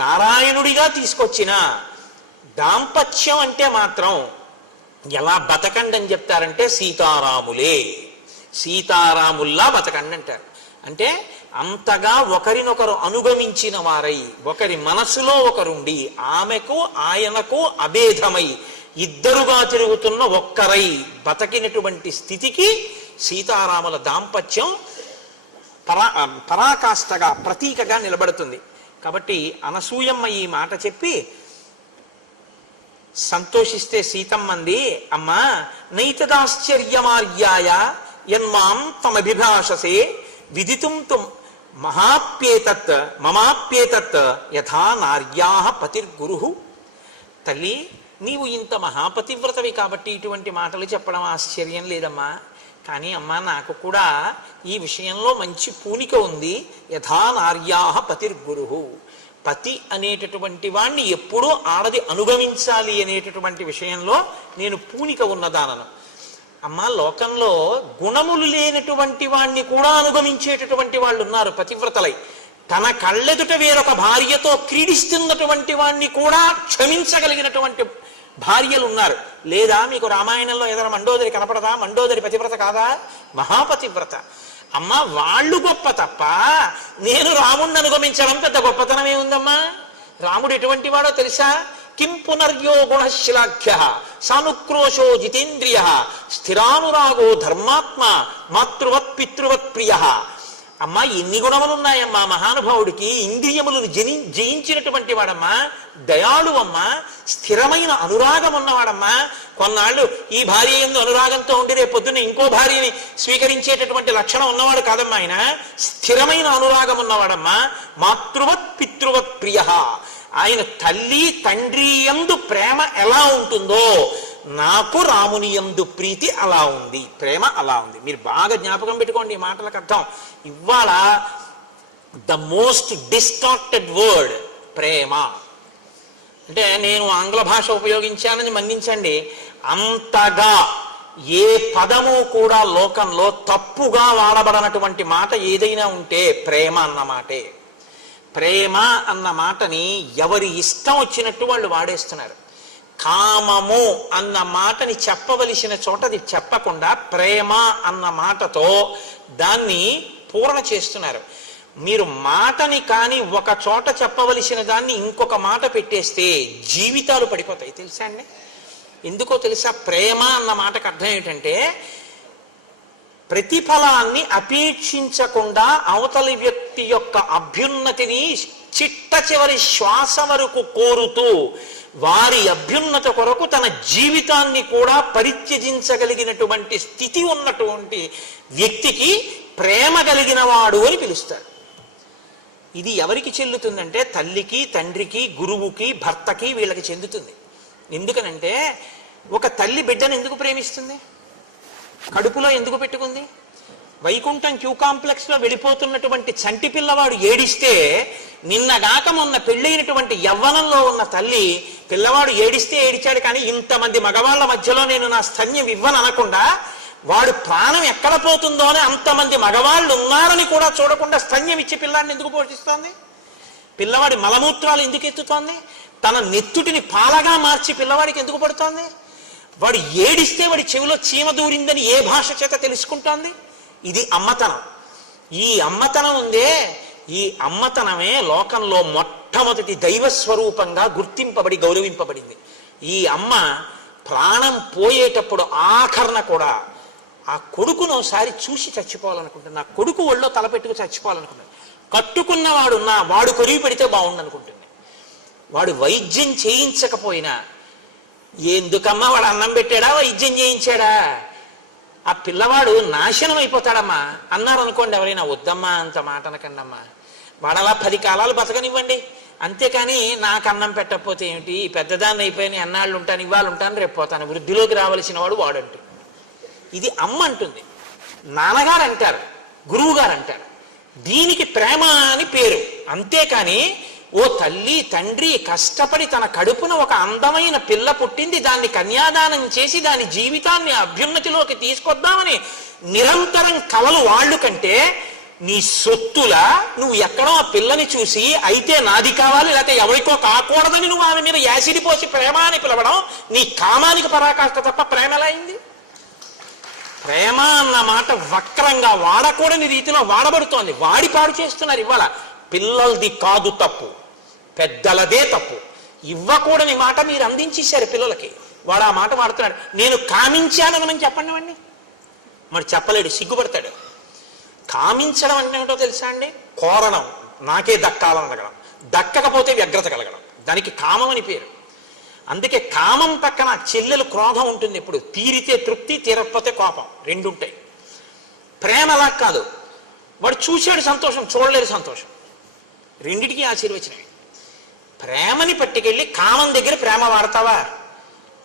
నారాయణుడిగా తీసుకొచ్చిన దాంపత్యం అంటే మాత్రం ఎలా బతకండి అని చెప్తారంటే సీతారాములే, సీతారాముల్లా బతకండి అంటారు. అంటే అంతగా ఒకరినొకరు అనుగమించిన వారై, ఒకరి మనసులో ఒకరుండి, ఆమెకు ఆయనకు అభేదమై ఇద్దరుగా తిరుగుతున్న ఒక్కరై బతకినటువంటి స్థితికి సీతారాముల దాంపత్యం పరాకాష్ఠగా ప్రతీకగా నిలబడుతుంది. కాబట్టి అనసూయమ్మ ఈ మాట చెప్పి సంతోషిస్తే సీతమ్మంది, అమ్మా నైతదాశ్చర్యమార్యాయ యన్మాం తమభిభాషసే విదితుం తు మహాప్యేతత్ మమాప్యేతత్ యథా నార్యాః పతిర్గురుః. తల్లి, నీవు ఇంత మహాపతివ్రతవి కాబట్టి ఇటువంటి మాటలు చెప్పడం ఆశ్చర్యం లేదమ్మా. కానీ అమ్మా, నాకు కూడా ఈ విషయంలో మంచి పూనిక ఉంది. యథా నార్యాః పతిర్గురుః. పతి అనేటటువంటి వాణ్ణి ఎప్పుడూ ఆడది అనుగమించాలి అనేటటువంటి విషయంలో నేను పూనిక ఉన్నదానను. అమ్మా, లోకంలో గుణములు లేనటువంటి వాణ్ణి కూడా అనుగమించేటటువంటి వాళ్ళు ఉన్నారు పతివ్రతలై. తన కళ్ళెదుట వేరొక భార్యతో క్రీడిస్తున్నటువంటి వాణ్ణి కూడా క్షమించగలిగినటువంటి భార్యలు ఉన్నారు. లేదా మీకు రామాయణంలో ఏదైనా మండోదరి కనపడదా? మండోదరి పతివ్రత కాదా? మహాపతివ్రత. అమ్మ, వాళ్ళు గొప్ప తప్ప నేను రాముణ్ణి అనుగమించడం పెద్ద గొప్పతనం ఏముందమ్మా? రాముడు ఎటువంటి వాడో తెలుసా? కిం పునర్యో గుణశ్లాఘ్య సానుక్రోశో జితేంద్రియ స్థిరానురాగో ధర్మాత్మ మాతృవత్ పితృవత్ ప్రియ. అమ్మా, ఎన్ని గుణములున్నాయమ్మా మహానుభావుడికి! ఇంద్రియములను జయించినటువంటి వాడమ్మా, దయాళువమ్మా, స్థిరమైన అనురాగం ఉన్నవాడమ్మా. కొన్నాళ్ళు ఈ భార్య యందు అనురాగంతో ఉండి రేపు పొద్దున్న ఇంకో భార్యని స్వీకరించేటటువంటి లక్షణం ఉన్నవాడు కాదమ్మా ఆయన. స్థిరమైన అనురాగం ఉన్నవాడమ్మా. మాతృవత్ పితృవత్ ప్రియ. ఆయన తల్లి తండ్రి యందు ప్రేమ ఎలా ఉంటుందో నాకు రాముని యందు ప్రీతి అలా ఉంది, ప్రేమ అలా ఉంది. మీరు బాగా జ్ఞాపకం పెట్టుకోండి ఈ మాటలకు అర్థం. ఇవాళ ద మోస్ట్ డిస్టార్టెడ్ వర్డ్ ప్రేమ అంటే, నేను ఆంగ్ల భాష ఉపయోగించానని మన్నించండి, అంతగా ఏ పదము కూడా లోకంలో తప్పుగా వాడబడనటువంటి మాట ఏదైనా ఉంటే ప్రేమ అన్న మాటే. ప్రేమ అన్న మాటని ఎవరి ఇష్టం వచ్చినట్టు వాళ్ళు వాడేస్తున్నారు. కామము అన్న మాటని చెప్పవలసిన చోట అది చెప్పకుండా ప్రేమ అన్న మాటతో దాన్ని పూర్ణ చేస్తున్నారు. మీరు మాటని కానీ ఒక చోట చెప్పవలసిన దాన్ని ఇంకొక మాట పెట్టేస్తే జీవితాలు పడిపోతాయి. తెలుసా అండి? ఎందుకో తెలుసా? ప్రేమ అన్న మాటకు అర్థం ఏంటంటే, ప్రతిఫలాన్ని అపేక్షించకుండా అవతలి వ్యక్తి యొక్క అభ్యున్నతిని చిట్ట చివరి శ్వాస వరకు కోరుతూ వారి అభ్యున్నత కొరకు తన జీవితాన్ని కూడా పరిత్యజించగలిగినటువంటి స్థితి ఉన్నటువంటి వ్యక్తికి ప్రేమ కలిగిన వాడు అని పిలుస్తారు. ఇది ఎవరికి చెల్లుతుందంటే తల్లికి, తండ్రికి, గురువుకి, భర్తకి, వీళ్ళకి చెందుతుంది. ఎందుకనంటే ఒక తల్లి బిడ్డను ఎందుకు ప్రేమిస్తుంది? కడుపులో ఎందుకు పెట్టుకుంది? వైకుంఠం క్యూ కాంప్లెక్స్లో వెళ్ళిపోతున్నటువంటి చంటి పిల్లవాడు ఏడిస్తే, నిన్నగాక మొన్న పెళ్ళైనటువంటి యవ్వనంలో ఉన్న తల్లి పిల్లవాడు ఏడిస్తే ఏడిచాడు కానీ ఇంతమంది మగవాళ్ళ మధ్యలో నేను నా స్తన్యం ఇవ్వను అనకుండా, వాడు ప్రాణం ఎక్కడ పోతుందో అని అంతమంది మగవాళ్ళు ఉన్నారని కూడా చూడకుండా స్తన్యం ఇచ్చి పిల్లాడిని ఎందుకు పోషిస్తోంది? పిల్లవాడి మలమూత్రాలు ఎందుకు ఎత్తుతోంది? తన నెత్తుటిని పాలగా మార్చి పిల్లవాడికి ఎందుకు పడుతోంది? వాడు ఏడిస్తే వాడి చెవిలో చీమ దూరిందని ఏ భాష చేత తెలుసుకుంటోంది? ఇది అమ్మతనం. ఈ అమ్మతనం ఉందే, ఈ అమ్మతనమే లోకంలో మొట్టమొదటి దైవస్వరూపంగా గుర్తింపబడి గౌరవింపబడింది. ఈ అమ్మ ప్రాణం పోయేటప్పుడు ఆఖరణ కూడా ఆ కొడుకును ఒకసారి చూసి చచ్చిపోవాలనుకుంటుంది. నా కొడుకు ఒళ్ళో తలపెట్టుకు చచ్చిపోవాలనుకుంటుంది. కట్టుకున్నవాడున్నా వాడు కొరివి పెడితే బాగుండనుకుంటుంది. వాడు వైద్యం చేయించకపోయినా, ఎందుకమ్మా వాడు అన్నం పెట్టాడా వైద్యం చేయించాడా, ఆ పిల్లవాడు నాశనం అయిపోతాడమ్మా అన్నారు అనుకోండి ఎవరైనా, వద్దమ్మా అంత మాట అనకండమ్మా, వాడలా 10 కాలాలు బతకనివ్వండి, అంతేకాని నాకు అన్నం పెట్టకపోతే ఏమిటి, పెద్దదాన్ని అయిపోయిన ఎన్నాళ్ళు ఉంటాను, ఇవాళ ఉంటాను, రేపు పోతాను, వృద్ధిలోకి రావలసిన వాడు వాడంటు. ఇది అమ్మ అంటుంది. నాన్నగారు అంటారు, గురువు గారు అంటారు. దీనికి ప్రేమ అని పేరు. అంతేకాని ఓ తల్లి తండ్రి కష్టపడి తన కడుపున ఒక అందమైన పిల్ల పుట్టింది, దాన్ని కన్యాదానం చేసి దాని జీవితాన్ని అభ్యున్నతిలోకి తీసుకొద్దామని నిరంతరం కలలు వాళ్ళు కంటే, నీ సొత్తులా నువ్వు ఎక్కడో ఆ పిల్లని చూసి అయితే నాది కావాలి లేకపోతే ఎవరికో కాకూడదని నువ్వు ఆమె మీద యాసిడి పోసి ప్రేమ అని పిలవడం నీ కామానికి పరాకాష్ట తప్ప ప్రేమ ఎలా అయింది? ప్రేమ అన్న మాట వక్రంగా వాడకూడని రీతిలో వాడబడుతోంది. వాడి పాడు చేస్తున్నారు. ఇవాళ పిల్లలది కాదు తప్పు, పెద్దలదే తప్పు. ఇవ్వకూడని మాట మీరు అందించేశారు పిల్లలకి. వాడు ఆ మాట వాడుతున్నాడు. నేను కామించానని చెప్పండి వాడిని. మరి చెప్పలేడు, సిగ్గుపడతాడు. కామించడం అంటే ఏమిటో తెలుసా అండి? కోరడం, నాకే దక్కాలని అడగడం, దక్కకపోతే వ్యగ్రత కలగడం, దానికి కామం అని పేరు. అందుకే కామం పక్కన చెల్లెలు క్రోధం ఉంటుంది. ఎప్పుడు తీరితే తృప్తి, తీరకపోతే కోపం, రెండు ఉంటాయి. ప్రేమ అలా కాదు. వాడు చూశాడు సంతోషం, చూడలేదు సంతోషం, రెండిటికీ ఆశీర్వచనమే. ప్రేమని పట్టుకెళ్ళి కామం దగ్గర ప్రేమ వాడతావా?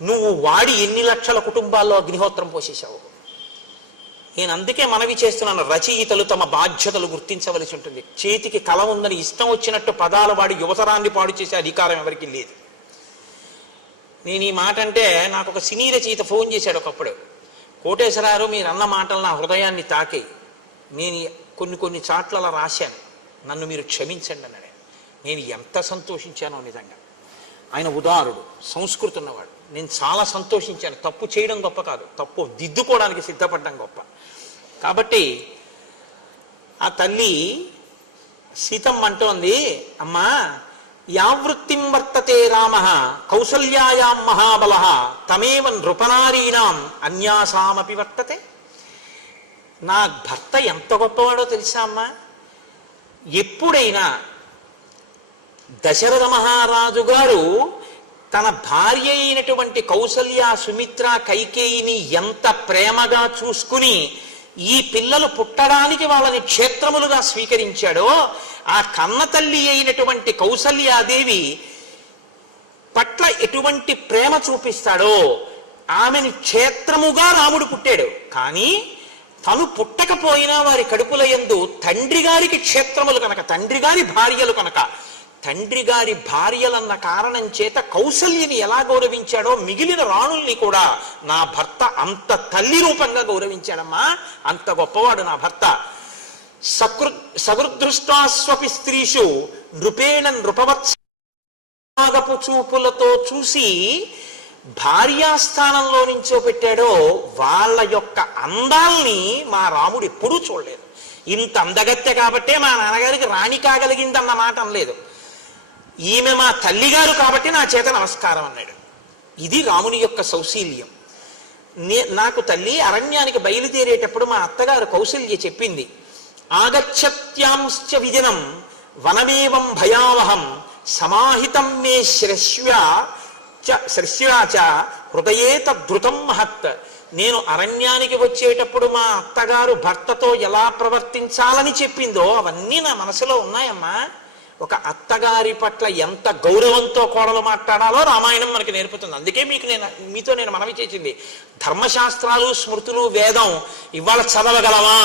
నువ్వు వాడి ఎన్ని లక్షల కుటుంబాల్లో అగ్నిహోత్రం పోసేసావు. నేను అందుకే మనవి చేస్తున్నాను, రచయితలు తమ బాధ్యతలు గుర్తించవలసి ఉంటుంది. చేతికి కళ ఉందని ఇష్టం వచ్చినట్టు పదాలు వాడి యువతరాన్ని పాడు చేసే అధికారం ఎవరికి లేదు. నేను ఈ మాట అంటే నాకు ఒక సినీ రచయిత ఫోన్ చేశాడు ఒకప్పుడు. కోటేశ్వరారు మీరు అన్న మాటలు నా హృదయాన్ని తాకి, నేను కొన్ని చాట్ల రాశాను, నన్ను మీరు క్షమించండి అన్నాడు. నేను ఎంత సంతోషించానో నిజంగా. ఆయన ఉదారుడు, సంస్కృతి ఉన్నవాడు. నేను చాలా సంతోషించాను. తప్పు చేయడం గొప్ప కాదు, తప్పు దిద్దుకోవడానికి సిద్ధపడడం గొప్ప. కాబట్టి ఆ తల్లి సీతమ్మ అంటోంది, అమ్మా యావృత్తిం వర్తతే రామ కౌసల్యాయాం మహాబల తమేవ నృపనారీణాం అన్యాసామపి వర్తతే. నా భర్త ఎంత గొప్పవాడో తెలుసా అమ్మా? ఎప్పుడైనా దశరథ మహారాజు గారు తన భార్య అయినటువంటి కౌసల్య, సుమిత్ర, కైకేయిని ఎంత ప్రేమగా చూసుకుని ఈ పిల్లలు పుట్టడానికి వాళ్ళని క్షేత్రములుగా స్వీకరించాడో, ఆ కన్న తల్లి అయినటువంటి కౌసల్యాదేవి పట్ల ఎటువంటి ప్రేమ చూపిస్తాడో, ఆమెని క్షేత్రముగా రాముడు పుట్టాడు. కానీ తను పుట్టకపోయినా వారి కడుపుల యందు తండ్రి గారికి క్షేత్రములు కనుక, తండ్రి గారి భార్యలు కనుక, తండ్రి గారి భార్యలన్న కారణం చేత కౌసల్యని ఎలా గౌరవించాడో మిగిలిన రాణుల్ని కూడా నా భర్త అంత తల్లి రూపంగా గౌరవించాడమ్మా. అంత గొప్పవాడు నా భర్త. సగృదృష్టాస్వపి స్త్రీషు నృపేణ నృపవత్సగపు చూపులతో చూసి భార్యాస్థానంలో నించోపెట్టాడో వాళ్ళ యొక్క అందాల్ని మా రాముడు ఎప్పుడూ చూడలేదు. ఇంత అందగత్తె కాబట్టే మా నాన్నగారికి రాణి కాగలిగిందన్న మాట అనలేదు. ఈమె మా తల్లిగారు కాబట్టి నా చేత నమస్కారం అన్నాడు. ఇది రాముని యొక్క సౌశీల్యం. నాకు తల్లి అరణ్యానికి బయలుదేరేటప్పుడు మా అత్తగారు కౌసల్య చెప్పింది, ఆగచ్చత్యాంశ్చ విజనం వనమేవం భయావహం సమాహితం మే శ్రశ్వాచ హృదయే తద్ధృతం మహత్. నేను అరణ్యానికి వచ్చేటప్పుడు మా అత్తగారు భర్తతో ఎలా ప్రవర్తించాలని చెప్పిందో అవన్నీ నా మనసులో ఉన్నాయమ్మా. ఒక అత్తగారి పట్ల ఎంత గౌరవంతో కోడలు మాట్లాడాలో రామాయణం మనకి నేర్పుతుంది. అందుకే మీతో నేను మనవి చేసింది, ధర్మశాస్త్రాలు స్మృతులు వేదం ఇవాళ చదవగలవా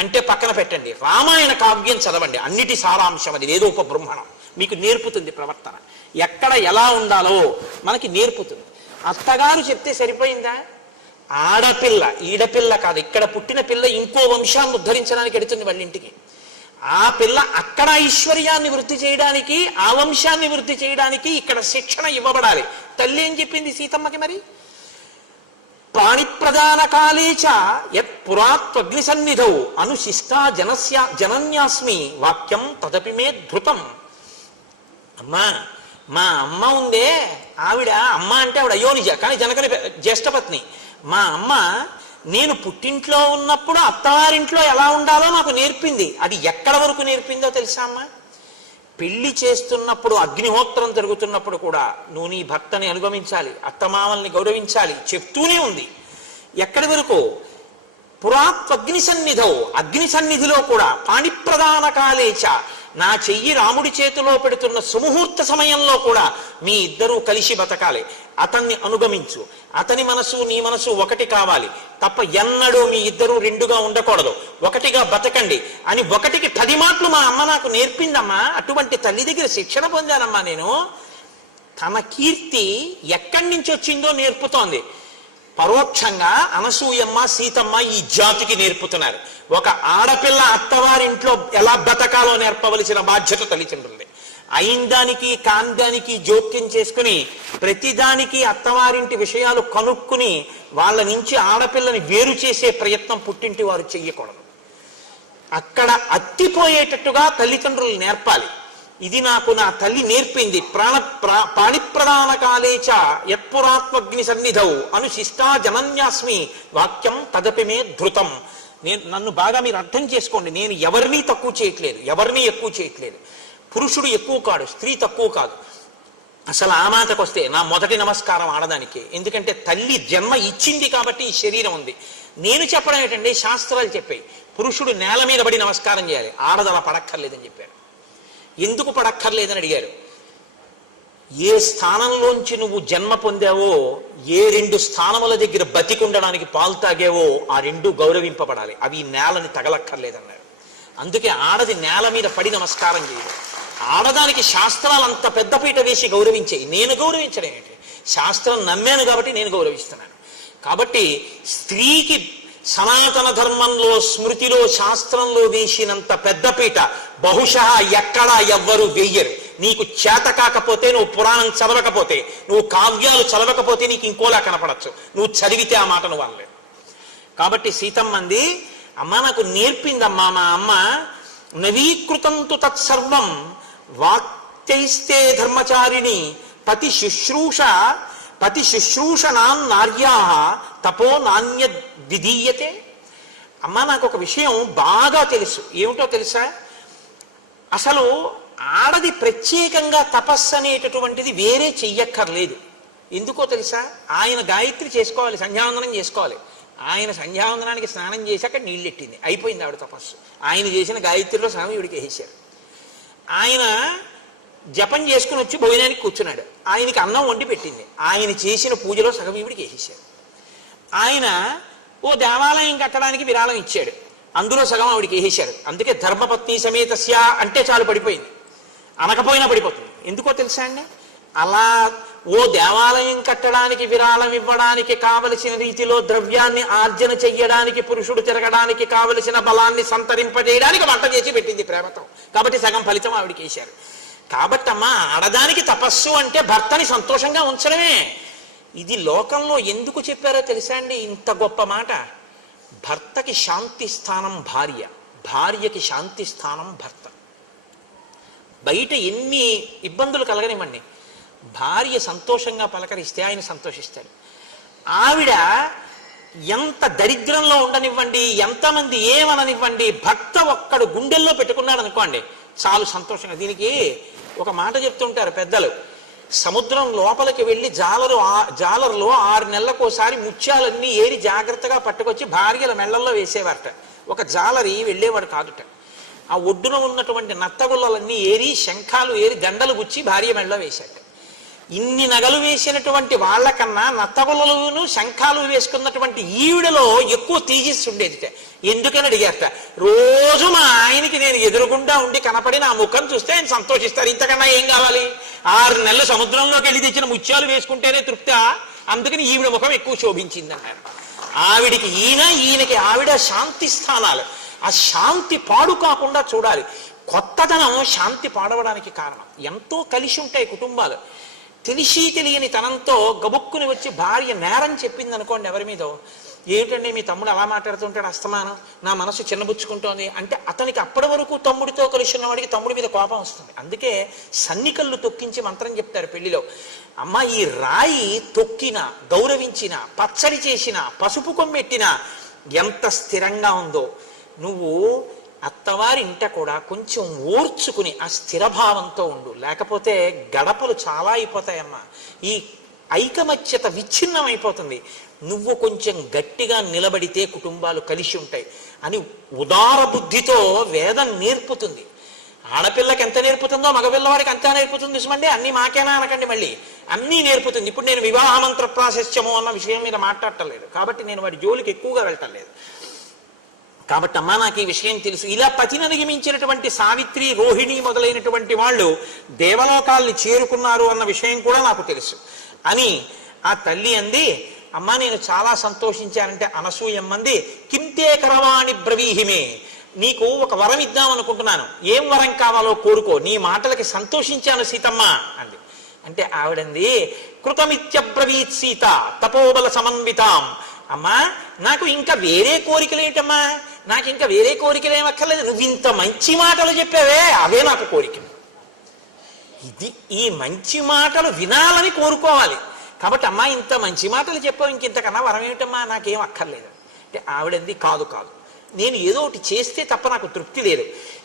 అంటే పక్కన పెట్టండి, రామాయణ కావ్యం చదవండి. అన్నిటి సారాంశం అది, ఏదో ఒక బ్రహ్మణం మీకు నేర్పుతుంది. ప్రవర్తన ఎక్కడ ఎలా ఉండాలో మనకి నేర్పుతుంది. అత్తగారు చెప్తే సరిపోయిందా? ఆడపిల్ల, ఈడపిల్ల కాదు, ఇక్కడ పుట్టిన పిల్ల ఇంకో వంశాన్ని ఉద్ధరించడానికి ఎడుతుంది వాళ్ళ ఇంటికి. ఆ పిల్ల అక్కడ ఐశ్వర్యాన్ని వృద్ధి చేయడానికి, ఆ వంశాన్ని వృద్ధి చేయడానికి ఇక్కడ శిక్షణ ఇవ్వబడాలి. తల్లి ఏం చెప్పింది సీతమ్మకి మరి? పాణిప్రదాన కాలేచ యత్ పురాత్వగ్ని సన్నిధౌ అనుశిష్టా జనన్యాస్మి వాక్యం తదపి మే ధృతం. అమ్మా, మా అమ్మ ఉందే, ఆవిడ అమ్మ అంటే ఆవిడ అయోనిజ, కానీ జనకని జ్యేష్ఠపత్ని. మా అమ్మ నేను పుట్టింట్లో ఉన్నప్పుడు అత్తవారింట్లో ఎలా ఉండాలో నాకు నేర్పింది. అది ఎక్కడ వరకు నేర్పిందో తెలుసా అమ్మా? పెళ్లి చేస్తున్నప్పుడు, అగ్నిహోత్రం జరుగుతున్నప్పుడు కూడా నువ్వు నీ భర్తని అనుగమించాలి, అత్తమామల్ని గౌరవించాలి చెప్తూనే ఉంది. ఎక్కడి వరకు? పురాత్వగ్ని సన్నిధౌ, అగ్ని సన్నిధిలో కూడా పాణిప్రదాన కాలేచ, నా చెయ్యి రాముడి చేతిలో పెడుతున్న సుముహూర్త సమయంలో కూడా మీ ఇద్దరూ కలిసి బతకాలి, అతన్ని అనుగమించు, అతని మనసు నీ మనసు ఒకటి కావాలి తప్ప ఎన్నడూ మీ ఇద్దరూ రెండుగా ఉండకూడదు, ఒకటిగా బతకండి అని 1కి 10 మాటలు మా అమ్మ నాకు నేర్పిందమ్మా. అటువంటి తల్లి దగ్గర శిక్షణ పొందానమ్మా నేను. తన కీర్తి ఎక్కడి నుంచి వచ్చిందో నేర్పుతోంది. పరోక్షంగా అనసూయమ్మ, సీతమ్మ ఈ జాతికి నేర్పుతున్నారు. ఒక ఆడపిల్ల అత్తవారింట్లో ఎలా బతకాలో నేర్పవలసిన బాధ్యత తల్లిదండ్రులది. అయిందానికి కాందానికి జోక్యం చేసుకుని ప్రతిదానికి అత్తవారింటి విషయాలు కనుక్కుని వాళ్ళ నుంచి ఆడపిల్లని వేరు చేసే ప్రయత్నం పుట్టింటి వారు చెయ్యకూడదు. అక్కడ అత్తిపోయేటట్టుగా తల్లిదండ్రులు నేర్పాలి. ఇది నాకు నా తల్లి నేర్పింది. పాణిప్రదాన కాలేచ యత్పురాత్మగ్ని సన్నిధౌ అనుశిష్టా జనన్యాస్మి వాక్యం తదపి మే ధృతం. నన్ను బాగా మీరు అర్థం చేసుకోండి. నేను ఎవరినీ తక్కువ చేయట్లేదు, ఎవరినీ ఎక్కువ చేయట్లేదు. పురుషుడు ఎక్కువ కాడు, స్త్రీ తక్కువ కాదు. అసలు ఆ మాటకు వస్తే నా మొదటి నమస్కారం ఆడదానికి. ఎందుకంటే తల్లి జన్మ ఇచ్చింది కాబట్టి ఈ శరీరం ఉంది. నేను చెప్పడం ఏంటంటే శాస్త్రాలు చెప్పాయి, పురుషుడు నేల మీద పడి నమస్కారం చేయాలి, ఆడదల పడక్కర్లేదని చెప్పారు. ఎందుకు పడక్కర్లేదని అడిగారు. ఏ స్థానంలోంచి నువ్వు జన్మ పొందావో, ఏ 2 స్థానముల దగ్గర బతికుండడానికి పాలు తాగావో ఆ 2 గౌరవింపబడాలి, అవి నేలని తగలక్కర్లేదన్నారు. అందుకే ఆడది నేల మీద పడి నమస్కారం చేయదు. ఆడదానికి శాస్త్రాలు అంత పెద్దపీట వేసి గౌరవించేయి. నేను గౌరవించడం ఏంటి? శాస్త్రం నమ్మాను కాబట్టి నేను గౌరవిస్తున్నాను. కాబట్టి స్త్రీకి సనాతన ధర్మంలో, స్మృతిలో, శాస్త్రంలో వేసినంత పెద్దపీట బహుశా ఎక్కడా ఎవ్వరూ వేయరు. నీకు చేత కాకపోతే, నువ్వు పురాణం చదవకపోతే, నువ్వు కావ్యాలు చదవకపోతే నీకు ఇంకోలా కనపడచ్చు, నువ్వు చదివితే ఆ మాట నువ్వు అనలేదు. కాబట్టి సీతమ్మంది, అమ్మ నాకు నేర్పిందమ్మా మా అమ్మ, నవీకృతంతు తత్సర్వం వాక్తైస్తే ధర్మచారిణి పతి శుశ్రూషణాం నార్యా తపో నాణ్య విధీయతే. అమ్మ నాకు ఒక విషయం బాగా తెలుసు. ఏమిటో తెలుసా? అసలు ఆడది ప్రత్యేకంగా తపస్సు అనేటటువంటిది వేరే చెయ్యక్కర్లేదు. ఎందుకో తెలుసా? ఆయన గాయత్రి చేసుకోవాలి, సంధ్యావందనం చేసుకోవాలి. ఆయన సంధ్యావందనానికి స్నానం చేశాక నీళ్ళెట్టింది, అయిపోయింది ఆవిడ తపస్సు. ఆయన చేసిన గాయత్రిలో సగం ఈవిడికి వేసేశారు. ఆయన జపం చేసుకుని వచ్చి భోజనానికి కూర్చున్నాడు, ఆయనకి అన్నం వండి పెట్టింది, ఆయన చేసిన పూజలో సగం ఈవిడికి వేసేశారు. ఆయన ఓ దేవాలయం కట్టడానికి విరాళం ఇచ్చాడు, అందులో సగం ఆవిడికి వేసేశారు. అందుకే ధర్మపత్ని సమేతస్య అంటే చాలు పడిపోయింది, అనకపోయినా పడిపోతుంది. ఎందుకో తెలుసా అండి? అలా ఓ దేవాలయం కట్టడానికి విరాళం ఇవ్వడానికి కావలసిన రీతిలో ద్రవ్యాన్ని ఆర్జన చెయ్యడానికి, పురుషుడు తిరగడానికి కావలసిన బలాన్ని సంతరింపజేయడానికి వంట చేసి పెట్టింది ప్రేమతో. కాబట్టి సగం ఫలితం ఆవిడికి వేశారు. కాబట్టి అమ్మా, ఆడదానికి తపస్సు అంటే భర్తని సంతోషంగా ఉంచడమే. ఇది లోకంలో ఎందుకు చెప్పారో తెలుసా అండి ఇంత గొప్ప మాట? భర్తకి శాంతి స్థానం భార్య, భార్యకి శాంతి స్థానం భర్త. బయట ఎన్ని ఇబ్బందులు కలగనివ్వండి, భార్య సంతోషంగా పలకరిస్తే ఆయన సంతోషిస్తాడు. ఆవిడ ఎంత దరిద్రంలో ఉండనివ్వండి, ఎంతమంది ఏమననివ్వండి, భర్త ఒక్కడు గుండెల్లో పెట్టుకున్నాడు అనుకోండి చాలు సంతోషంగా. దీనికి ఒక మాట చెప్తుంటారు పెద్దలు, సముద్రం లోపలికి వెళ్ళి జాలరులో 6 నెలలకోసారి ముత్యాలన్నీ ఏరి జాగ్రత్తగా పట్టుకొచ్చి భార్యల మెళ్ళల్లో వేసేవారట. ఒక జాలరి వెళ్ళేవాడు కాదుట. ఆ ఒడ్డున ఉన్నటువంటి నత్తగుల్లలన్నీ ఏరి, శంఖాలు ఏరి, గండలు గుచ్చి భార్య మెడలో వేశాట. ఇన్ని నగలు వేసినటువంటి వాళ్ళకన్నా నత్తగుల్లలను శంఖాలు వేసుకున్నటువంటి ఈవిడలో ఎక్కువ తేజస్సు ఉండేది. ఎందుకని అడిగారట. రోజు మా ఆయనకి నేను ఎదురుగుండా ఉండి కనపడి నా ముఖం చూస్తే ఆయన సంతోషిస్తారు, ఇంతకన్నా ఏం కావాలి? 6 నెలలు సముద్రంలోకి వెళ్ళి తెచ్చిన ముత్యాలు వేసుకుంటేనే తృప్తి, అందుకని ఈవిడ ముఖం ఎక్కువ శోభించింది అన్నారు. ఆవిడికి ఈయనకి ఆవిడ శాంతి స్థానాలు. ఆ శాంతి పాడు కాకుండా చూడాలి. కొత్తదనం శాంతి పాడవడానికి కారణం. ఎంతో కలిసి ఉంటాయి కుటుంబాలు. తెలిసి తెలియని తనంతో గబుక్కుని వచ్చి భార్య నేరం చెప్పింది అనుకోండి ఎవరి మీదో, ఏమిటండి మీ తమ్ముడు అలా మాట్లాడుతుంటాడు అస్తమానం, నా మనసు చిన్నబుచ్చుకుంటోంది అంటే, అతనికి అప్పటి వరకు తమ్ముడితో కలిసి ఉన్నవాడికి తమ్ముడి మీద కోపం వస్తుంది. అందుకే సన్నికళ్ళు తొక్కించి మంత్రం చెప్తారు పెళ్లిలో. అమ్మ, ఈ రాయి తొక్కినా, గౌరవించినా, పచ్చడి చేసినా, పసుపు కొమ్మెట్టినా ఎంత స్థిరంగా ఉందో, నువ్వు అత్తవారి ఇంట కూడా కొంచెం ఓర్చుకుని ఆ స్థిరభావంతో ఉండు, లేకపోతే గడపలు చాలా అయిపోతాయమ్మా. ఈ ఐకమత్యత విచ్ఛిన్నం అయిపోతుంది. నువ్వు కొంచెం గట్టిగా నిలబడితే కుటుంబాలు కలిసి ఉంటాయి అని ఉదార బుద్ధితో వేదం నేర్పుతుంది. ఆడపిల్లకి ఎంత నేర్పుతుందో మగపిల్లవాడికి అంతా నేర్పుతుంది. చూసమండి, అన్ని మాకేనా అనకండి, మళ్ళీ అన్నీ నేర్పుతుంది. ఇప్పుడు నేను వివాహ మంత్ర ప్రాశస్త్యము అన్న విషయం మీద మాట్లాడటం లేదు కాబట్టి నేను వాడి జోలికి ఎక్కువగా వెళ్ళటం లేదు. కాబట్టి అమ్మా, నాకు ఈ విషయం తెలుసు. ఇలా పతిని అధిగమించినటువంటి సావిత్రి, రోహిణి మొదలైనటువంటి వాళ్ళు దేవలోకాల్ని చేరుకున్నారు అన్న విషయం కూడా నాకు తెలుసు అని ఆ తల్లి అంది. అమ్మా, నేను చాలా సంతోషించానంటే అనసూయమ్మంది, కింతే కరవాణి బ్రవీహిమే, నీకు ఒక వరం ఇద్దాం అనుకుంటున్నాను, ఏం వరం కావాలో కోరుకో, నీ మాటలకి సంతోషించాను సీతమ్మ అంది. అంటే ఆవిడంది, కృతమిత్యబ్రవీత్ సీత తపోబల సమన్వితాం. అమ్మా, నాకు ఇంకా వేరే కోరికలు ఏంటమ్మా, నాకు ఇంకా వేరే కోరికలు ఏమక్కర్లేదు, నువ్వు ఇంత మంచి మాటలు చెప్పావే అవే నాకు కోరికలు. ఈ మంచి మాటలు వినాలని కోరుకోవాలి. కాబట్టి అమ్మా, ఇంత మంచి మాటలు చెప్పావు, ఇంకింతకన్నా వరం ఏమిటమ్మా, నాకేం అక్కర్లేదు అంటే ఆవిడంది, కాదు కాదు, నేను ఏదో ఒకటి చేస్తే తప్ప నాకు తృప్తి లేదు.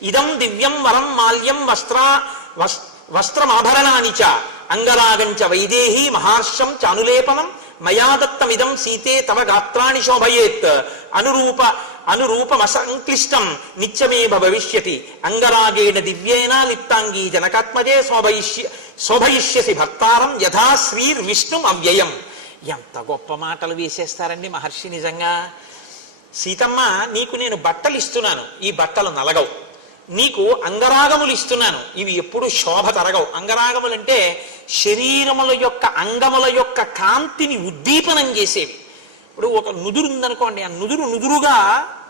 ఇదం దివ్యం వరం మాల్యం వస్త్రమాభరణాని చ అంగరాగంచ వైదేహి మహార్షం చానులేపనం మయాదత్తమిదం సీతే తవ గాత్రాణి శోభయేత్ అనురూపమసంక్లిష్టం నిత్యమేవ భవిష్యతి అంగరాగేణ దివ్యేన లిప్తాంగీ జనకాత్మజే శోభయిష్యసి భక్తారం యథా శ్రీర్విష్ణుం అవ్యయం. ఎంత గొప్ప మాటలు వేసేస్తారండి మహర్షి నిజంగా. సీతమ్మ, నీకు నేను బట్టలు ఇస్తున్నాను, ఈ బట్టలు నలగవు. నీకు అంగరాగములు ఇస్తున్నాను, ఇవి ఎప్పుడు శోభ తరగవు. అంగరాగములంటే శరీరముల యొక్క అంగముల యొక్క కాంతిని ఉద్దీపనం చేసేవి. ఇప్పుడు ఒక నుదురు ఉందనుకోండి, ఆ నుదురుగా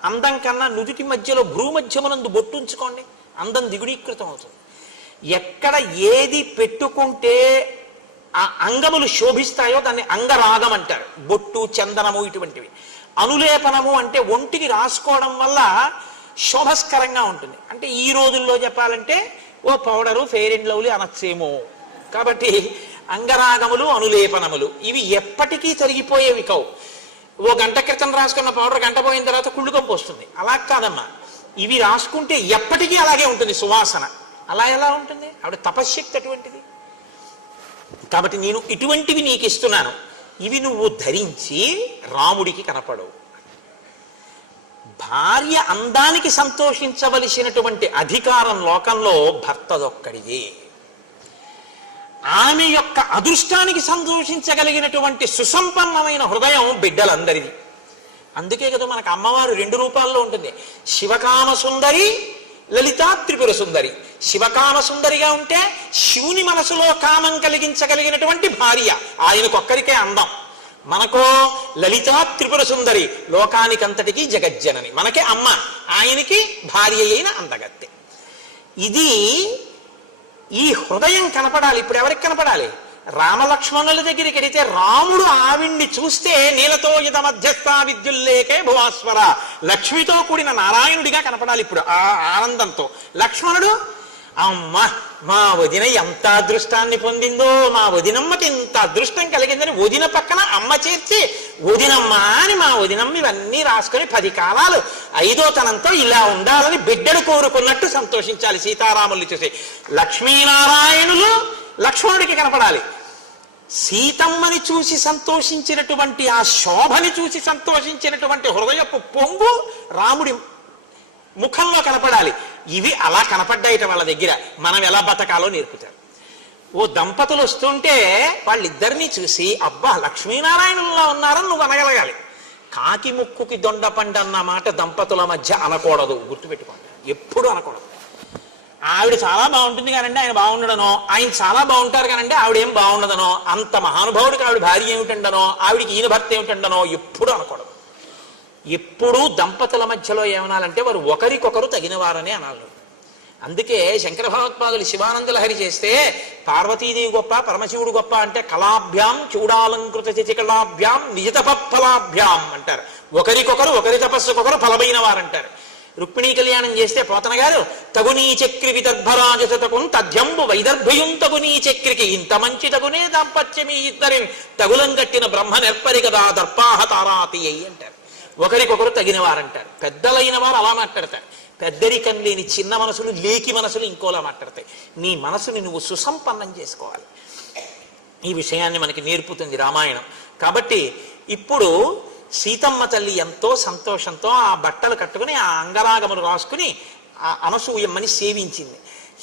అందం కన్నా నుదుటి మధ్యలో భ్రూ మధ్యమునందు బొట్టు ఉంచుకోండి, అందం దిగుడీకృతం అవుతుంది. ఎక్కడ ఏది పెట్టుకుంటే ఆ అంగములు శోభిస్తాయో దాన్ని అంగరాగం అంటారు. బొట్టు, చందనము ఇటువంటివి. అనులేపనము అంటే ఒంటికి రాసుకోవడం వల్ల శోభస్కరంగా ఉంటుంది. అంటే ఈ రోజుల్లో చెప్పాలంటే ఓ పౌడరు, ఫెయిర్ అండ్ లవ్లీ అనొచ్చేమో. కాబట్టి అంగరాగములు, అనులేపనములు ఇవి ఎప్పటికీ తరిగిపోయేవి కావు. ఓ గంట క్రితం రాసుకున్న పౌడర్ గంట పోయిన తర్వాత కుళ్ళుకంపు వస్తుంది. అలా కాదమ్మా, ఇవి రాసుకుంటే ఎప్పటికీ అలాగే ఉంటుంది సువాసన. అలా ఎలా ఉంటుంది? ఆవిడ తపశ్శక్తి అటువంటిది. కాబట్టి నేను ఇటువంటివి నీకు ఇస్తున్నాను, ఇవి నువ్వు ధరించి రాముడికి కనపడవు. భార్య అందానికి సంతోషించవలసినటువంటి అధికారం లోకంలో భర్తదొక్కడిదే. ఆమె యొక్క అదృష్టానికి సంతోషించగలిగినటువంటి సుసంపన్నమైన హృదయం బిడ్డలందరిది. అందుకే కదా మనకు అమ్మవారు 2 రూపాల్లో ఉంటుంది. శివకామ సుందరి, లలితా త్రిపుర సుందరి. శివకామ సుందరిగా ఉంటే శివుని మనసులో కామం కలిగించగలిగినటువంటి భార్య, ఆయనకొక్కరికే అందం. మనకో లలితా త్రిపుర సుందరి, లోకానికంతటికీ జగజ్జనని, మనకే అమ్మ, ఆయనకి భార్య అయిన అందగత్తె. ఇది ఈ హృదయం కనపడాలి. ఇప్పుడు ఎవరికి కనపడాలి? రామలక్ష్మణుల దగ్గరికి వెడితే రాముడు ఆవిడ్ని చూస్తే నీలతో ఇద మధ్యస్థ విద్యుల్లేకే భువాస్వర, లక్ష్మితో కూడిన నారాయణుడిగా కనపడాలి ఇప్పుడు ఆ ఆనందంతో. లక్ష్మణుడు, అమ్మ మా వదిన ఎంత అదృష్టాన్ని పొందిందో, మా వదినమ్మకి ఇంత అదృష్టం కలిగిందని వదిన పక్కన అమ్మ చేర్చి వదినమ్మ అని మా వదినమ్మ ఇవన్నీ రాసుకొని 10 కాలాలు 5వ తనంతో ఇలా ఉండాలని బిడ్డను కోరుకున్నట్టు సంతోషించాలి సీతారాముల్ని చూసి. లక్ష్మీనారాయణులు లక్ష్మణుడికి కనపడాలి. సీతమ్మని చూసి సంతోషించినటువంటి ఆ శోభని చూసి సంతోషించినటువంటి హృదయపు పొంగు రాముడి ముఖంలో కనపడాలి. ఇవి అలా కనపడ్డాయిట వాళ్ళ దగ్గర. మనం ఎలా బతకాలో నేర్పుతారు. ఓ దంపతులు వస్తుంటే వాళ్ళిద్దరినీ చూసి అబ్బా లక్ష్మీనారాయణుల్లో ఉన్నారని నువ్వు అనగలగాలి. కాకి ముక్కుకి దొండపండు అన్న మాట దంపతుల మధ్య అనకూడదు, గుర్తుపెట్టుకోండి, ఎప్పుడు అనకూడదు. ఆవిడ చాలా బాగుంటుంది కానండి ఆయన బాగుండడనో, ఆయన చాలా బాగుంటారు కానండి ఆవిడేం బాగుండదనో, అంత మహానుభావుడికి ఆవిడ భార్య ఏమిటండనో, ఆవిడికి ఈయన భర్త ఏమిటండనో ఎప్పుడు అనకూడదు. ఎప్పుడూ దంపతుల మధ్యలో ఏమనాలంటే వారు ఒకరికొకరు తగినవారనే అనాలి. అందుకే శంకర భగవత్పాదులు శివానంద లహరి చేస్తే పార్వతీదేవి గొప్ప పరమశివుడు గొప్ప అంటే కళాభ్యాం చూడాలంకృత చికళాభ్యాం నిజతపఫలాభ్యాం అంటారు. ఒకరికొకరు ఒకరి తపస్సుకొకరు ఫలమైన వారంటారు. రుక్మిణీ కళ్యాణం చేస్తే పోతన గారు తగునీ చక్రి విదర్భరాజతకున్ తథ్యంబు వైదర్భయుం తగునీ చక్రికి ఇంత మంచి తగునే దాంపత్యమీ ఇద్దరిని తగులం కట్టిన బ్రహ్మ నెర్పరి కదా దర్పాహ తారాతి అయ్యి అంటారు. ఒకరికొకరు తగిన వారంటారు. పెద్దలైన వారు అలా మాట్లాడతారు. పెద్దరికం లేని చిన్న మనసులు లేకి మనసులు ఇంకోలా మాట్లాడతాయి. నీ మనసుని నువ్వు సుసంపన్నం చేసుకోవాలి. ఈ విషయాన్ని మనకి నేర్పుతుంది రామాయణం. కాబట్టి ఇప్పుడు సీతమ్మ తల్లి ఎంతో సంతోషంతో ఆ బట్టలు కట్టుకుని ఆ అంగరాగములు రాసుకుని ఆ అనసూయమ్మని సేవించింది.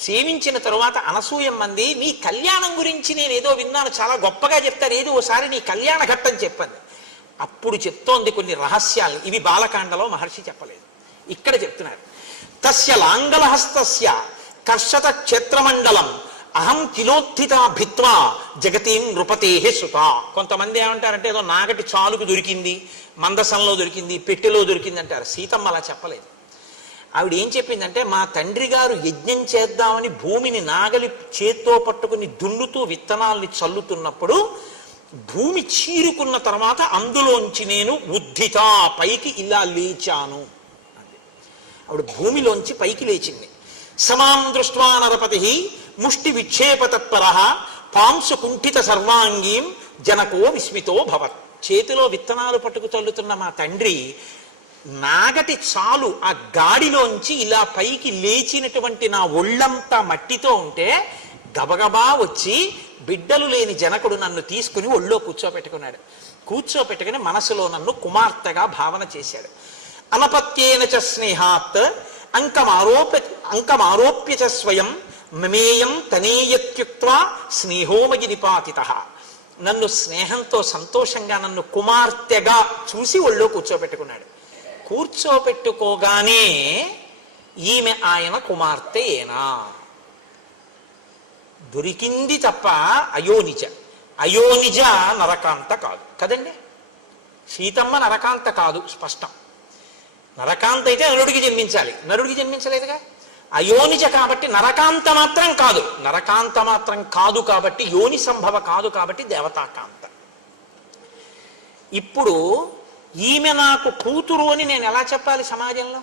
సేవించిన తరువాత అనసూయమ్మంది నీ కళ్యాణం గురించి నేను ఏదో విన్నాను, చాలా గొప్పగా చెప్తారు, ఏదో ఓసారి నీ కళ్యాణ ఘట్టం చెప్పండి. అప్పుడు చెప్తోంది కొన్ని రహస్యాలు. ఇవి బాలకాండలో మహర్షి చెప్పలేదు, ఇక్కడ చెప్తున్నారు. తస్య లాంగలహస్తస్య కర్షత క్షేత్రమండలం అహం కిలోత్థిత భిత్వా జగతీం నృపతేహే సుత. కొంతమంది ఏమంటారంటే ఏదో నాగటి చాలుకు దొరికింది, మందసంలో దొరికింది, పెట్టెలో దొరికింది అంటారు. సీతమ్మ అలా చెప్పలేదు. ఆవిడ ఏం చెప్పిందంటే మా తండ్రి గారు యజ్ఞం చేద్దామని భూమిని నాగలి చేత్తో పట్టుకుని దున్నుతూ విత్తనాల్ని చల్లుతున్నప్పుడు భూమి చీరుకున్న తర్వాత అందులోంచి నేను ఉద్ధిత పైకి ఇలా లేచాను. ఆవిడ భూమిలోంచి పైకి లేచింది. సమాం దృష్ట్వా నరపతి ముష్టి విక్షేప తత్పర పాంసు కుంఠిత సర్వాంగీం జనకో విస్మితో భవత్. చేతిలో విత్తనాలు పట్టుకు చల్లుతున్న మా తండ్రి నాగటి చాలు ఆ గాడిలోంచి ఇలా పైకి లేచినటువంటి నా ఒళ్ళంతా మట్టితో ఉంటే గబగబా వచ్చి బిడ్డలు లేని జనకుడు నన్ను తీసుకుని ఒళ్ళో కూర్చోపెట్టుకున్నాడు. కూర్చోపెట్టుకుని మనసులో నన్ను కుమార్తెగా భావన చేశాడు. అనపత్యేన చ స్నేహాత్ అంకమారోప్య చ స్వయం మమేయం తనేయత్యుక్త్వా స్నేహోమగి నిపాతిత. నన్ను స్నేహంతో సంతోషంగా నన్ను కుమార్తెగా చూసి ఒళ్ళో కూర్చోపెట్టుకున్నాడు. కూర్చోపెట్టుకోగానే ఈమె ఆయన కుమార్తె ఏనా దొరికింది తప్ప అయోనిజ. అయోనిజ నరకాంత కాదు కదండి. సీతమ్మ నరకాంత కాదు, స్పష్టం. నరకాంత అయితే నరుడికి జన్మించాలి, నరుడికి జన్మించలేదుగా. అయోనిజ కాబట్టి నరకాంత మాత్రం కాదు. నరకాంత మాత్రం కాదు కాబట్టి యోని సంభవ కాదు కాబట్టి దేవతాకాంత. ఇప్పుడు ఈమె నాకు కూతురు అని నేను ఎలా చెప్పాలి సమాజంలో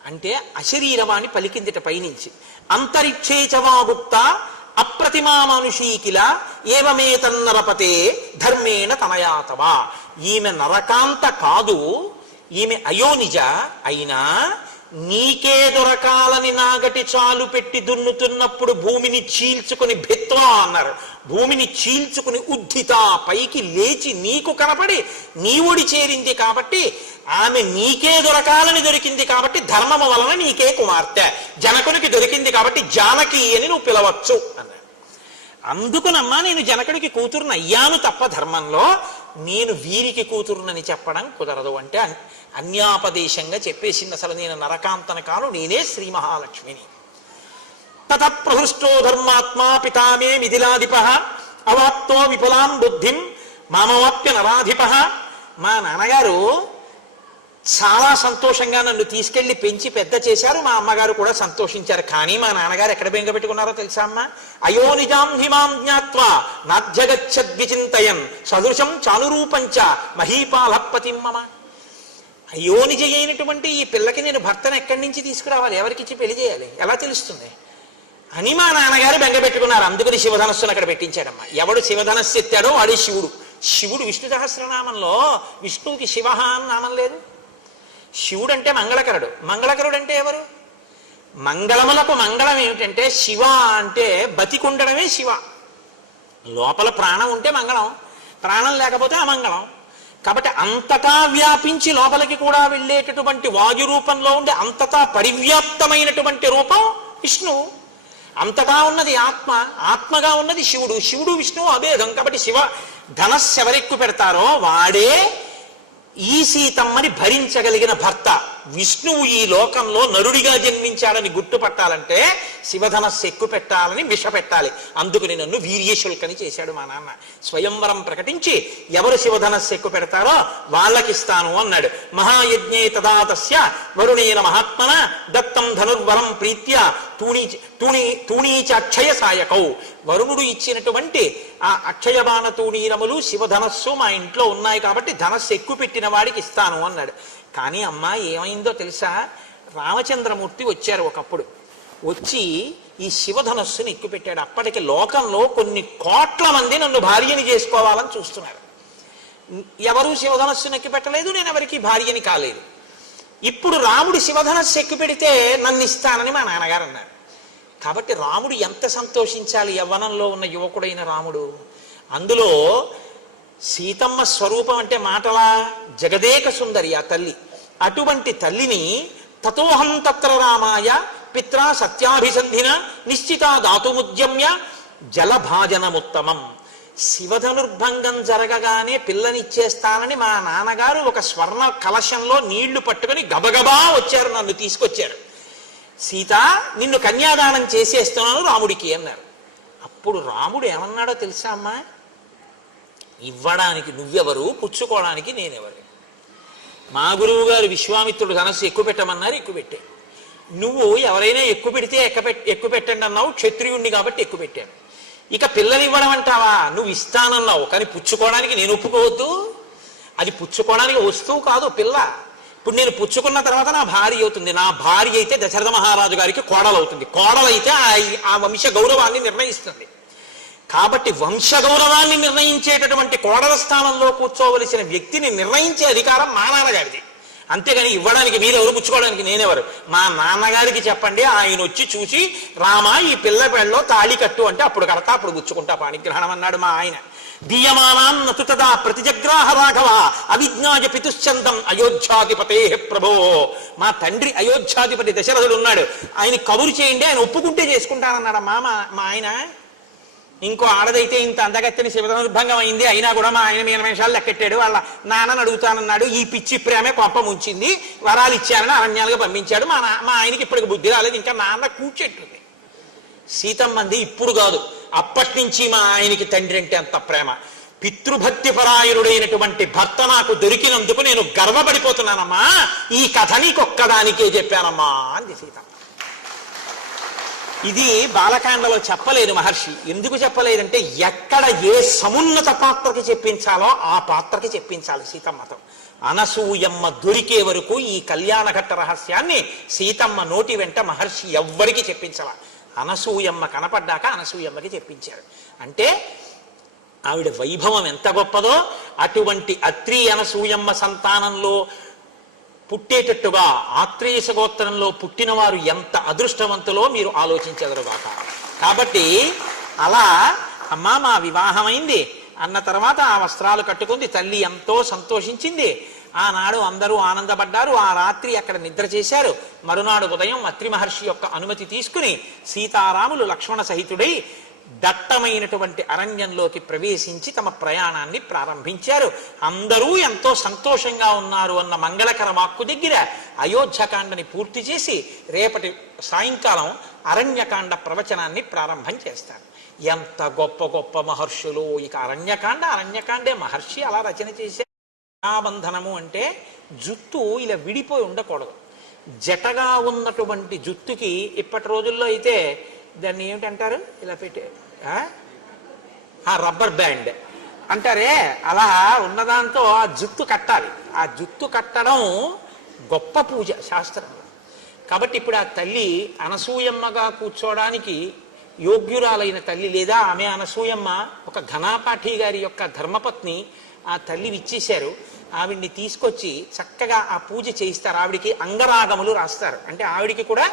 అంటే అశరీరవాణి పలికిందిట పైనుంచి. అంతరిక్షేచవాగుప్త అప్రతిమా మనుషీకిల ఏవమేతన్నరపతే ధర్మేణ తనయాతవా. ఈమె నరకాంత కాదు, ఈమె అయోనిజ అయినా నీకే దొరకాలని నాగటి చాలు పెట్టి దున్నుతున్నప్పుడు భూమిని చీల్చుకుని భిత్వా అన్నారు. భూమిని చీల్చుకుని ఉద్ధిత పైకి లేచి నీకు కనపడి నీ ఒడి చేరింది కాబట్టి ఆమె నీకే దొరకాలని దొరికింది కాబట్టి ధర్మము వలన నీకే కుమార్తె, జనకునికి దొరికింది కాబట్టి జానకి అని నువ్వు పిలవచ్చు అన్నాడు. అందుకునమ్మా నేను జనకుడికి కూతురుని అయ్యాను తప్ప ధర్మంలో నేను వీరికి కూతురునని చెప్పడం కుదరదు అంటే అన్యాపదేశంగా చెప్పేసింది. అసలు నేను నరకాంతన కాను, నేనే శ్రీ మహాలక్ష్మిని. తత ప్రహృష్టో ధర్మాత్మా పితామే మిథిలాధిప అవాప్తో విపులాం బుద్ధిం మామవాప్య నరాధిప. మా నాన్నగారు చాలా సంతోషంగా నన్ను తీసుకెళ్లి పెంచి పెద్ద చేశారు, మా అమ్మగారు కూడా సంతోషించారు. కానీ మా నాన్నగారు ఎక్కడ బెంగ పెట్టుకున్నారో తెలుసా అమ్మ? అయోనిజాం హిమాం జ్ఞాత్వా నాధ్యగచ్చద్విచింతయన్ సదృశం చానురూపంచ మహీపాలపతిం మమ. అయోనిజ అయినటువంటి ఈ పిల్లకి నేను భర్తను ఎక్కడి నుంచి తీసుకురావాలి, ఎవరికిచ్చి పెళ్లి చేయాలి, ఎలా తెలుస్తుంది అని మా నాన్నగారు బెంగ పెట్టుకున్నారు. అందుకని శివధనస్సును అక్కడ పెట్టించాడమ్మా. ఎవడు శివధనస్సు ఎత్తాడో వాడే శివుడు. శివుడు విష్ణు సహస్రనామంలో విష్ణువుకి శివ అని నామం లేదు. శివుడు అంటే మంగళకరుడు. మంగళకరుడు అంటే ఎవరు? మంగళములకు మంగళం ఏమిటంటే శివ అంటే బతికుండడమే శివ. లోపల ప్రాణం ఉంటే మంగళం, ప్రాణం లేకపోతే అమంగళం. కాబట్టి అంతటా వ్యాపించి లోపలికి కూడా వెళ్ళేటటువంటి వాయు రూపంలో ఉండి అంతటా పరివ్యాప్తమైనటువంటి రూపం విష్ణువు. అంతటా ఉన్నది ఆత్మ, ఆత్మగా ఉన్నది శివుడు, శివుడు విష్ణువు అభేదం. కాబట్టి శివ ధనస్సు ఎవరెక్కు పెడతారో వాడే ఈ సీతమ్మని భరించగలిగిన భర్త. విష్ణువు ఈ లోకంలో నరుడిగా జన్మించాలని గుర్తుపట్టాలంటే శివధనస్సు ఎక్కువ పెట్టాలని విష పెట్టాలి. అందుకని నన్ను వీర్యశుల్కని చేశాడు మా నాన్న. స్వయంవరం ప్రకటించి ఎవరు శివధనస్సు ఎక్కువ పెడతారో వాళ్ళకిస్తాను అన్నాడు. మహాయజ్ఞే తదా తస్య వరుణేన మహాత్మన దత్తం ధనుర్వరం ప్రీత్య తూణీచ అక్షయ సాయకౌ. వరుణుడు ఇచ్చినటువంటి ఆ అక్షయబాణ తూణీరములు శివధనస్సు మా ఇంట్లో ఉన్నాయి కాబట్టి ధనస్సు ఎక్కువ పెట్టిన వాడికి ఇస్తాను అన్నాడు. కానీ అమ్మ ఏమైందో తెలుసా, రామచంద్రమూర్తి వచ్చారు ఒకప్పుడు. వచ్చి ఈ శివధనస్సుని ఎక్కువ పెట్టాడు. అప్పటికి లోకంలో కొన్ని కోట్ల మంది నన్ను భార్యని చేసుకోవాలని చూస్తున్నారు. ఎవరు శివధనస్సుని ఎక్కువ పెట్టలేదు, నేను ఎవరికి భార్యని కాలేదు. ఇప్పుడు రాముడు శివధనస్సు ఎక్కువ పెడితే నన్ను ఇస్తానని మా నాన్నగారు అన్నారు. కాబట్టి రాముడు ఎంత సంతోషించాలి, యవ్వనంలో ఉన్న యువకుడైన రాముడు. అందులో సీతమ్మ స్వరూపం అంటే మాటలా, జగదేక సుందరి ఆ తల్లి. అటువంటి తల్లిని తతోహం తత్ర రామాయ పిత్రా సత్యాభిసంధిన నిశ్చిత దాతుముద్యమ్య జలభాజనముత్తమం. శివధనుర్భంగం జరగగానే పిల్లనిచ్చేస్తానని మా నాన్నగారు ఒక స్వర్ణ కలశంలో నీళ్లు పట్టుకుని గబగబా వచ్చారు, నన్ను తీసుకొచ్చారు. సీత నిన్ను కన్యాదానం చేసేస్తున్నాను రాముడికి అన్నారు. అప్పుడు రాముడు ఏమన్నాడో తెలుసా అమ్మా, ఇవ్వడానికి నువ్వెవరు, పుచ్చుకోవడానికి నేనెవరు. మా గురువు గారు విశ్వామిత్రుడు ధనస్సు ఎక్కువ పెట్టమన్నారు, ఎక్కువ పెట్టే. నువ్వు ఎవరైనా ఎక్కువ పెడితే ఎక్కువ పెట్టండి అన్నావు, క్షత్రియుణ్ణి కాబట్టి ఎక్కువ పెట్టాను. ఇక పిల్లలు ఇవ్వడం అంటావా, నువ్వు ఇస్తానన్నావు కానీ పుచ్చుకోవడానికి నేను ఒప్పుకోవద్దు. అది పుచ్చుకోవడానికి వస్తువు కాదు పిల్ల. ఇప్పుడు నేను పుచ్చుకున్న తర్వాత నా భార్య అవుతుంది. నా భార్య అయితే దశరథ మహారాజు గారికి కోడలవుతుంది. కోడలైతే ఆ వంశ గౌరవాన్ని నిర్ణయిస్తుంది. కాబట్టి వంశ గౌరవాన్ని నిర్ణయించేటటువంటి కోడల స్థానంలో కూర్చోవలసిన వ్యక్తిని నిర్ణయించే అధికారం మా నాన్నగారిది. అంతేగాని ఇవ్వడానికి మీరెవరు, పుచ్చుకోవడానికి నేనెవరు. మా నాన్నగారికి చెప్పండి, ఆయన వచ్చి చూసి రామ ఈ పిల్ల పెళ్ళలో తాళి కట్టు అంటే అప్పుడు కడతా, అప్పుడు పుచ్చుకుంటా పాణిగ్రహణం అన్నాడు మా ఆయన. దీయమానాన్నతు తదా ప్రతిజగ్రాహ రాఘవ అవిజ్ఞాయ పితుశ్చందం అయోధ్యాధిపతే ప్రభో. మా తండ్రి అయోధ్యాధిపతి దశరథుడు ఉన్నాడు, ఆయన కబురు చేయండి, ఆయన ఒప్పుకుంటే చేసుకుంటానన్నాడు మా ఆయన. ఇంకో ఆడదైతే ఇంత అందగత్తెని శివధనుర్భంగం అయింది, అయినా కూడా మా ఆయన మీన నిమిషాలు లెక్కెట్టాడు. వాళ్ళ నాన్నని అడుగుతానన్నాడు, ఈ పిచ్చి ప్రేమే కొంప ముంచింది, వరాలు ఇచ్చారని అరణ్యాలుగా పంపించాడు. మా ఆయనకి ఇప్పటికి బుద్ధి రాలేదు, ఇంకా నాన్న కూర్చెట్టుంది. సీతమ్మంది ఇప్పుడు కాదు, అప్పటి నుంచి మా ఆయనకి తండ్రి అంటే అంత ప్రేమ. పితృభక్తి పరాయణుడైనటువంటి భర్త నాకు దొరికినందుకు నేను గర్వపడిపోతున్నానమ్మా. ఈ కథ నీకొక్కదానికే చెప్పానమ్మా అంది సీతమ్మ. ఇది బాలకాండలో చెప్పలేదు మహర్షి. ఎందుకు చెప్పలేదంటే ఎక్కడ ఏ సమున్నత పాత్రకి చెప్పించాలో ఆ పాత్రకి చెప్పించాలి సీతమ్మతో. అనసూయమ్మ దొరికే వరకు ఈ కళ్యాణఘట్ట రహస్యాన్ని సీతమ్మ నోటి వెంట మహర్షి ఎవ్వరికి చెప్పించాల. అనసూయమ్మ కనపడ్డాక అనసూయమ్మకి చెప్పించారు. అంటే ఆవిడ వైభవం ఎంత గొప్పదో, అటువంటి అత్రి అనసూయమ్మ సంతానంలో పుట్టేటట్టుగా ఆత్రేయస గోత్రంలో పుట్టిన వారు ఎంత అదృష్టవంతులో మీరు ఆలోచించెదరుగాక. కాబట్టి అలా అమ్మా మా వివాహమైంది అన్న తర్వాత ఆ వస్త్రాలు కట్టుకుంది. తల్లి ఎంతో సంతోషించింది. ఆనాడు అందరూ ఆనందపడ్డారు. ఆ రాత్రి అక్కడ నిద్ర చేశారు. మరునాడు ఉదయం అత్రి మహర్షి యొక్క అనుమతి తీసుకుని సీతారాములు లక్ష్మణ సహితుడై దట్టమైనటువంటి అరణ్యంలోకి ప్రవేశించి తమ ప్రయాణాన్ని ప్రారంభించారు. అందరూ ఎంతో సంతోషంగా ఉన్నారు అన్న మంగళకర వాక్కు దగ్గర అయోధ్యకాండని పూర్తి చేసి రేపటి సాయంకాలం అరణ్యకాండ ప్రవచనాన్ని ప్రారంభం చేస్తారు. ఎంత గొప్ప గొప్ప మహర్షులు. ఇక అరణ్యకాండే మహర్షి అలా రచన చేశారు. బంధనము అంటే జుత్తు ఇలా విడిపోయి ఉండకూడదు. జటగా ఉన్నటువంటి జుత్తుకి ఇప్పటి రోజుల్లో అయితే దాన్ని ఏమిటంటారు, ఇలా పెట్టే ఆ రబ్బర్ బ్యాండ్ అంటారే, అలా ఉన్నదాంతో ఆ జుత్తు కట్టాలి. ఆ జుత్తు కట్టడం గొప్ప పూజ శాస్త్రంలో. కాబట్టి ఇప్పుడు ఆ తల్లి అనసూయమ్మగా కూర్చోడానికి యోగ్యురాలైన తల్లి, లేదా ఆమె అనసూయమ్మ ఒక ఘనాపాఠి గారి యొక్క ధర్మపత్ని, ఆ తల్లి ఇచ్చేశారు. ఆవిడ్ని తీసుకొచ్చి చక్కగా ఆ పూజ చేయిస్తారు. ఆవిడికి అంగరాగములు రాస్తారు, అంటే ఆవిడికి కూడా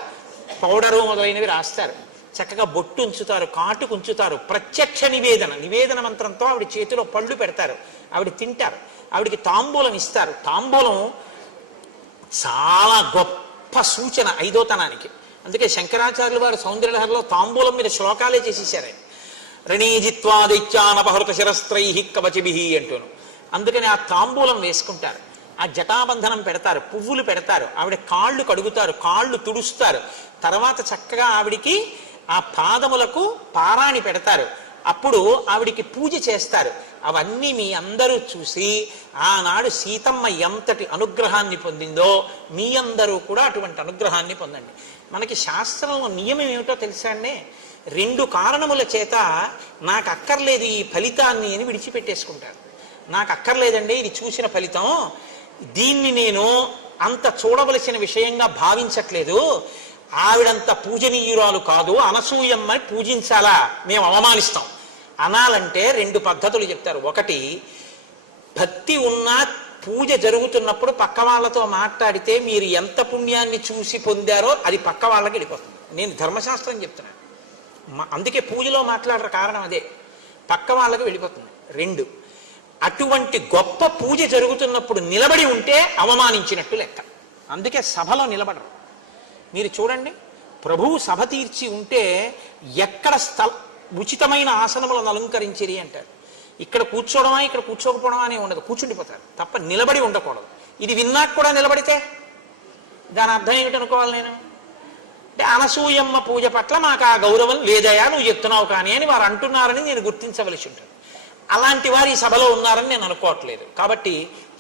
పౌడరు మొదలైనవి రాస్తారు. చక్కగా బొట్టు ఉంచుతారు, కాటుకు ఉంచుతారు. ప్రత్యక్ష నివేదన మంత్రంతో ఆవిడ చేతిలో పళ్ళు పెడతారు, ఆవిడ తింటారు, ఆవిడికి తాంబూలం ఇస్తారు. తాంబూలం చాలా గొప్ప సూచన ఐదోతనానికి. అందుకే శంకరాచార్యులు వారు సౌందర్యలహరిలో తాంబూలం మీద శ్లోకాలే చేసేసారు. రణీజిత్వా దైత్యానపహృత శిరస్త్రై కవచిభి అంటూను. అందుకని ఆ తాంబూలం వేసుకుంటారు, ఆ జటాబంధనం పెడతారు, పువ్వులు పెడతారు, ఆవిడ కాళ్ళు కడుగుతారు, కాళ్ళు తుడుస్తారు. తర్వాత చక్కగా ఆవిడికి ఆ పాదములకు పారాణి పెడతారు. అప్పుడు ఆవిడికి పూజ చేస్తారు. అవన్నీ మీ అందరూ చూసి ఆనాడు సీతమ్మ ఎంతటి అనుగ్రహాన్ని పొందిందో మీ అందరూ కూడా అటువంటి అనుగ్రహాన్ని పొందండి. మనకి శాస్త్రంలో నియమం ఏమిటో తెలుసా అండి? 2 కారణముల చేత నాకు అక్కర్లేదు ఈ ఫలితాన్ని అని విడిచిపెట్టేసుకుంటారు. నాకు అక్కర్లేదండి ఇది చూసిన ఫలితం, దీన్ని నేను అంత చూడవలసిన విషయంగా భావించట్లేదు, ఆవిడంత పూజనీయురాలు కాదు, అనసూయమ్మని పూజించాలా, మేము అవమానిస్తాం అనాలంటే 2 పద్ధతులు చెప్తారు. ఒకటి, భక్తి ఉన్న పూజ జరుగుతున్నప్పుడు పక్క వాళ్ళతో మాట్లాడితే మీరు ఎంత పుణ్యాన్ని చూసి పొందారో అది పక్క వాళ్ళకి వెళ్ళిపోతుంది. నేను ధర్మశాస్త్రం చెప్తున్నాను, అందుకే పూజలో మాట్లాడరు, కారణం అదే, పక్క వాళ్ళకి వెళ్ళిపోతుంది. 2, అటువంటి గొప్ప పూజ జరుగుతున్నప్పుడు నిలబడి ఉంటే అవమానించినట్టు లెక్క. అందుకే సభలో నిలబడరు. మీరు చూడండి, ప్రభువు సభ తీర్చి ఉంటే ఎక్కడ ఉచితమైన ఆసనములను అలంకరించిరి అంటారు. ఇక్కడ కూర్చోవడమా ఇక్కడ కూర్చోకపోవడమా అనే ఉండదు, కూర్చుండిపోతారు తప్ప నిలబడి ఉండకూడదు. ఇది విన్నాక కూడా నిలబడితే దాని అర్థం ఏమిటనుకోవాలి నేను? అంటే అనసూయమ్మ పూజ పట్ల మాకు ఆ గౌరవం లేదయా నువ్వు చెప్తున్నావు కానీ అని వారు అంటున్నారని నేను గుర్తించవలసి ఉంటుంది. అలాంటి వారు ఈ సభలో ఉన్నారని నేను అనుకోవట్లేదు. కాబట్టి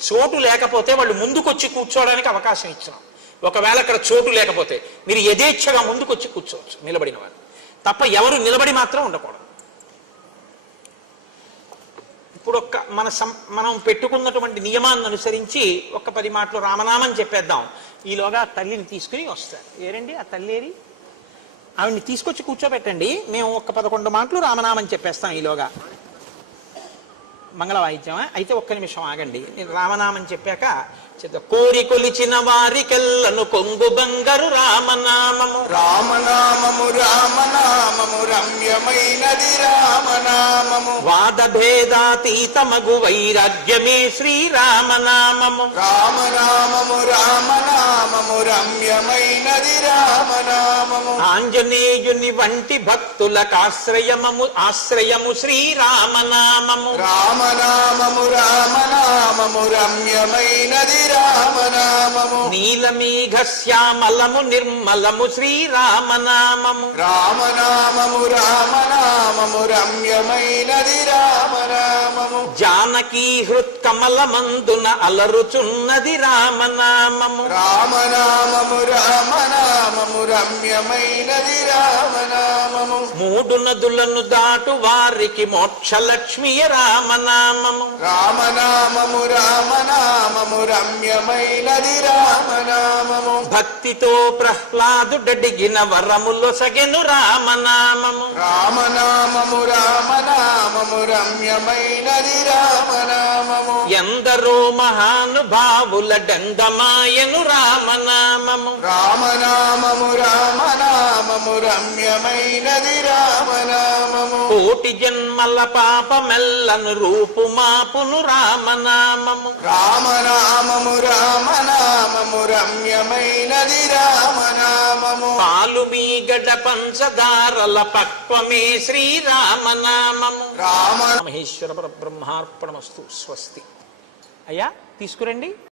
చోటు లేకపోతే వాళ్ళు ముందుకొచ్చి కూర్చోవడానికి అవకాశం ఇచ్చినాం. ఒకవేళ అక్కడ చోటు లేకపోతే మీరు యథేచ్ఛగా ముందుకొచ్చి కూర్చోవచ్చు నిలబడిన వారు, తప్ప ఎవరు నిలబడి మాత్రం ఉండకూడదు. ఇప్పుడు మనం పెట్టుకున్నటువంటి నియమాన్ని అనుసరించి 10 మాటలు రామనామం చెప్పేద్దాం. ఈలోగా తల్లిని తీసుకుని వస్తారు. ఏరండి ఆ తల్లి ఏరి? ఆవిడ్ని తీసుకొచ్చి కూర్చోబెట్టండి, మేము 11 మాటలు రామనామం చెప్పేస్తాం ఈలోగా. మంగళ వాయిద్యమా? అయితే 1 నిమిషం ఆగండి, నేను రామనామం చెప్పాక చెప్తా. కోరి కొలిచిన వారికెల్లను కొంగు బంగారు రామనామము, రామనామము రామనామము రమ్యమైనది రామనామము, వాద భేదాతీతమగు వైరాగ్యమే శ్రీరామనామము, రామనామము రామనామము రమ్యమైనది రామనామము, ఆంజనేయుని వంటి భక్తులకు ఆశ్రయము శ్రీరామనామము, రామనామము రామనామము రమ్యమైనది రామనామము, నీలమేఘ శ్యామలము నిర్మలము శ్రీరామనామము, రామనామము రామనామము రమ్యమైనది రామనామము, జానకీ హృత్కమలమందున అలరుచున్నది రామనామము, రామనామము రామనామము రమ్యమైనది రామనామము, 3 నదులను దాటు వారికి మోక్షలక్ష్మియ రామనామము, రామనామము రామనామము రమ్యమైనది రామనామము, భక్తితో ప్రహ్లాదుడడిగిన వరములు సగెను రామనామము, రామనామము రామనామము రమ్యమైనది రామనామము, ఎందరో మహానుభావుల డంగమాయను రామనామము, రామనామము రామనామము రమ్యమైనది రామనామము, కోటి జన్మల పాపమెల్లను రూపుమాపును రామనామము, రామనామము రామనామము రమ్యమైనది రామనామము, పాలు మీగడ పంచదారల పక్వమే శ్రీరామనామము. రామ మహేశ్వర బ్రహ్మార్పణమస్తు. స్వస్తి. అయ్యా తీసుకురండి.